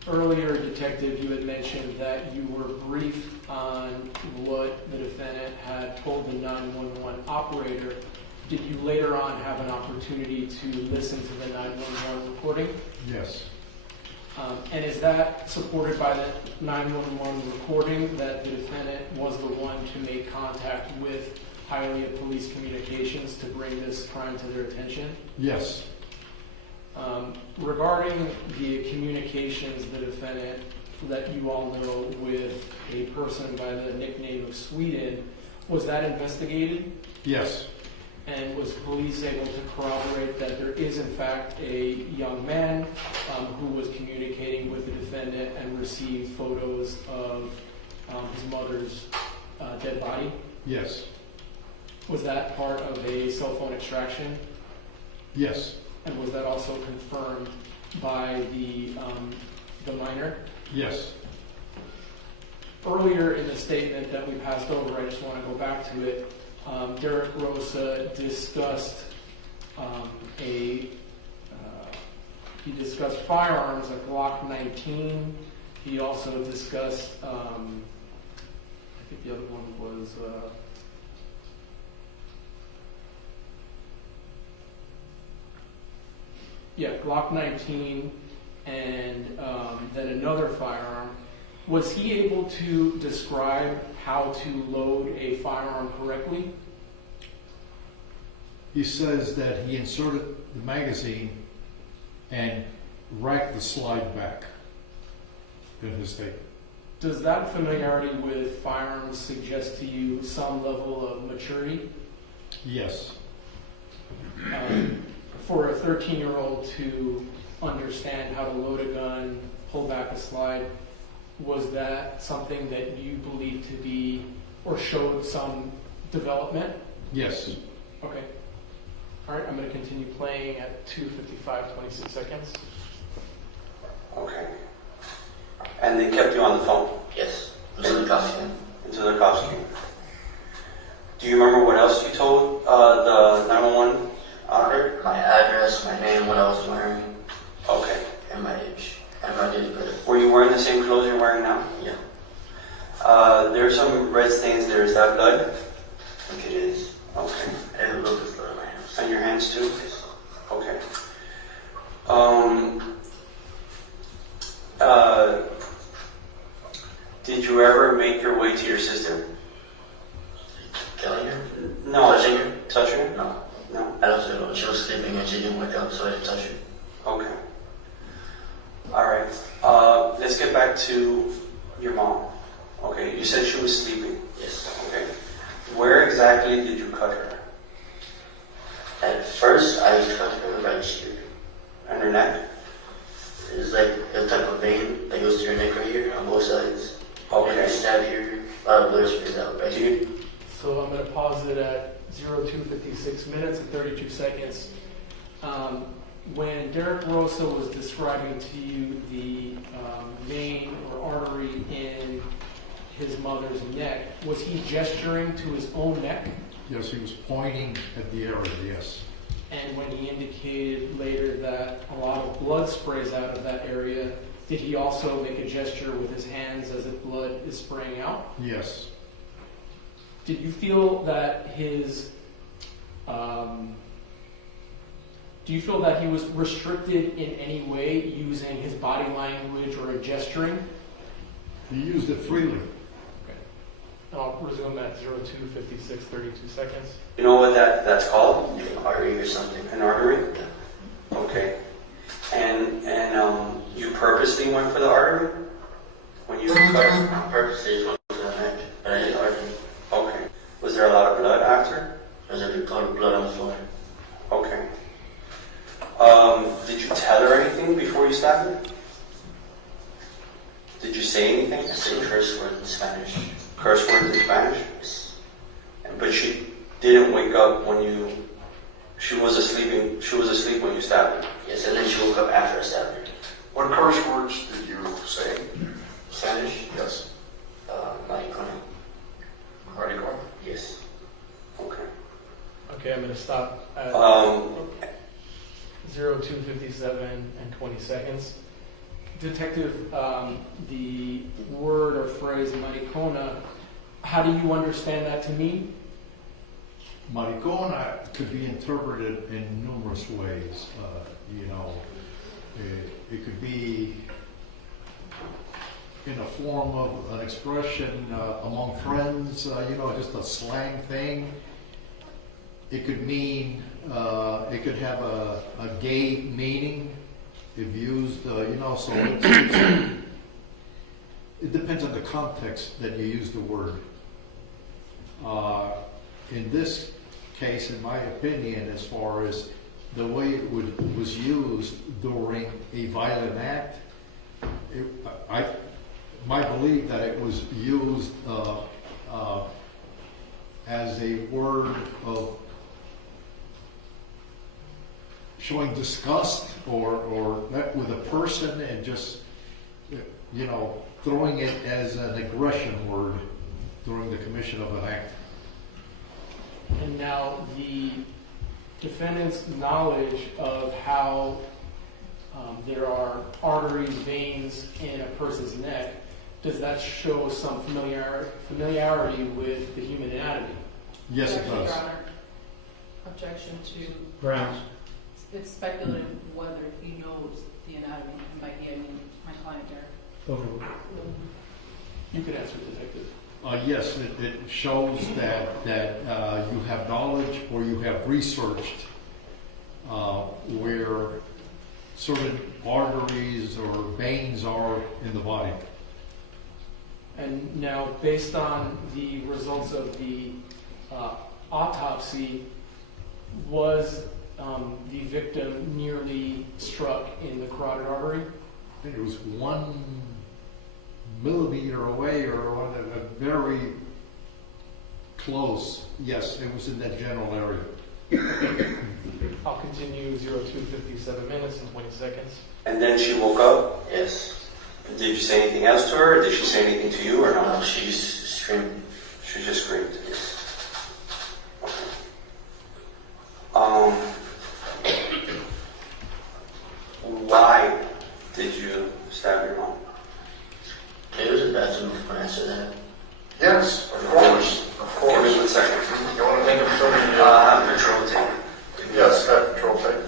Earlier, Detective, you had mentioned that you were briefed on what the defendant had told the 911 operator. Did you later on have an opportunity to listen to the 911 recording? Yes. And is that supported by the 911 recording that the defendant was the one to make contact with Hialeah Police Communications to bring this crime to their attention? Yes. Regarding the communications the defendant let you all know with a person by the nickname of Sweden, was that investigated? Yes. And was police able to corroborate that there is in fact a young man who was communicating with the defendant and received photos of his mother's dead body? Yes. Was that part of a cell phone extraction? Yes. And was that also confirmed by the minor? Yes. Earlier in the statement that we passed over, I just want to go back to it. Derek Rosa discussed he discussed firearms, a Glock 19. He also discussed, I think the other one was, Glock 19, and then another firearm. Was he able to describe how to load a firearm correctly? He says that he inserted the magazine and racked the slide back in his statement. Does that familiarity with firearms suggest to you some level of maturity? Yes. For a 13-year-old to understand how to load a gun, pull back a slide, was that something that you believe to be, or showed some development? Yes. Okay. All right, I'm going to continue playing at 2:55, 26 seconds. Okay. And they kept you on the phone? Yes. Until the cops came. Until the cops came. Do you remember what else you told the 911 operator? My address, my name, what I was wearing. Okay. And my age. And my date of birth. Were you wearing the same clothes you're wearing now? Yeah. There's some red stains there. Is that blood? I think it is. Okay. I have a little bit of blood on my hands. On your hands too? Yes. Okay. Did you ever make your way to your sister? Killing her? No. Touching her? Touch her? No. No. I don't know. She was sleeping and she didn't wake up, so I didn't touch her. Okay. All right. Let's get back to your mom. Okay. You said she was sleeping. Yes. Okay. Where exactly did you cut her? At first, I cut her right here. On her neck? It's like a type of vein that goes to your neck right here on both sides. Okay. And I stab here. A lot of blood sprays out right here. So I'm going to pause it at 02:56 minutes and 32 seconds. When Derek Rosa was describing to you the vein or artery in his mother's neck, was he gesturing to his own neck? Yes, he was pointing at the area, yes. And when he indicated later that a lot of blood sprays out of that area, did he also make a gesture with his hands as if blood is spraying out? Yes. Did you feel that Do you feel that he was restricted in any way using his body language or gesturing? He used it freely. Okay. I'll resume at 02:56, 32 seconds. You know what that's called? An artery or something. An artery? Okay. And you purposely went for the artery? When you Purposely went for the neck, but I hit artery. Okay. Was there a lot of blood after? There's a big pot of blood on the floor. Okay. Did you tell her anything before you stabbed her? Did you say anything? I said curse word in Spanish. Curse words in Spanish? Yes. But she didn't wake up when you... She was asleep when you stabbed her. Yes, and then she woke up after I stabbed her. What curse words did you say? Spanish? Yes. Maricona. Maricon? Yes. Okay. Okay, I'm going to stop at 02:57 and 20 seconds. Detective, the word or phrase maricona, how do you understand that to mean? Maricona could be interpreted in numerous ways. It could be in a form of an expression among friends, just a slang thing. It could mean, it could have a gay meaning if used, so it depends on the context that you use the word. In this case, in my opinion, as far as the way it was used during a violent act, my belief that it was used as a word of showing disgust or that with a person and just, throwing it as an aggression word during the commission of an act. And now the defendant's knowledge of how there are arteries, veins in a person's neck, does that show some familiarity with the human anatomy? Yes, it does. Your Honor, objection to Grounds. it's speculative whether he knows the anatomy, and by he I mean my client Derek. Overruled. You can answer, Detective. Yes, it shows that you have knowledge or you have researched where certain arteries or veins are in the body. And now, based on the results of the autopsy, was the victim nearly struck in the carotid artery? I think it was 1 millimeter away or very close. Yes, it was in that general area. I'll continue 02:57 minutes and 20 seconds. And then she woke up? Yes. Did you say anything else to her? Or did she say anything to you or No, not? she just screamed. She just screamed. Yes. Why did you stab your mom? Can you go to the bathroom before I answer that? Yes, of course, of Give me course. 1 second. You want to make a sure Have patrol tape. Yes, that control tape.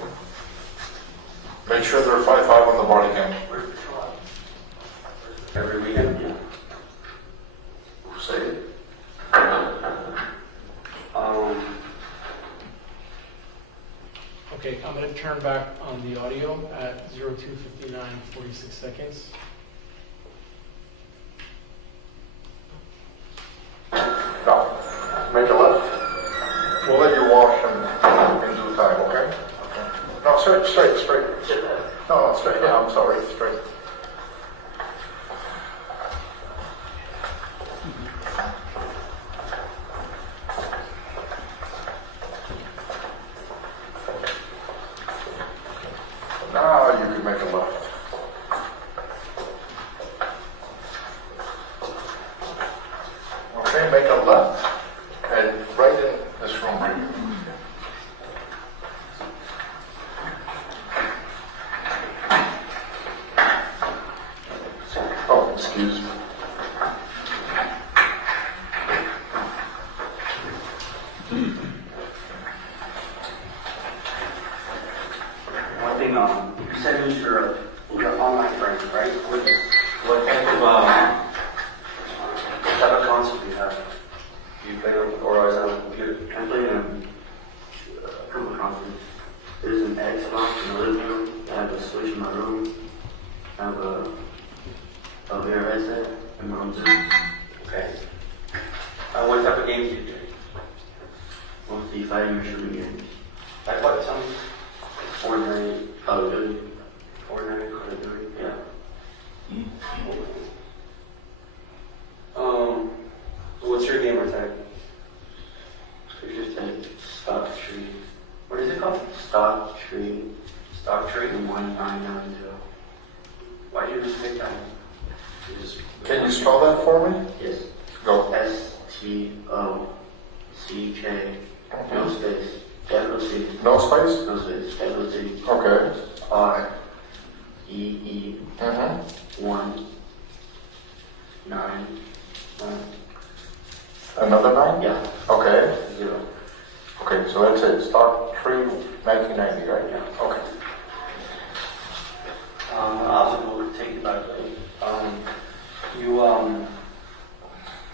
Make sure they're 5.5 on the body cam. Every weekend. Say it. Okay, I'm going to turn back on the audio at 02:59, 46 seconds. No, make a left. We'll let you wash in due time, okay? No, straight. No, straight, yeah, I'm sorry, straight. Now you can make a left. Okay, make a left and right in this room right here. Oh, excuse me. console do you have? Do you play on, or is it on a computer? I'm playing a couple of consoles. There's an Xbox in the living room. I have a Switch in my room. I have a VR headset in my room too. Okay. What type of games do you play? Mostly fighting or shooting games. Like what? Some Fortnite, Call of Duty. Fortnite, Call of Duty. Yeah. What's your gamer tag? It's just a stock tree. What is it called? Stock tree. Stock tree? 1992. Why did you just pick that? Can you spell that for me? Yes. Go. STOCK. No space. Capital C. No space? No space. Capital C. Okay. REE Mm-hmm. 1 9 Another 9? Yeah. Okay. 0. Okay, so that's it. Stock tree, 1990, right? Yeah. Okay. Obviously, we'll take it back.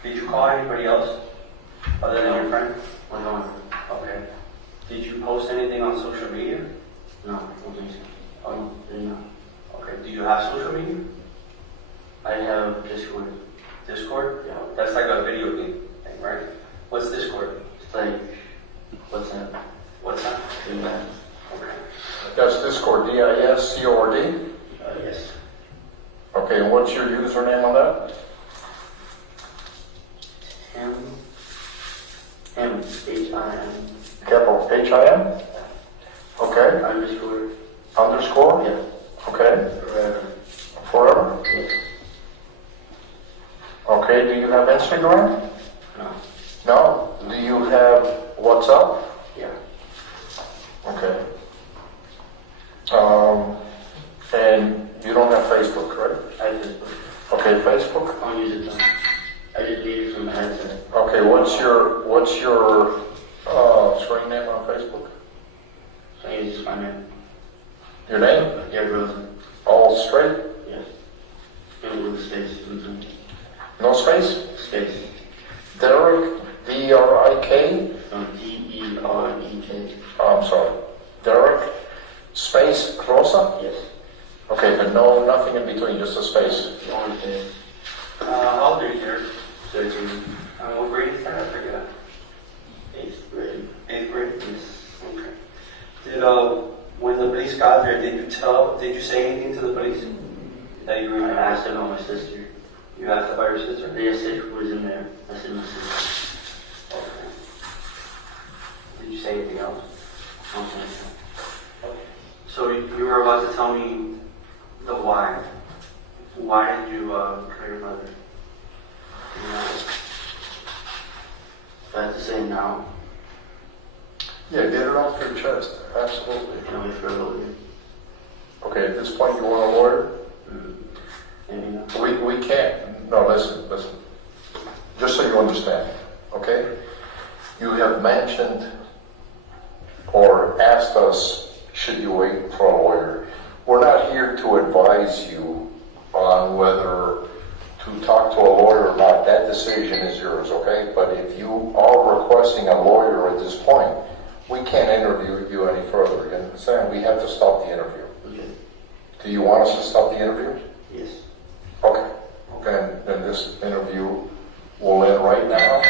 Did you call anybody else other than your friend? No. Okay. Did you post anything on social media? No. I don't think so. No. Okay. Do you have social media? I have Discord. Discord? Yeah. That's like a video game thing, right? What's Discord? It's like, what's that? What's that? Yeah. Okay. That's Discord, DISCORD? Yes. Okay, and what's your username on that? Him. H-I-M. Capital H-I-M? Okay. Underscore. Underscore? Yeah. Okay. Forever. Forever? Yeah. Okay, do you have Instagram? No. No? Do you have WhatsApp? Yeah. Okay. And you don't have Facebook, right? I have Facebook. Okay, Facebook? I don't use it though. I just need it from the headset. Okay, what's your screen name on Facebook? I use my name. Your name? Yeah, Rosa. All straight? Yes. And with space. No space? Space. Derek, D-R-I-K? D-E-R-E-K. I'm sorry. Derek, space, Rosa? Yes. Okay, but no, nothing in between, just a space. Only space. How old are you here? 13. What grade is that? I forget. 8th grade. 8th grade? Yes. Okay. Did, when the police got there, did you say anything to the police? That you were I asked about my sister. You asked about your sister? They said who was in there. I said my sister. Okay. Did you say anything else? Okay. So you were about to tell me the why. Why did you kill your mother? If I have to say now, Yeah, get it off your chest. Absolutely. can I wait for a little bit? Okay, at this point, you want a lawyer? Maybe not. We can't. No, listen. Just so you understand, okay? You have mentioned or asked us, should you wait for a lawyer? We're not here to advise you on whether to talk to a lawyer or not. That decision is yours, okay? But if you are requesting a lawyer at this point, we can't interview you any further. You understand? We have to stop the interview. Okay. Do you want us to stop the interview? Yes. Okay. Then this interview will end right now.